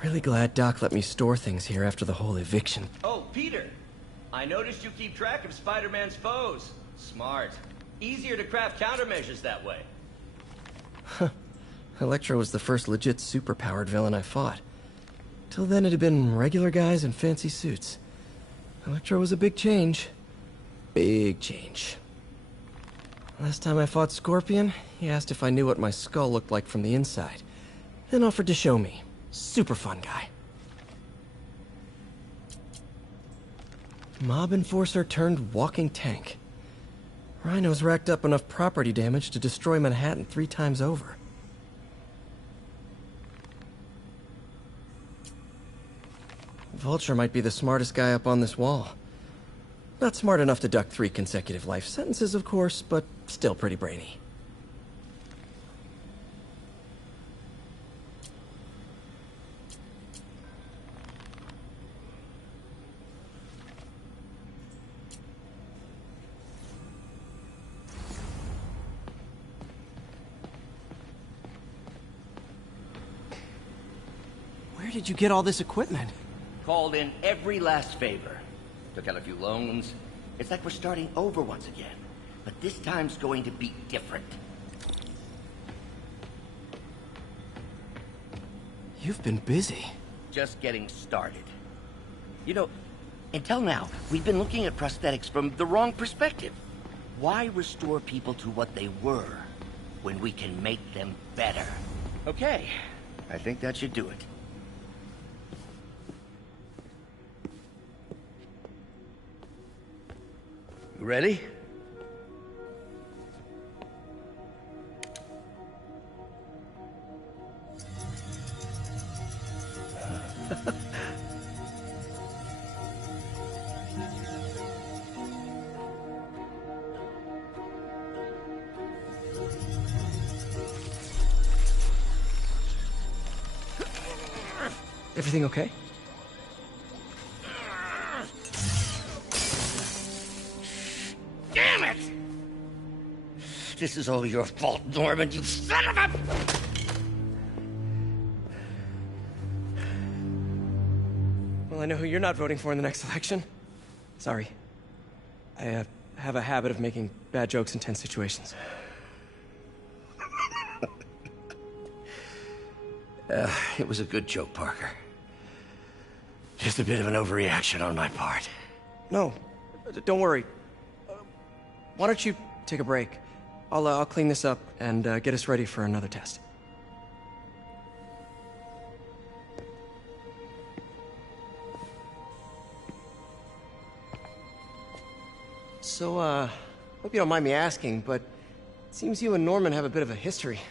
Really glad Doc let me store things here after the whole eviction. Oh, Peter! I noticed you keep track of Spider-Man's foes. Smart. Easier to craft countermeasures that way. Huh. Electro was the first legit superpowered villain I fought. Till then it had been regular guys in fancy suits. Electro was a big change. Big change. Last time I fought Scorpion, he asked if I knew what my skull looked like from the inside. Then offered to show me. Super fun guy. Mob enforcer turned walking tank. Rhino's racked up enough property damage to destroy Manhattan 3 times over. Vulture might be the smartest guy up on this wall. Not smart enough to duck 3 consecutive life sentences, of course, but still pretty brainy. Where did you get all this equipment? Called in every last favor. Took out a few loans. It's like we're starting over once again. But this time's going to be different. You've been busy. Just getting started. You know, until now, we've been looking at prosthetics from the wrong perspective. Why restore people to what they were when we can make them better? Okay, I think that should do it. You ready? Everything okay? Damn it! This is all your fault, Norman, you son of a... Well, I know who you're not voting for in the next election. Sorry. I have a habit of making bad jokes in tense situations. It was a good joke, Parker. Just a bit of an overreaction on my part. No, don't worry. Why don't you take a break? I'll clean this up and get us ready for another test. So, hope you don't mind me asking, but it seems you and Norman have a bit of a history.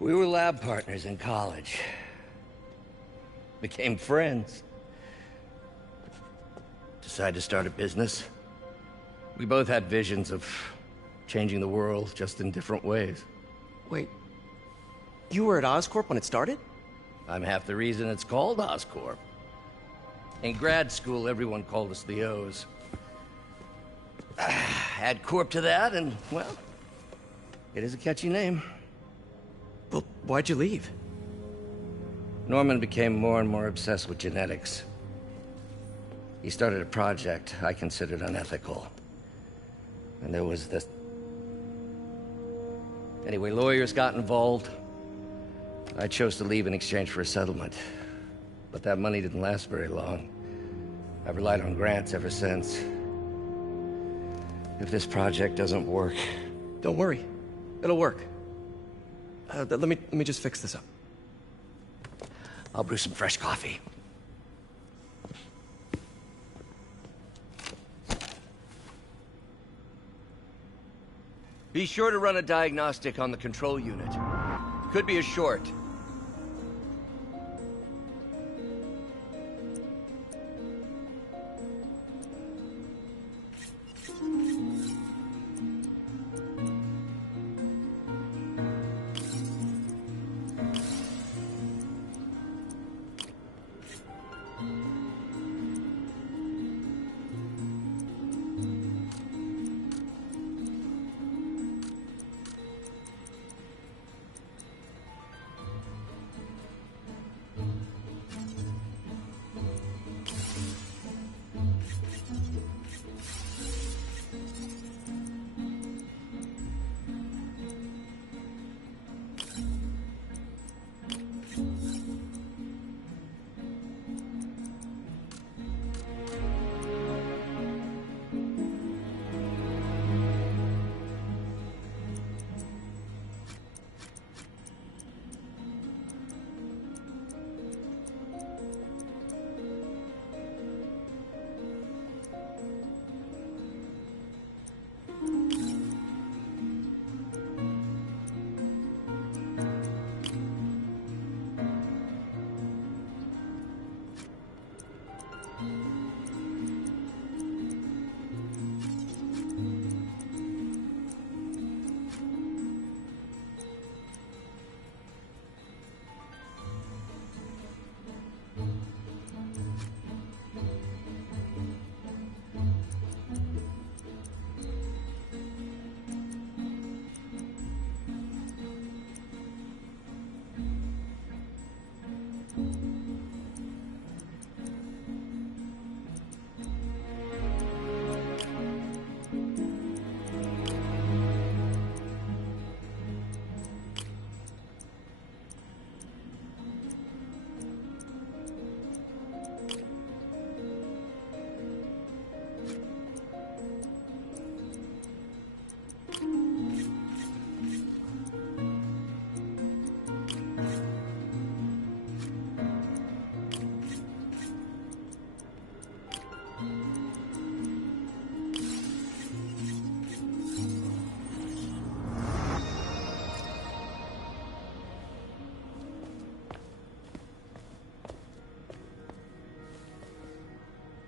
We were lab partners in college. Became friends. Decided to start a business. We both had visions of changing the world, just in different ways. Wait, you were at Oscorp when it started? I'm half the reason it's called Oscorp. In grad school, everyone called us the O's. Add Corp to that, and, well, it is a catchy name. Well, why'd you leave? Norman became more and more obsessed with genetics. He started a project I considered unethical. And there was this... Anyway, lawyers got involved. I chose to leave in exchange for a settlement. But that money didn't last very long. I've relied on grants ever since. If this project doesn't work... Don't worry. It'll work. Let me just fix this up. I'll brew some fresh coffee. Be sure to run a diagnostic on the control unit. Could be a short.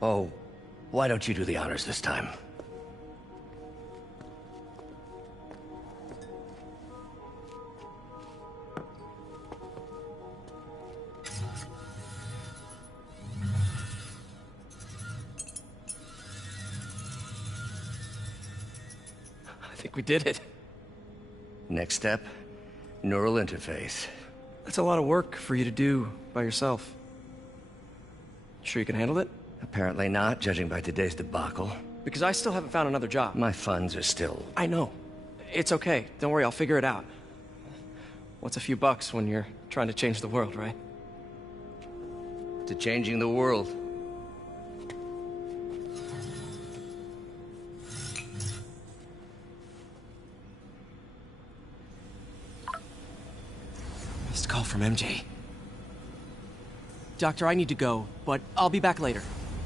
Oh, why don't you do the honors this time? I think we did it. Next step, neural interface. That's a lot of work for you to do by yourself. Sure you can handle it? Apparently not, judging by today's debacle. Because I still haven't found another job. My funds are still... I know. It's okay. Don't worry, I'll figure it out. What's a few bucks when you're trying to change the world, right? To changing the world. Missed call from MJ. Doctor, I need to go, but I'll be back later.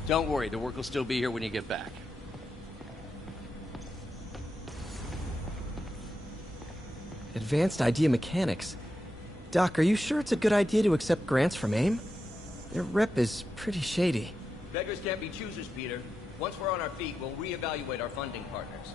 Don't worry, the work will still be here when you get back. Advanced idea mechanics. Doc, are you sure it's a good idea to accept grants from AIM? Their rep is pretty shady. Beggars can't be choosers, Peter. Once we're on our feet, we'll reevaluate our funding partners.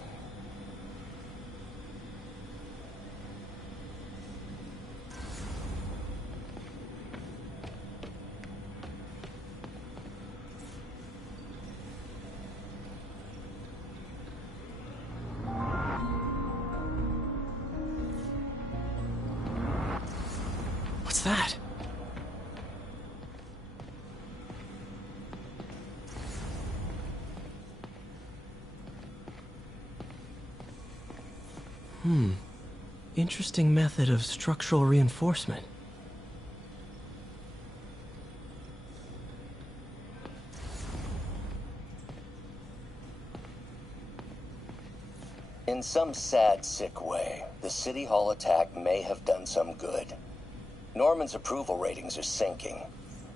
What's that? Interesting method of structural reinforcement. In some sad, sick way, the City Hall attack may have done some good. Norman's approval ratings are sinking.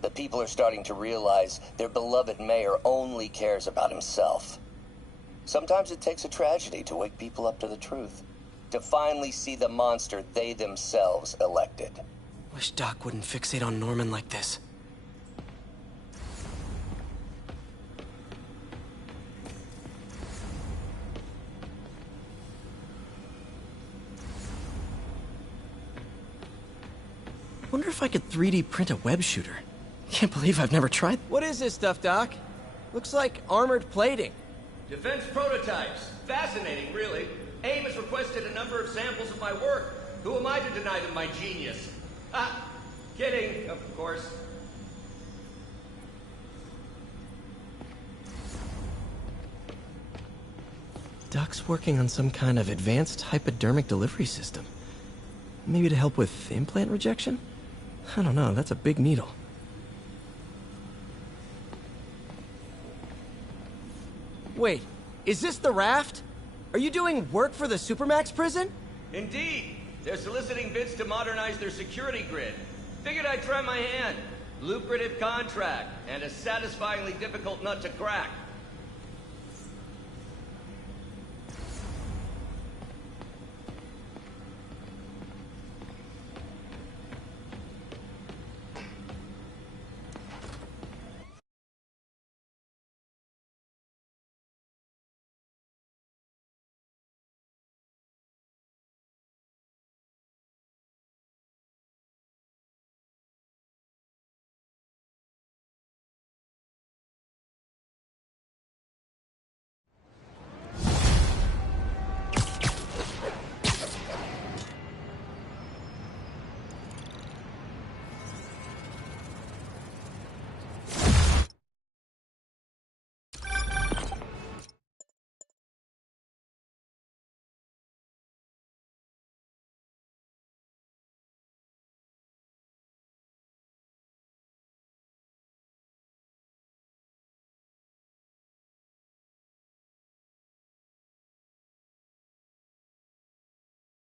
The people are starting to realize their beloved mayor only cares about himself. Sometimes it takes a tragedy to wake people up to the truth. to finally see the monster they themselves elected. Wish Doc wouldn't fixate on Norman like this. Wonder if I could 3D print a web shooter. Can't believe I've never tried. What is this stuff, Doc? Looks like armored plating. Defense prototypes. Fascinating, really. AIM has requested a number of samples of my work. Who am I to deny them my genius? Ah, kidding, of course. Doc's working on some kind of advanced hypodermic delivery system. Maybe to help with implant rejection? I don't know, that's a big needle. Wait, is this the raft? Are you doing work for the Supermax prison? Indeed. They're soliciting bids to modernize their security grid. Figured I'd try my hand. Lucrative contract, and a satisfyingly difficult nut to crack.